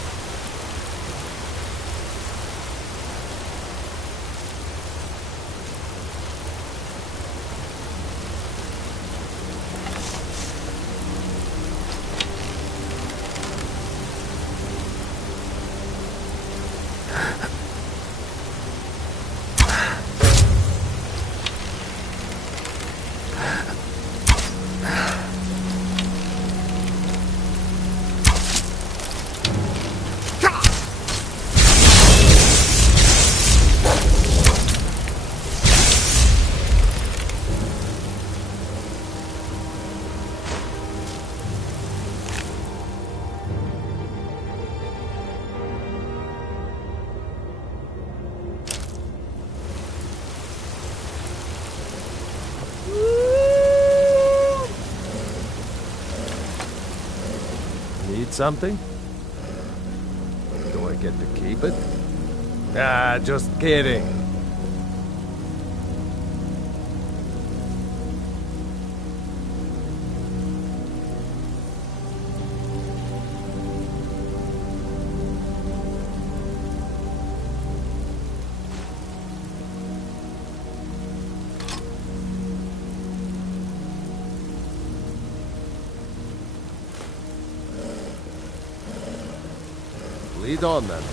Need something? Do I get to keep it? Ah, just kidding. Lead on, then.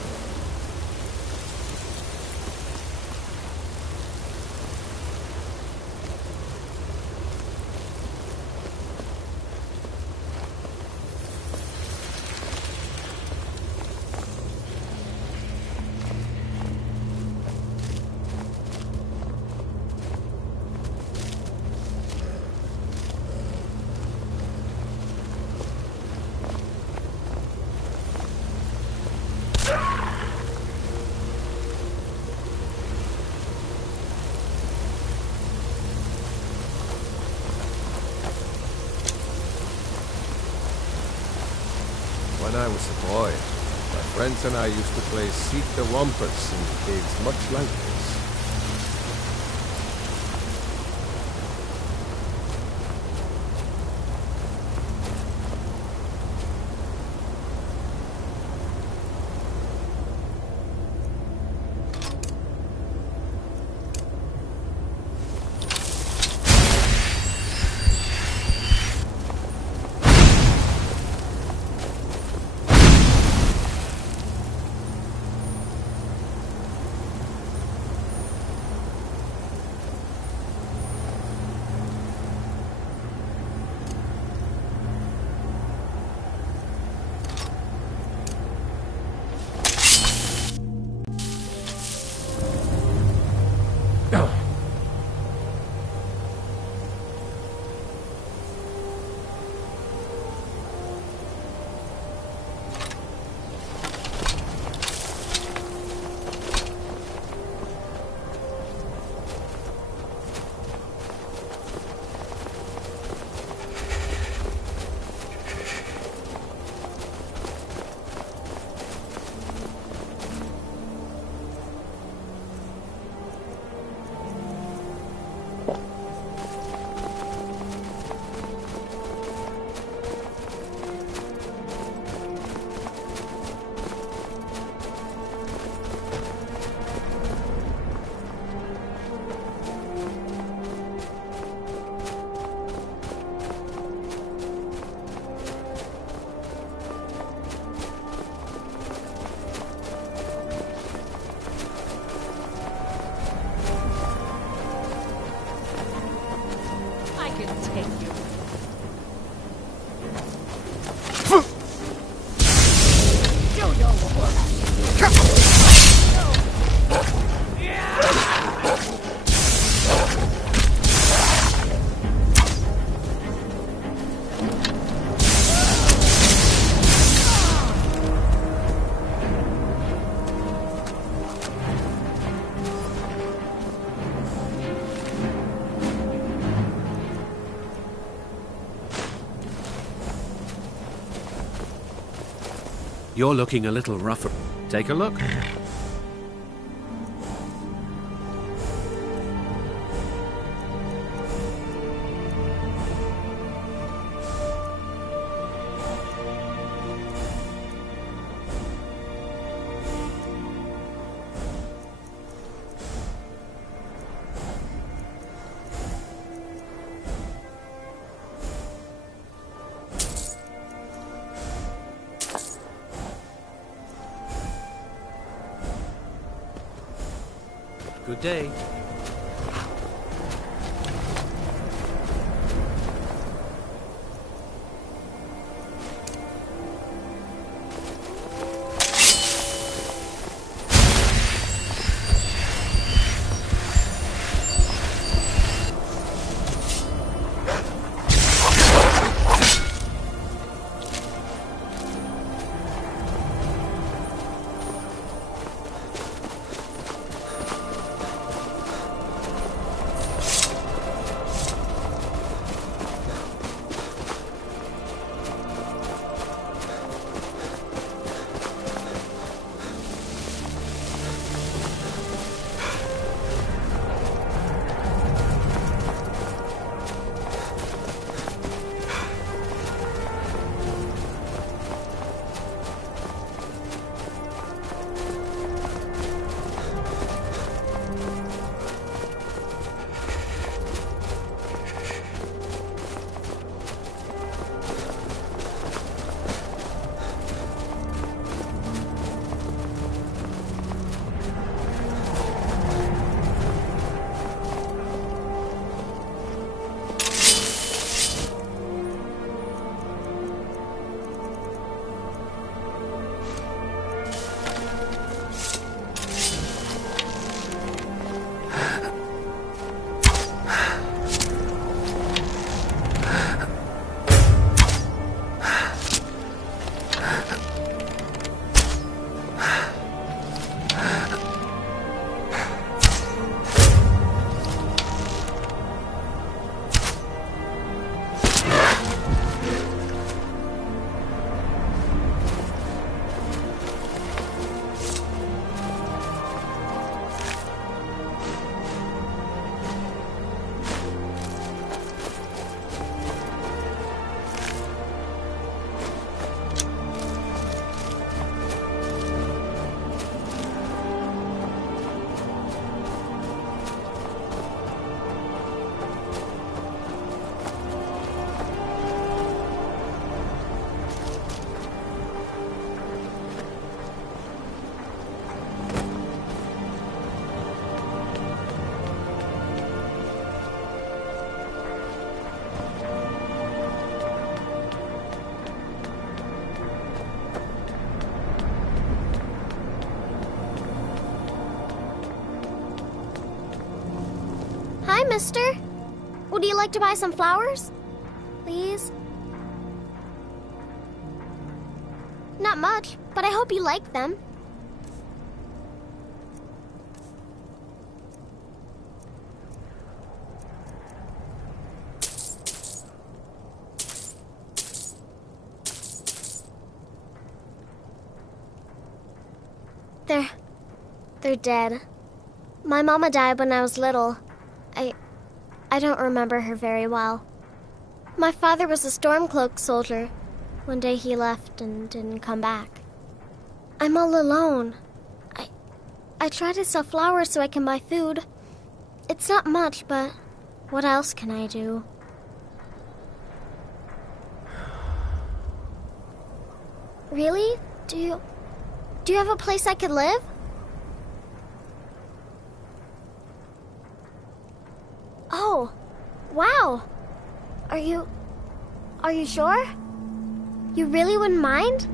When I was a boy, my friends and I used to play Seek the Wampus in caves much like this. can take you. Do your work. You're looking a little rougher. Take a look. Good day. Hi, mister. Would you like to buy some flowers? Please? Not much, but I hope you like them. They're dead. My mama died when I was little. I don't remember her very well. My father was a Stormcloak soldier. One day he left and didn't come back. I'm all alone. I try to sell flowers so I can buy food. It's not much, but what else can I do? Really? Do you have a place I could live? Oh, wow. Are you sure? You really wouldn't mind?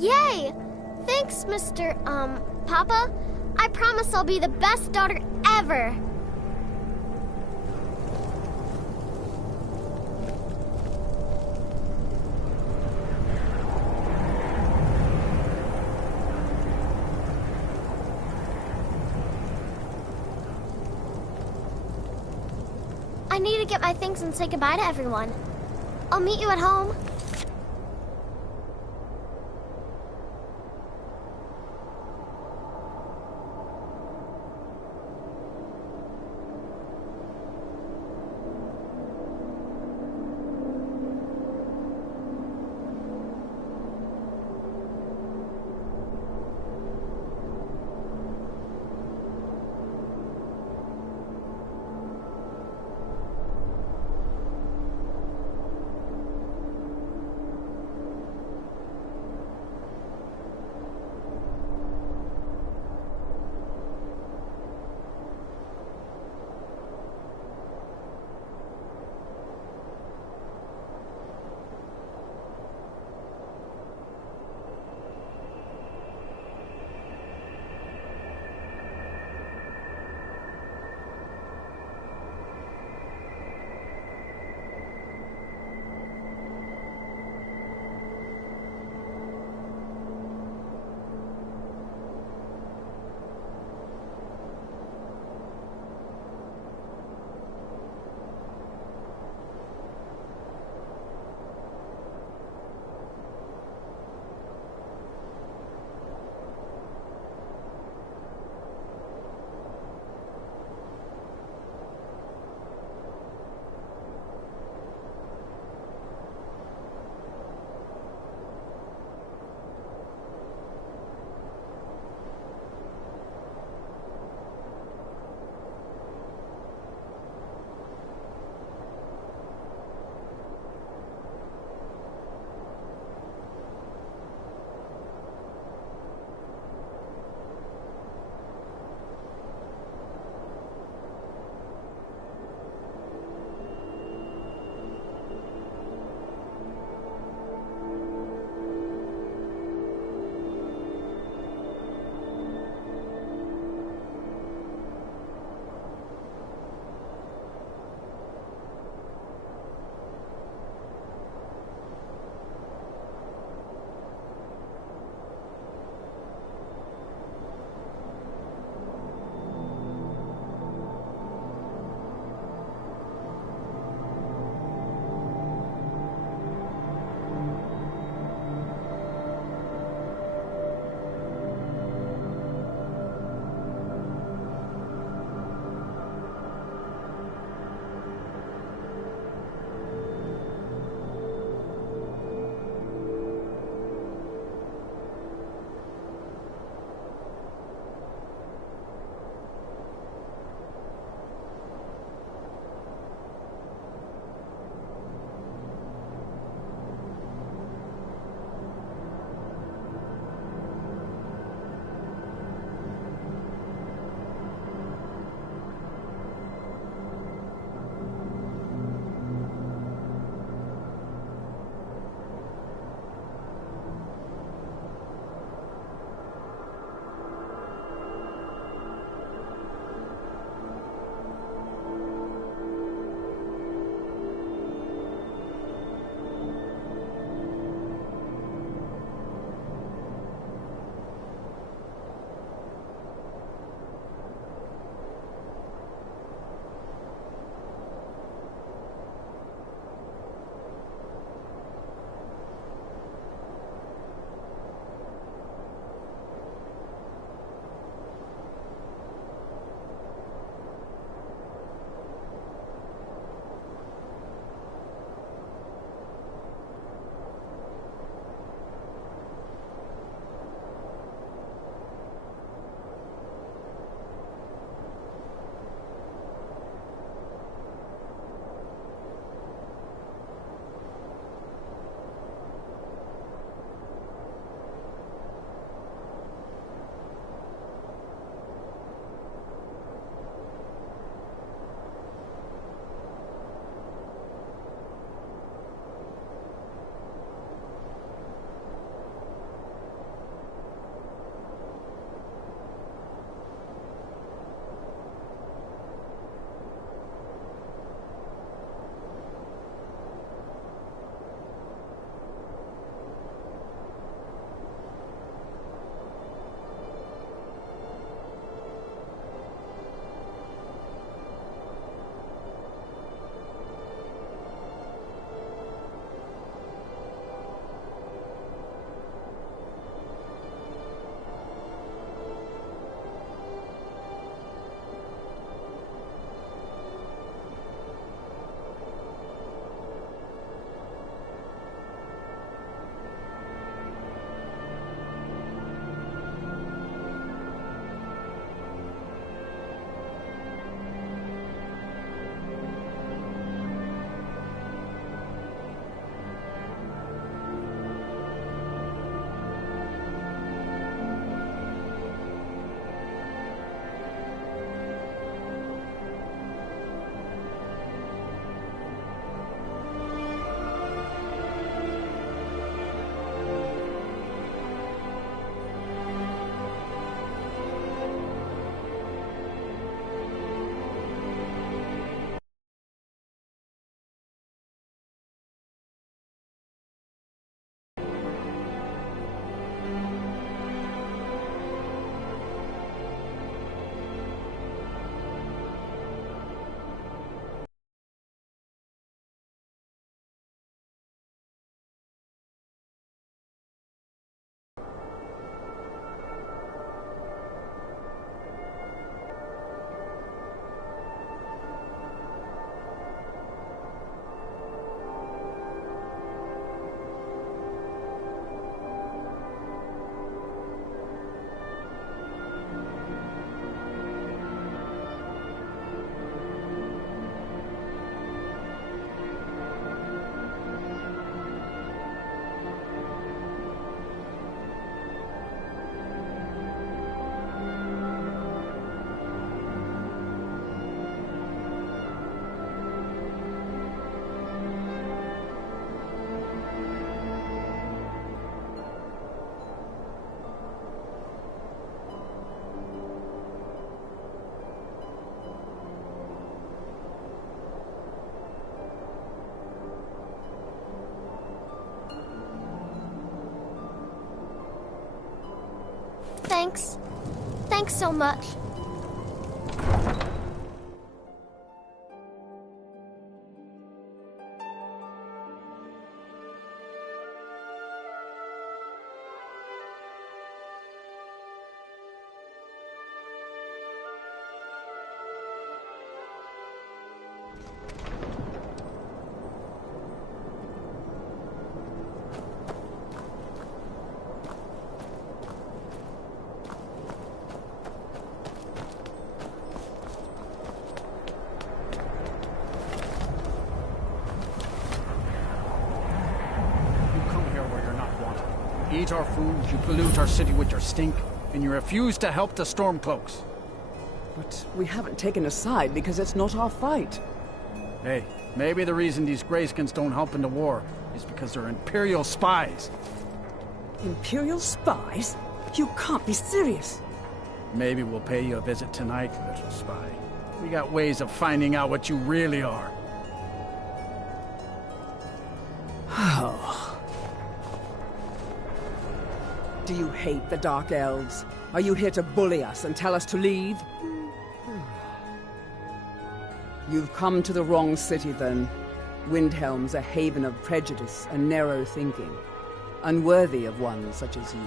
Yay! Thanks, Mr. Papa. I promise I'll be the best daughter ever. I need to get my things and say goodbye to everyone. I'll meet you at home. Thanks. Thanks so much. Eat our food, you pollute our city with your stink, and you refuse to help the Stormcloaks. But we haven't taken a side because it's not our fight. Hey, maybe the reason these Greyskins don't help in the war is because they're Imperial spies. Imperial spies? You can't be serious. Maybe we'll pay you a visit tonight, little spy. We got ways of finding out what you really are. Oh. Do you hate the Dark Elves? Are you here to bully us and tell us to leave? You've come to the wrong city, then. Windhelm's a haven of prejudice and narrow thinking, unworthy of one such as you.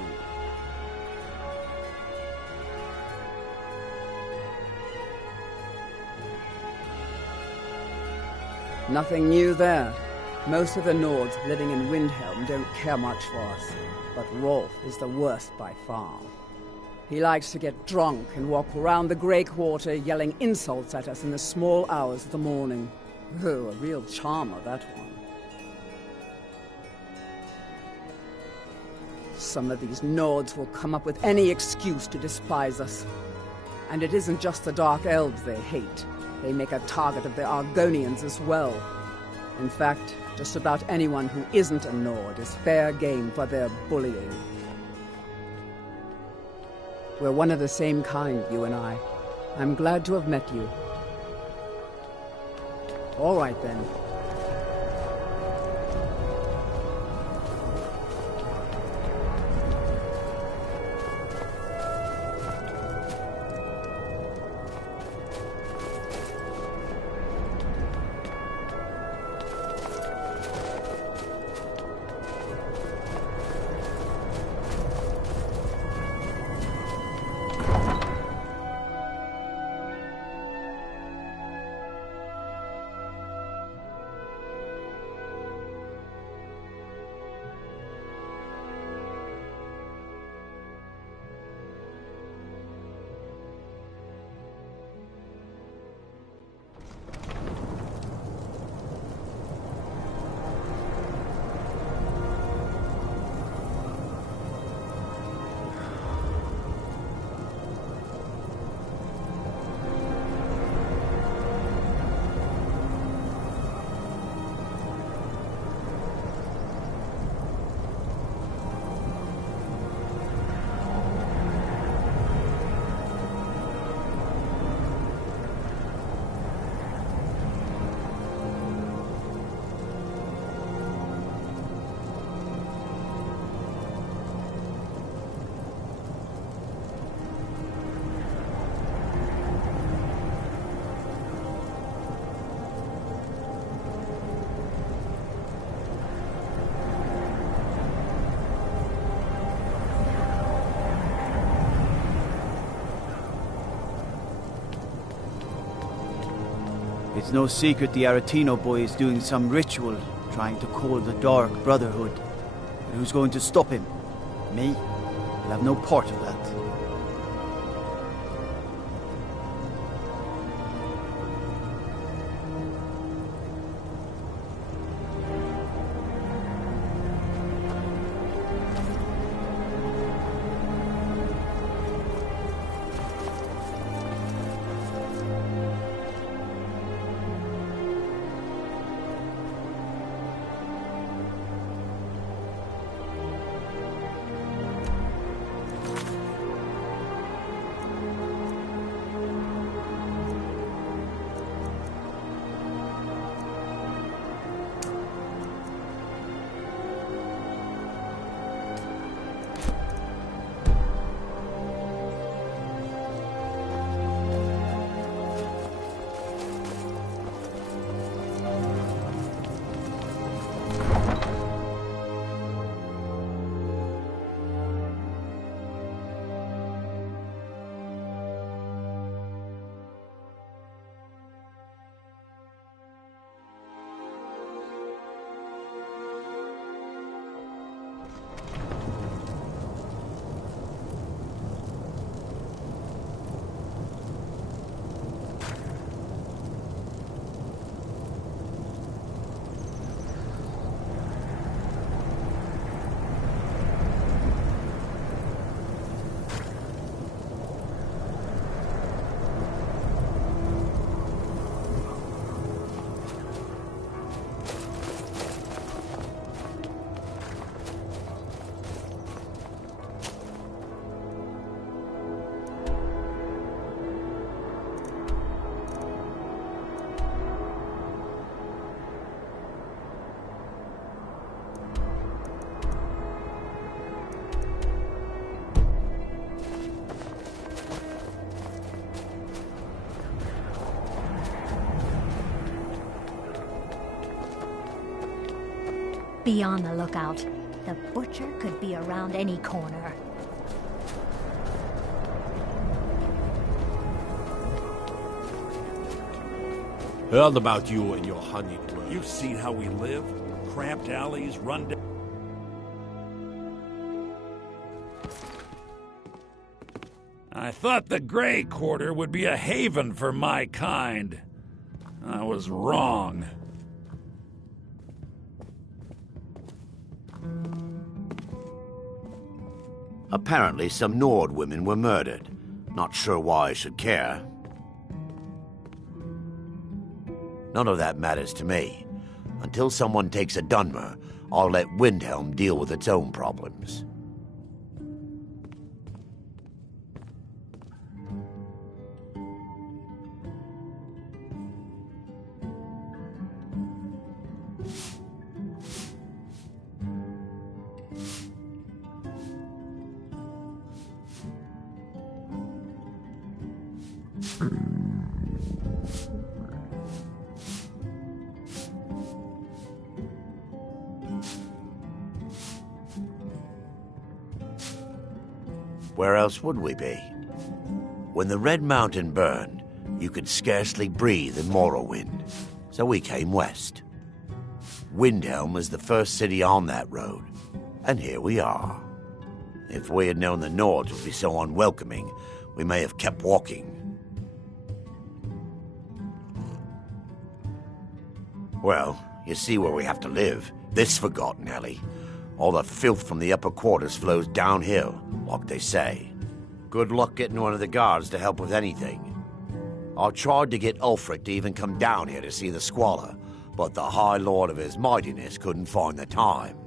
Nothing new there. Most of the Nords living in Windhelm don't care much for us, but Rolf is the worst by far. He likes to get drunk and walk around the Grey Quarter yelling insults at us in the small hours of the morning. Oh, a real charmer, that one. Some of these Nords will come up with any excuse to despise us. And it isn't just the Dark Elves they hate. They make a target of the Argonians as well. In fact, just about anyone who isn't a Nord is fair game for their bullying. We're one of the same kind, you and I. I'm glad to have met you. All right, then. It's no secret the Aretino boy is doing some ritual, trying to call the Dark Brotherhood. But who's going to stop him? Me? I'll have no part of that. Be on the lookout. The butcher could be around any corner. Heard about you and your honeyclub. You've seen how we live. Cramped alleys, run down. I thought the Grey Quarter would be a haven for my kind. I was wrong. Apparently, some Nord women were murdered. Not sure why I should care. None of that matters to me. Until someone takes a Dunmer, I'll let Windhelm deal with its own problems. Where else would we be? When the Red Mountain burned, you could scarcely breathe in Morrowind, so we came west. Windhelm was the first city on that road, and here we are. If we had known the Nords would be so unwelcoming, we may have kept walking. Well, you see where we have to live. This forgotten alley. All the filth from the upper quarters flows downhill, like they say. Good luck getting one of the guards to help with anything. I tried to get Ulfric to even come down here to see the squalor, but the High Lord of his mightiness couldn't find the time.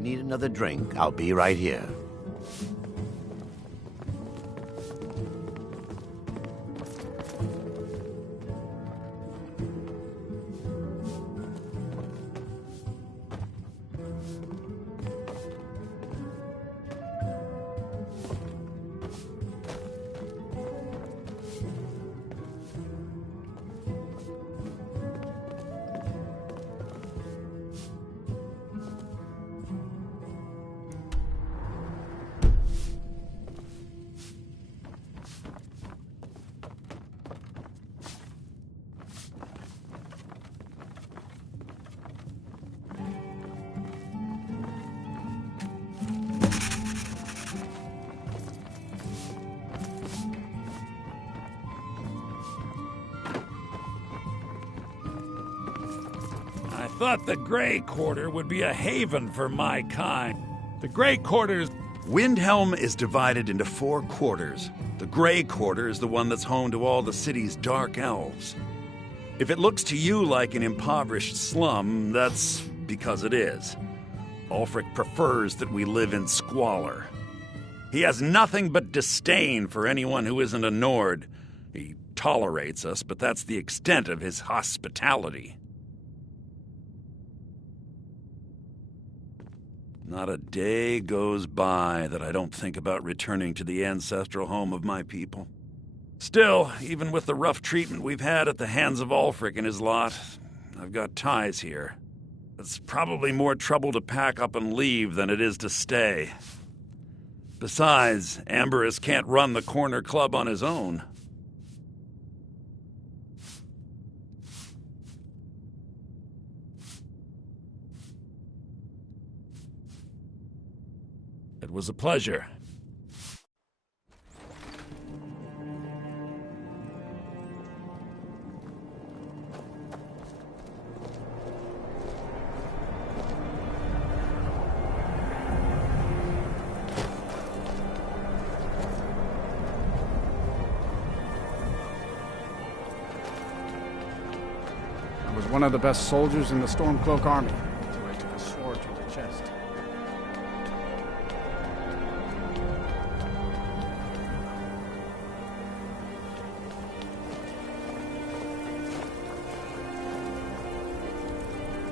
Need another drink, I'll be right here. I thought the Grey Quarter would be a haven for my kind. The Grey Quarter's... Windhelm is divided into 4 quarters. The Grey Quarter is the one that's home to all the city's dark elves. If it looks to you like an impoverished slum, that's because it is. Ulfric prefers that we live in squalor. He has nothing but disdain for anyone who isn't a Nord. He tolerates us, but that's the extent of his hospitality. Not a day goes by that I don't think about returning to the ancestral home of my people. Still, even with the rough treatment we've had at the hands of Ulfric and his lot, I've got ties here. It's probably more trouble to pack up and leave than it is to stay. Besides, Amberus can't run the corner club on his own. It was a pleasure. I was one of the best soldiers in the Stormcloak army until I took a sword to the chest.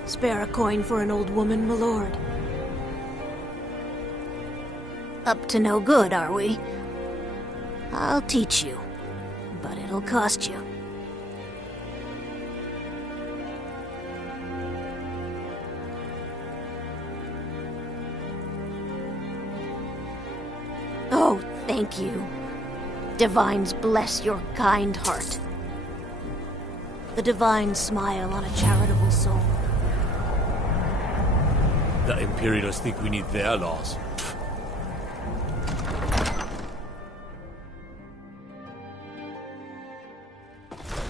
Spare a coin for an old woman, my lord. Up to no good, are we? I'll teach you, but it'll cost you. Oh, thank you. Divines bless your kind heart. The divines smile on a charitable soul. The Imperials think we need their laws.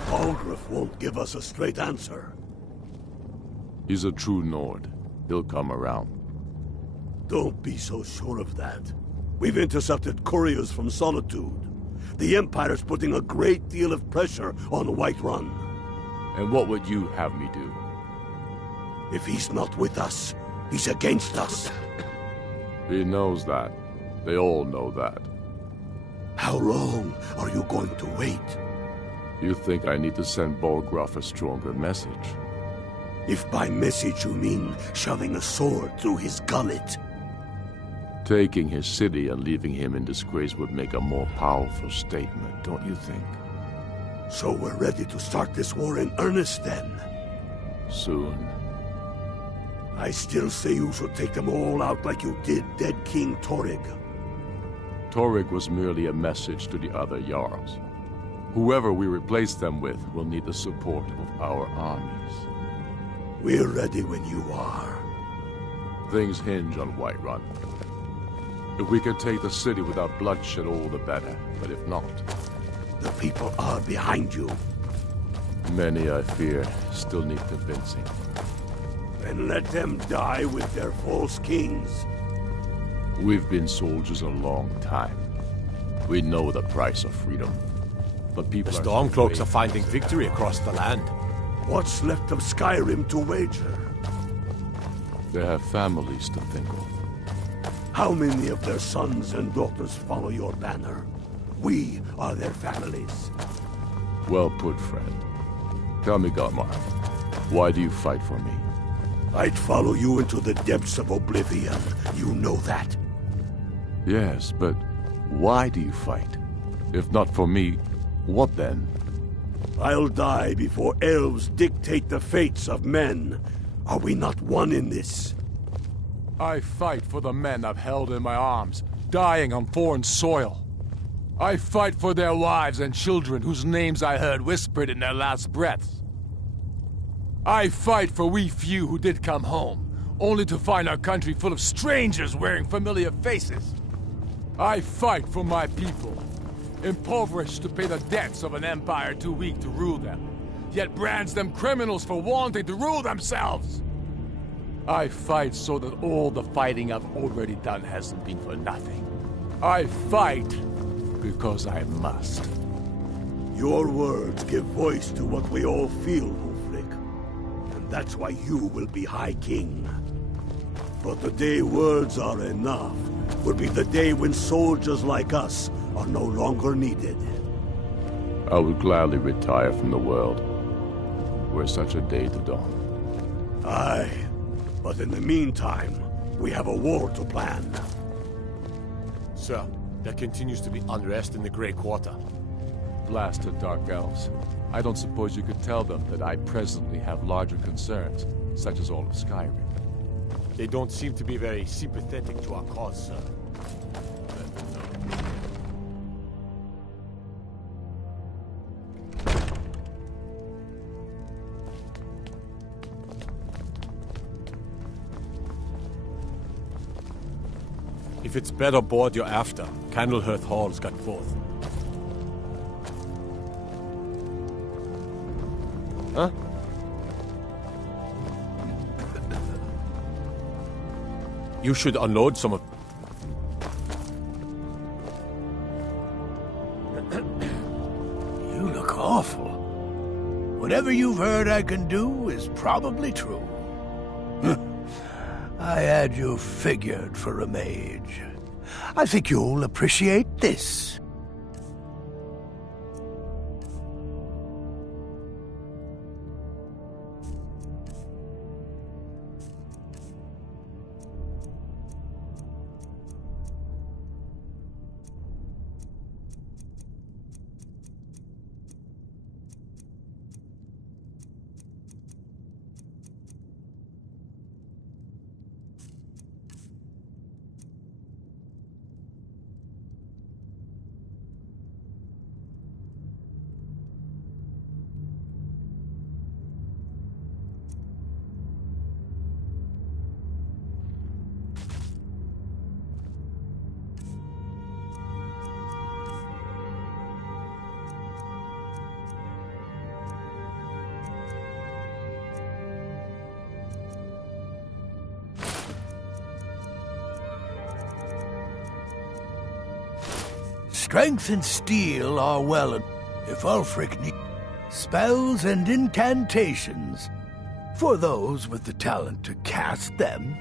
Algrif won't give us a straight answer. He's a true Nord. He'll come around. Don't be so sure of that. We've intercepted couriers from Solitude. The Empire's putting a great deal of pressure on Whiterun. And what would you have me do? If he's not with us, he's against us. He knows that. They all know that. How long are you going to wait? You think I need to send Bolgraf a stronger message? If by message you mean shoving a sword through his gullet. Taking his city and leaving him in disgrace would make a more powerful statement, don't you think? So we're ready to start this war in earnest then? Soon. I still say you should take them all out like you did dead King Torrig. Torrig was merely a message to the other Jarls. Whoever we replace them with will need the support of our armies. We're ready when you are. Things hinge on Whiterun. If we can take the city without bloodshed, all the better. But if not... The people are behind you. Many, I fear, still need convincing. Then let them die with their false kings. We've been soldiers a long time. We know the price of freedom. But people The Stormcloaks are finding victory across the land. What's left of Skyrim to wager? They have families to think of. How many of their sons and daughters follow your banner? We are their families. Well put, friend. Tell me, Godmar, why do you fight for me? I'd follow you into the depths of oblivion. You know that. Yes, but why do you fight? If not for me, what then? I'll die before elves dictate the fates of men. Are we not one in this? I fight for the men I've held in my arms, dying on foreign soil. I fight for their wives and children whose names I heard whispered in their last breaths. I fight for we few who did come home, only to find our country full of strangers wearing familiar faces. I fight for my people, impoverished to pay the debts of an empire too weak to rule them, yet brands them criminals for wanting to rule themselves. I fight so that all the fighting I've already done hasn't been for nothing. I fight because I must. Your words give voice to what we all feel, Ulfric. And that's why you will be High King. But the day words are enough will be the day when soldiers like us are no longer needed. I would gladly retire from the world, were such a day to dawn. Aye. But in the meantime, we have a war to plan. Sir, there continues to be unrest in the Grey Quarter. Blasted Dark Elves. I don't suppose you could tell them that I presently have larger concerns, such as all of Skyrim. They don't seem to be very sympathetic to our cause, sir. If it's better board you're after, Candlehearth Hall's got both. Huh? You should unload some of... You look awful. Whatever you've heard I can do is probably true. I had you figured for a mage. I think you'll appreciate this. Strength and steel are well, if Ulfric needs spells and incantations for those with the talent to cast them.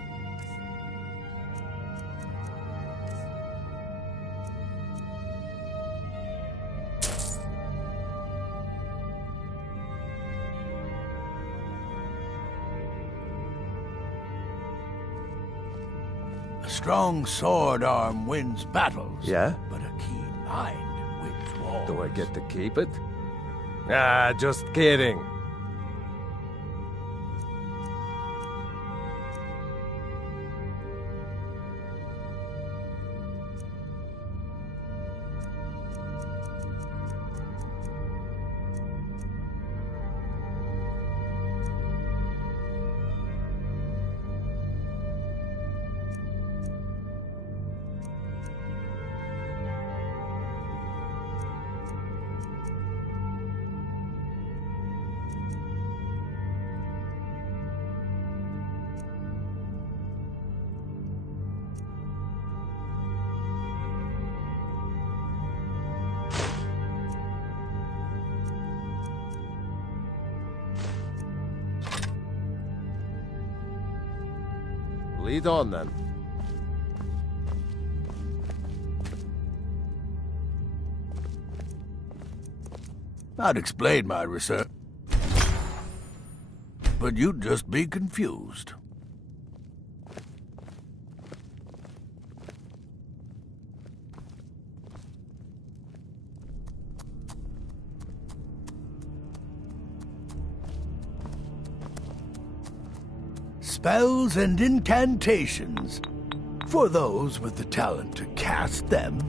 A strong sword arm wins battles. Yeah? But a keen mind wins wars. Do I get to keep it? Ah, just kidding. Lead on, then. I'd explain my research, but you'd just be confused. Spells and incantations for those with the talent to cast them.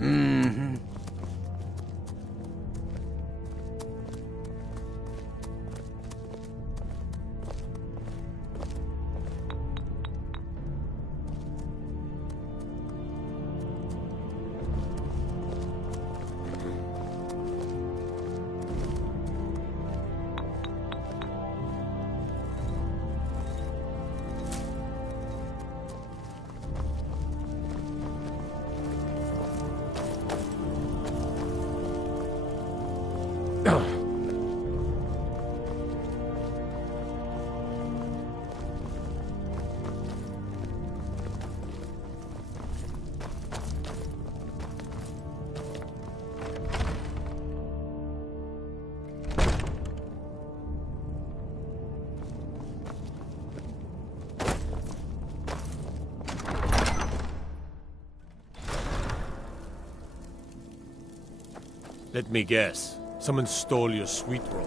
Mm-hmm. Let me guess. Someone stole your sweet rod.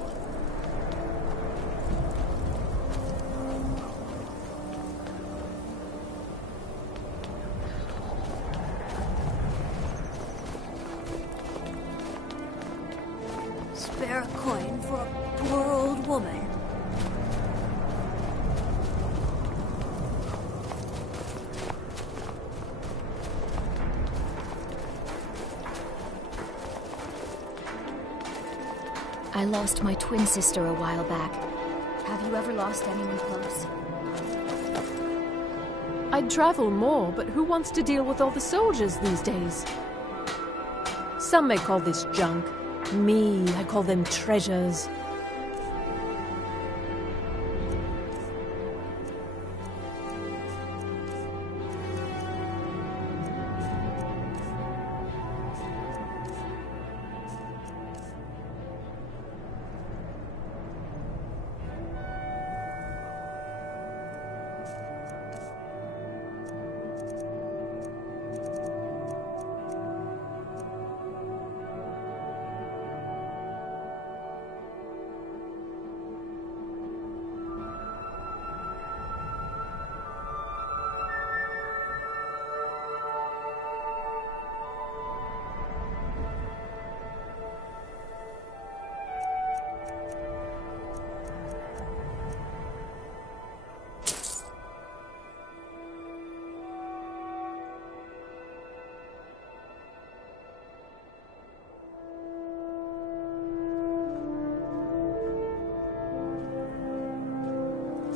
Spare a coin for a poor old woman. I lost my twin sister a while back. Have you ever lost anyone close? I'd travel more, but who wants to deal with all the soldiers these days? Some may call this junk. Me, I call them treasures.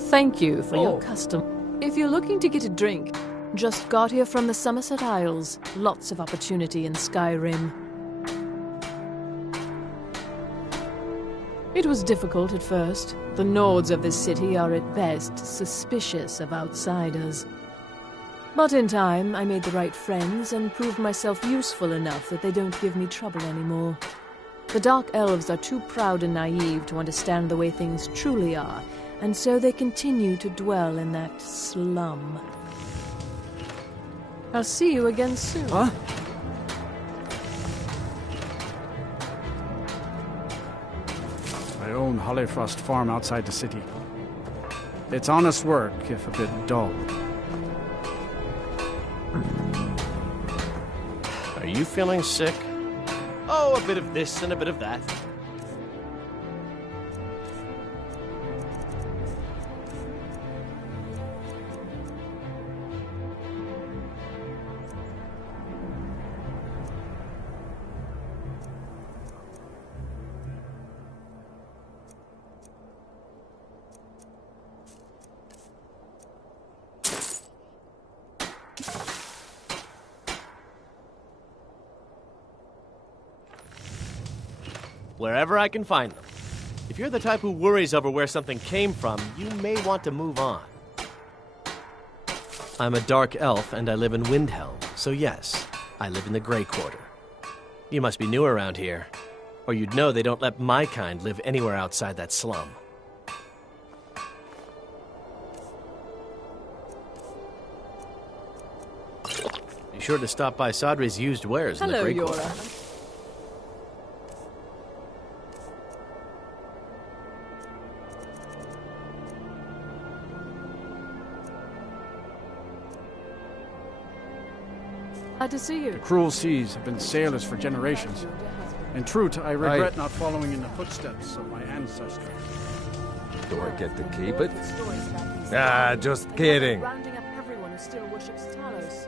Thank you for your custom. If you're looking to get a drink, just got here from the Somerset Isles. Lots of opportunity in Skyrim. It was difficult at first. The Nords of this city are at best suspicious of outsiders. But in time, I made the right friends and proved myself useful enough that they don't give me trouble anymore. The Dark Elves are too proud and naive to understand the way things truly are, and so they continue to dwell in that slum. I'll see you again soon. Huh? I own Hollyfrost Farm outside the city. It's honest work, if a bit dull. Are you feeling sick? Oh, a bit of this and a bit of that. Wherever I can find them. If you're the type who worries over where something came from, you may want to move on. I'm a dark elf and I live in Windhelm, so yes, I live in the Grey Quarter. You must be new around here, or you'd know they don't let my kind live anywhere outside that slum. Be sure to stop by Sadri's used wares in the Grey Quarter. Hello, Yora. Glad to see you. The cruel seas have been sailors for generations. In truth, I regret not following in the footsteps of my ancestors. Do I get to keep it? Ah, just kidding. Rounding up everyone who still worships Talos.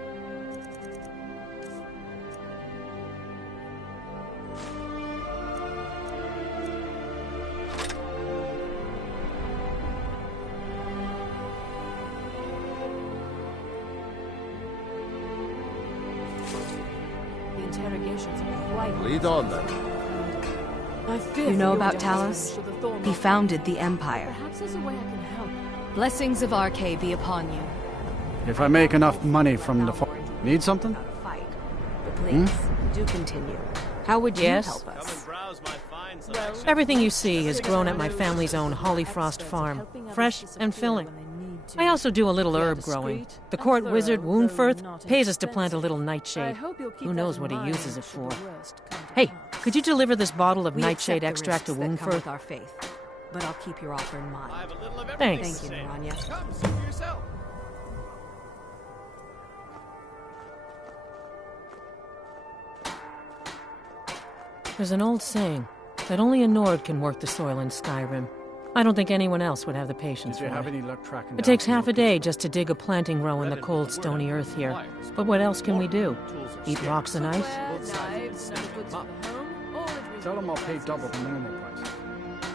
The interrogations are quite... Lead on then. I fear You know for about your Talos? descendants of the Thorn He founded the Empire. Perhaps there's a way I can help. Blessings of Arcade be upon you. If I make enough money from the farm, need something? But please, do continue. How would you help us? Everything you see is grown at my family's own Hollyfrost farm, fresh and filling. I also do a little herb growing. The court wizard, Woundfirth, pays us to plant a little nightshade. Who knows what he uses it for? Hey, Could you deliver this bottle of We nightshade accept the extract to risks that come with Woundford? our faith, but I'll keep your offer in mind. Thanks. Thank you, Naranya. Come, see for yourself. There's an old saying that only a Nord can work the soil in Skyrim. I don't think anyone else would have the patience Did you for have it. any luck tracking It down takes some half a locals? day just to dig a planting row in the cold, stony earth here. But what else can we do? Eat rocks and ice? Tell them I'll pay double the normal price.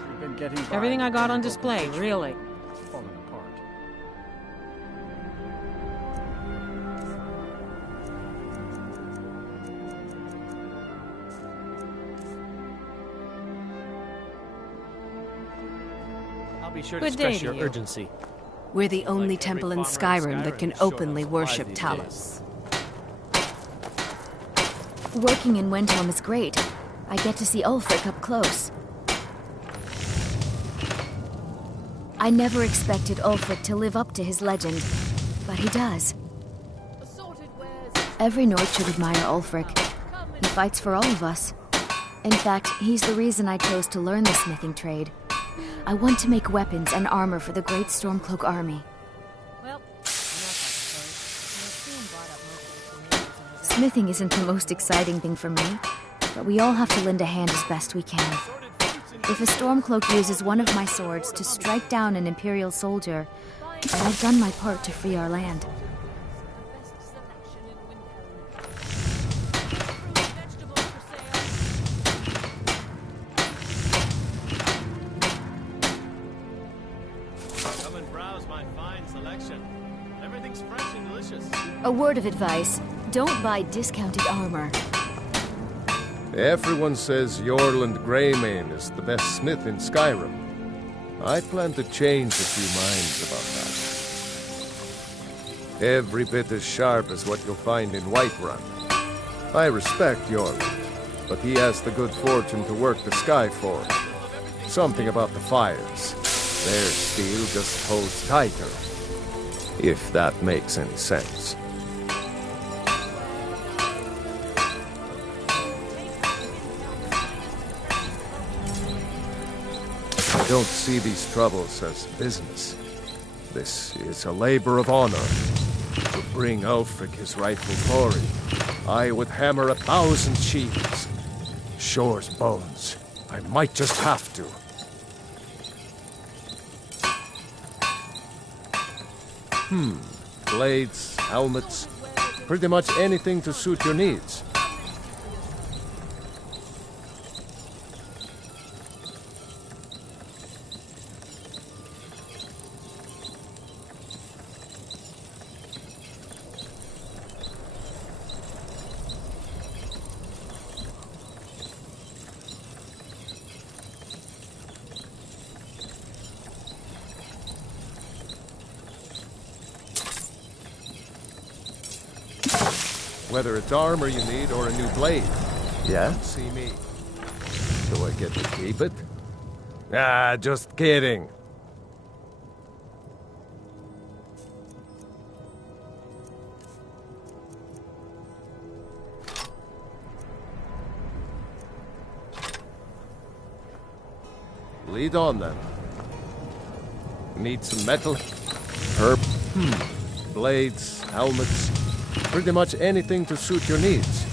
We've been getting by Everything I got on with display, broken really. It's falling apart. I'll be sure to Good stress day to your you. urgency. We're the only temple in Skyrim that can openly worship these Talos. Working in Windhelm is great. I get to see Ulfric up close. I never expected Ulfric to live up to his legend, but he does. Every Nord should admire Ulfric. He fights for all of us. In fact, he's the reason I chose to learn the smithing trade. I want to make weapons and armor for the great Stormcloak army. Smithing isn't the most exciting thing for me, but we all have to lend a hand as best we can. If a Stormcloak uses one of my swords to strike down an Imperial soldier, then I've done my part to free our land. Come and browse my fine selection. Everything's fresh and delicious. A word of advice, don't buy discounted armor. Everyone says Yorland Greymane is the best smith in Skyrim. I plan to change a few minds about that. Every bit as sharp as what you'll find in Whiterun. I respect Yorland, but he has the good fortune to work the Skyforge. Something about the fires. Their steel just holds tighter. If that makes any sense. I don't see these troubles as business. This is a labor of honor. To bring Ulfric his rightful glory, I would hammer 1,000 shields. Shore's bones. I might just have to. Blades, helmets, pretty much anything to suit your needs. Whether it's armor you need or a new blade. Yeah? See me. Do I get to keep it? Ah, just kidding. Lead on then. Need some metal? Herb? Blades, helmets, pretty much anything to suit your needs.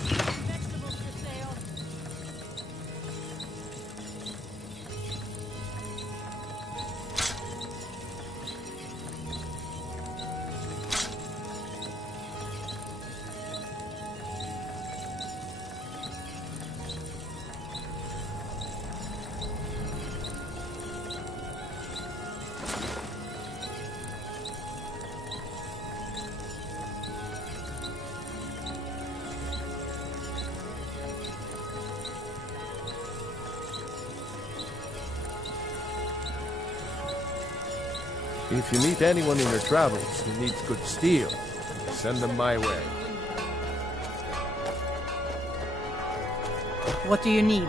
If you meet anyone in your travels who needs good steel, send them my way. What do you need?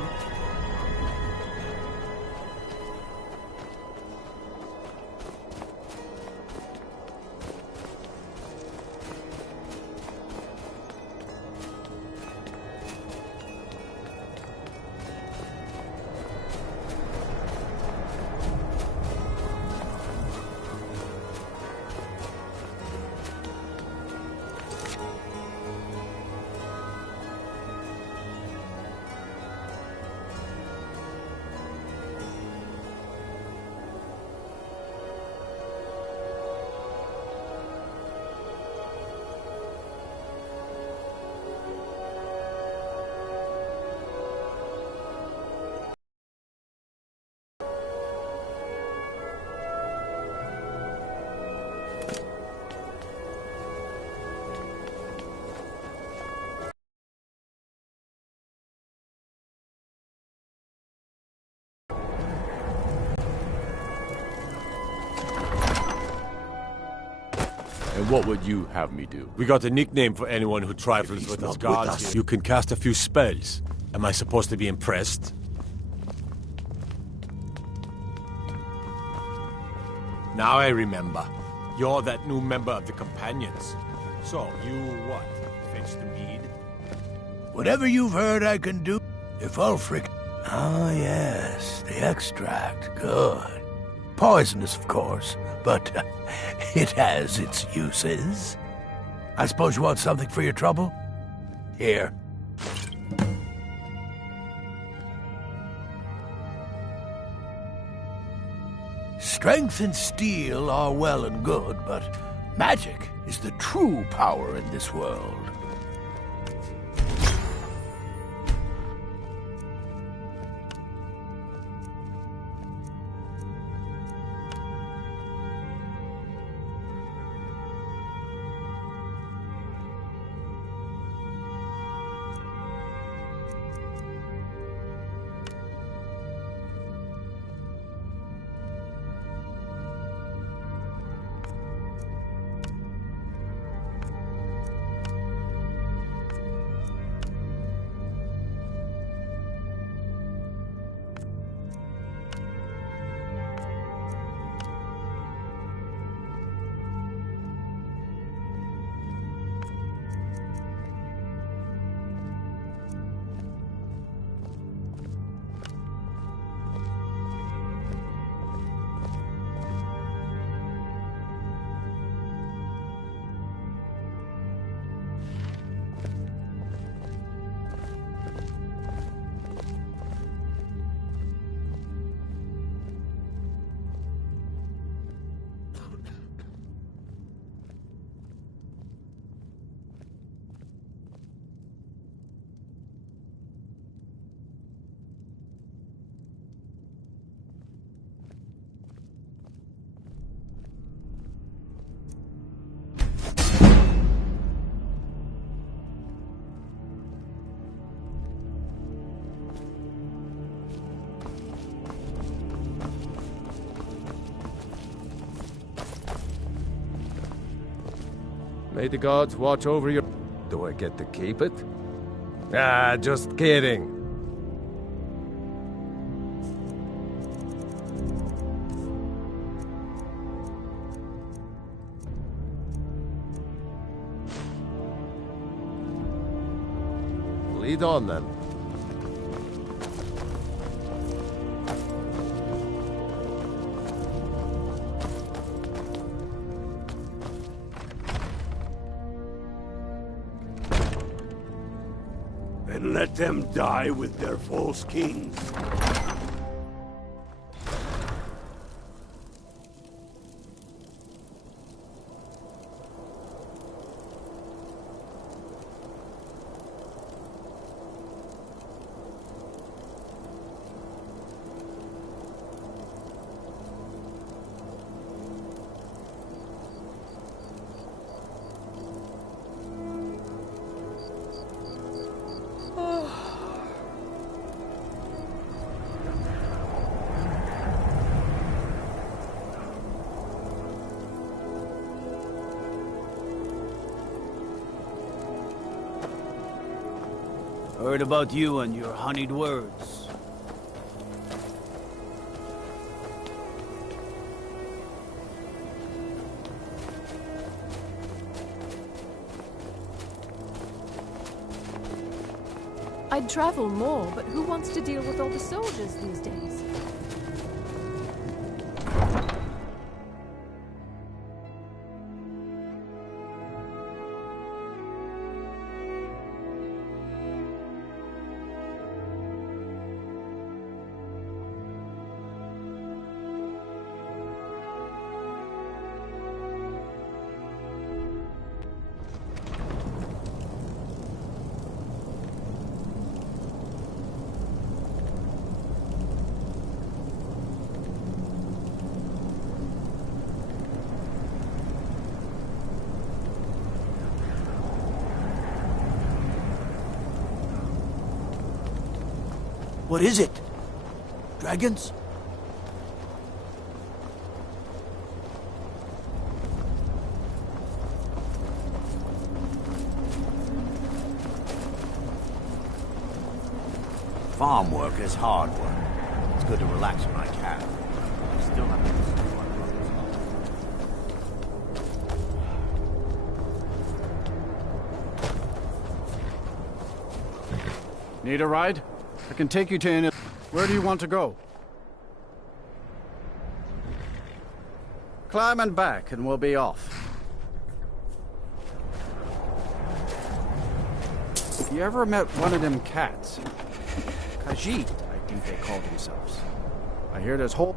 What would you have me do? We got a nickname for anyone who trifles with us gods here. You can cast a few spells. Am I supposed to be impressed? Now I remember. You're that new member of the Companions. So, you what? Fetch the mead? Whatever you've heard I can do, if Ulfric... Ah, yes, the extract. Good. Poisonous, of course, but it has its uses. I suppose you want something for your trouble? Here. Strength and steel are well and good, but magic is the true power in this world. May the gods watch over your... Do I get to keep it? Ah, just kidding. Lead on, then. And let them die with their false kings. Heard about you and your honeyed words. I'd travel more, but who wants to deal with all the soldiers these days? What is it? Dragons? Farm work is hard work. It's good to relax when I can. I still have to listen to my brother's law. Need a ride? I can take you to any... Where do you want to go? Climb and back, and we'll be off. You ever met one of them cats? Khajiit, I think they call themselves. I hear there's whole...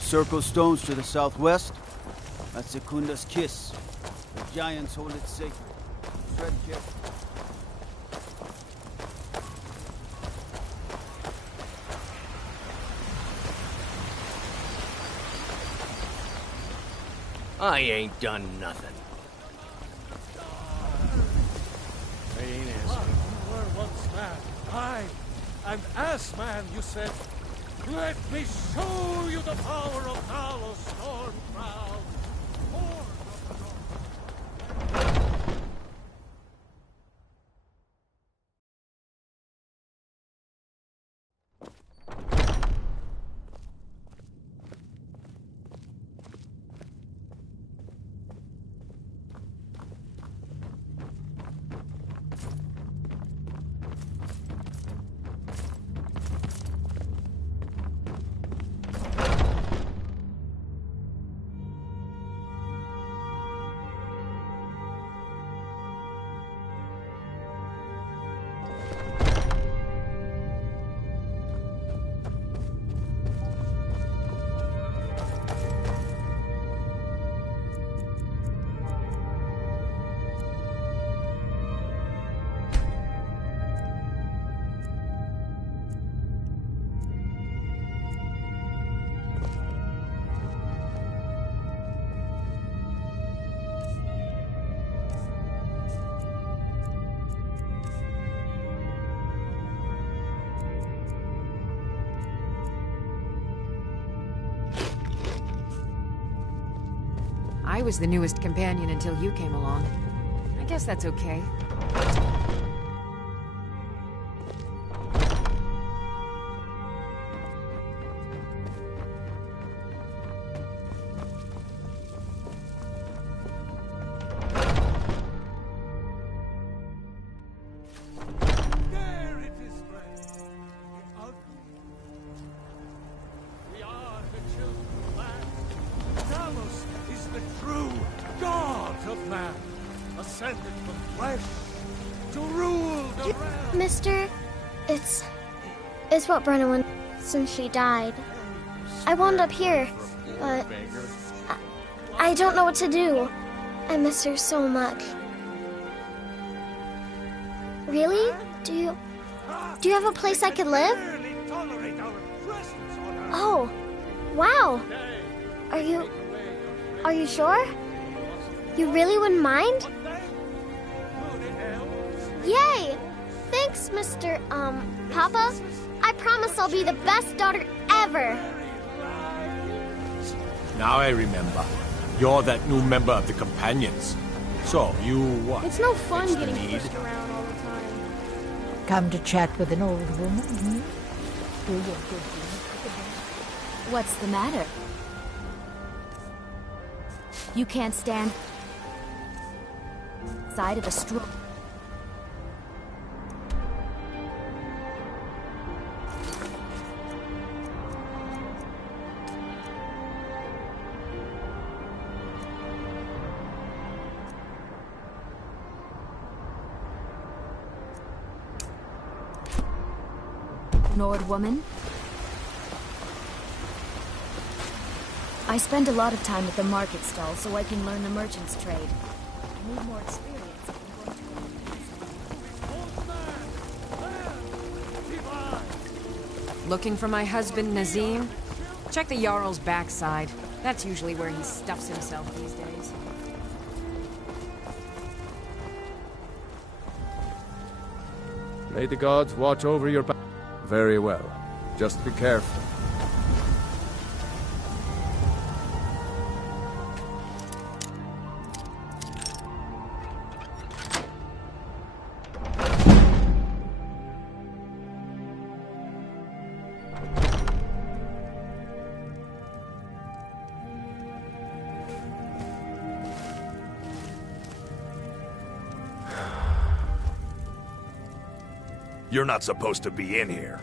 Circle stones to the southwest. That's Sekunda's kiss. The giants hold it sacred. Tread carefully. I ain't done nothing. They ain't asking. You were once man. I'm ass man, you said. Let me show you the power of Talos Stormcrown. I was the newest companion until you came along. I guess that's okay. It's what Brenna went since she died. I wound up here, but I don't know what to do. I miss her so much. Really? Do you have a place I could live? Oh, wow. Are you sure? You really wouldn't mind? Yay! Thanks, Mr. Papa. I promise I'll be the best daughter ever. Now I remember. You're that new member of the Companions. So, you what? It's no fun Fix the getting need? pushed around all the time. Come to chat with an old woman, hmm? What's the matter? You can't stand side of a straw. Nord woman? I spend a lot of time at the market stall so I can learn the merchant's trade. I need more experience. Looking for my husband, Nazim? Check the Jarl's backside. That's usually where he stuffs himself these days. May the gods watch over your back. Very well. Just be careful. You're not supposed to be in here.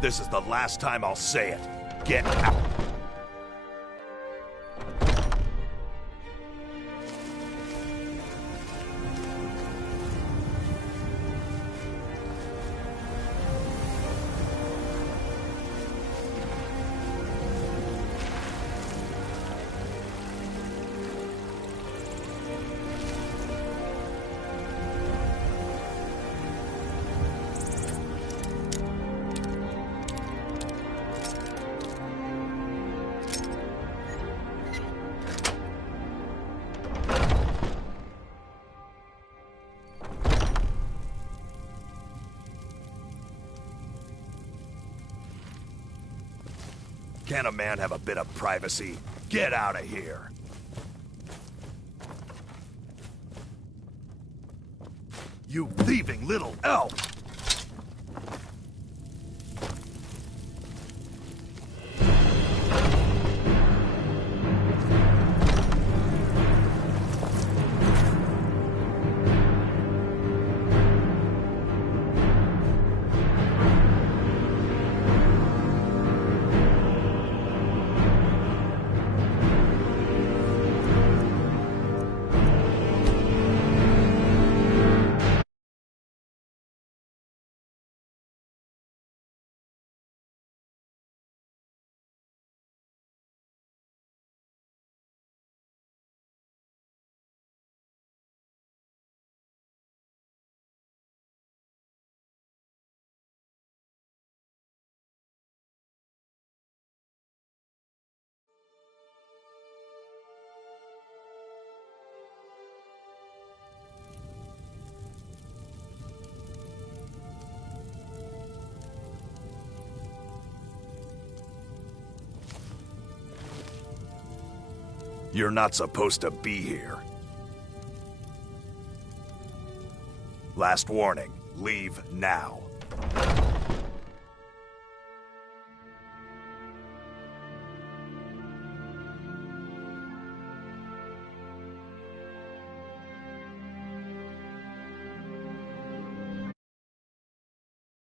This is the last time I'll say it. Get out. Can't a man have a bit of privacy? Get out of here! You thieving little elf! You're not supposed to be here. Last warning, leave now.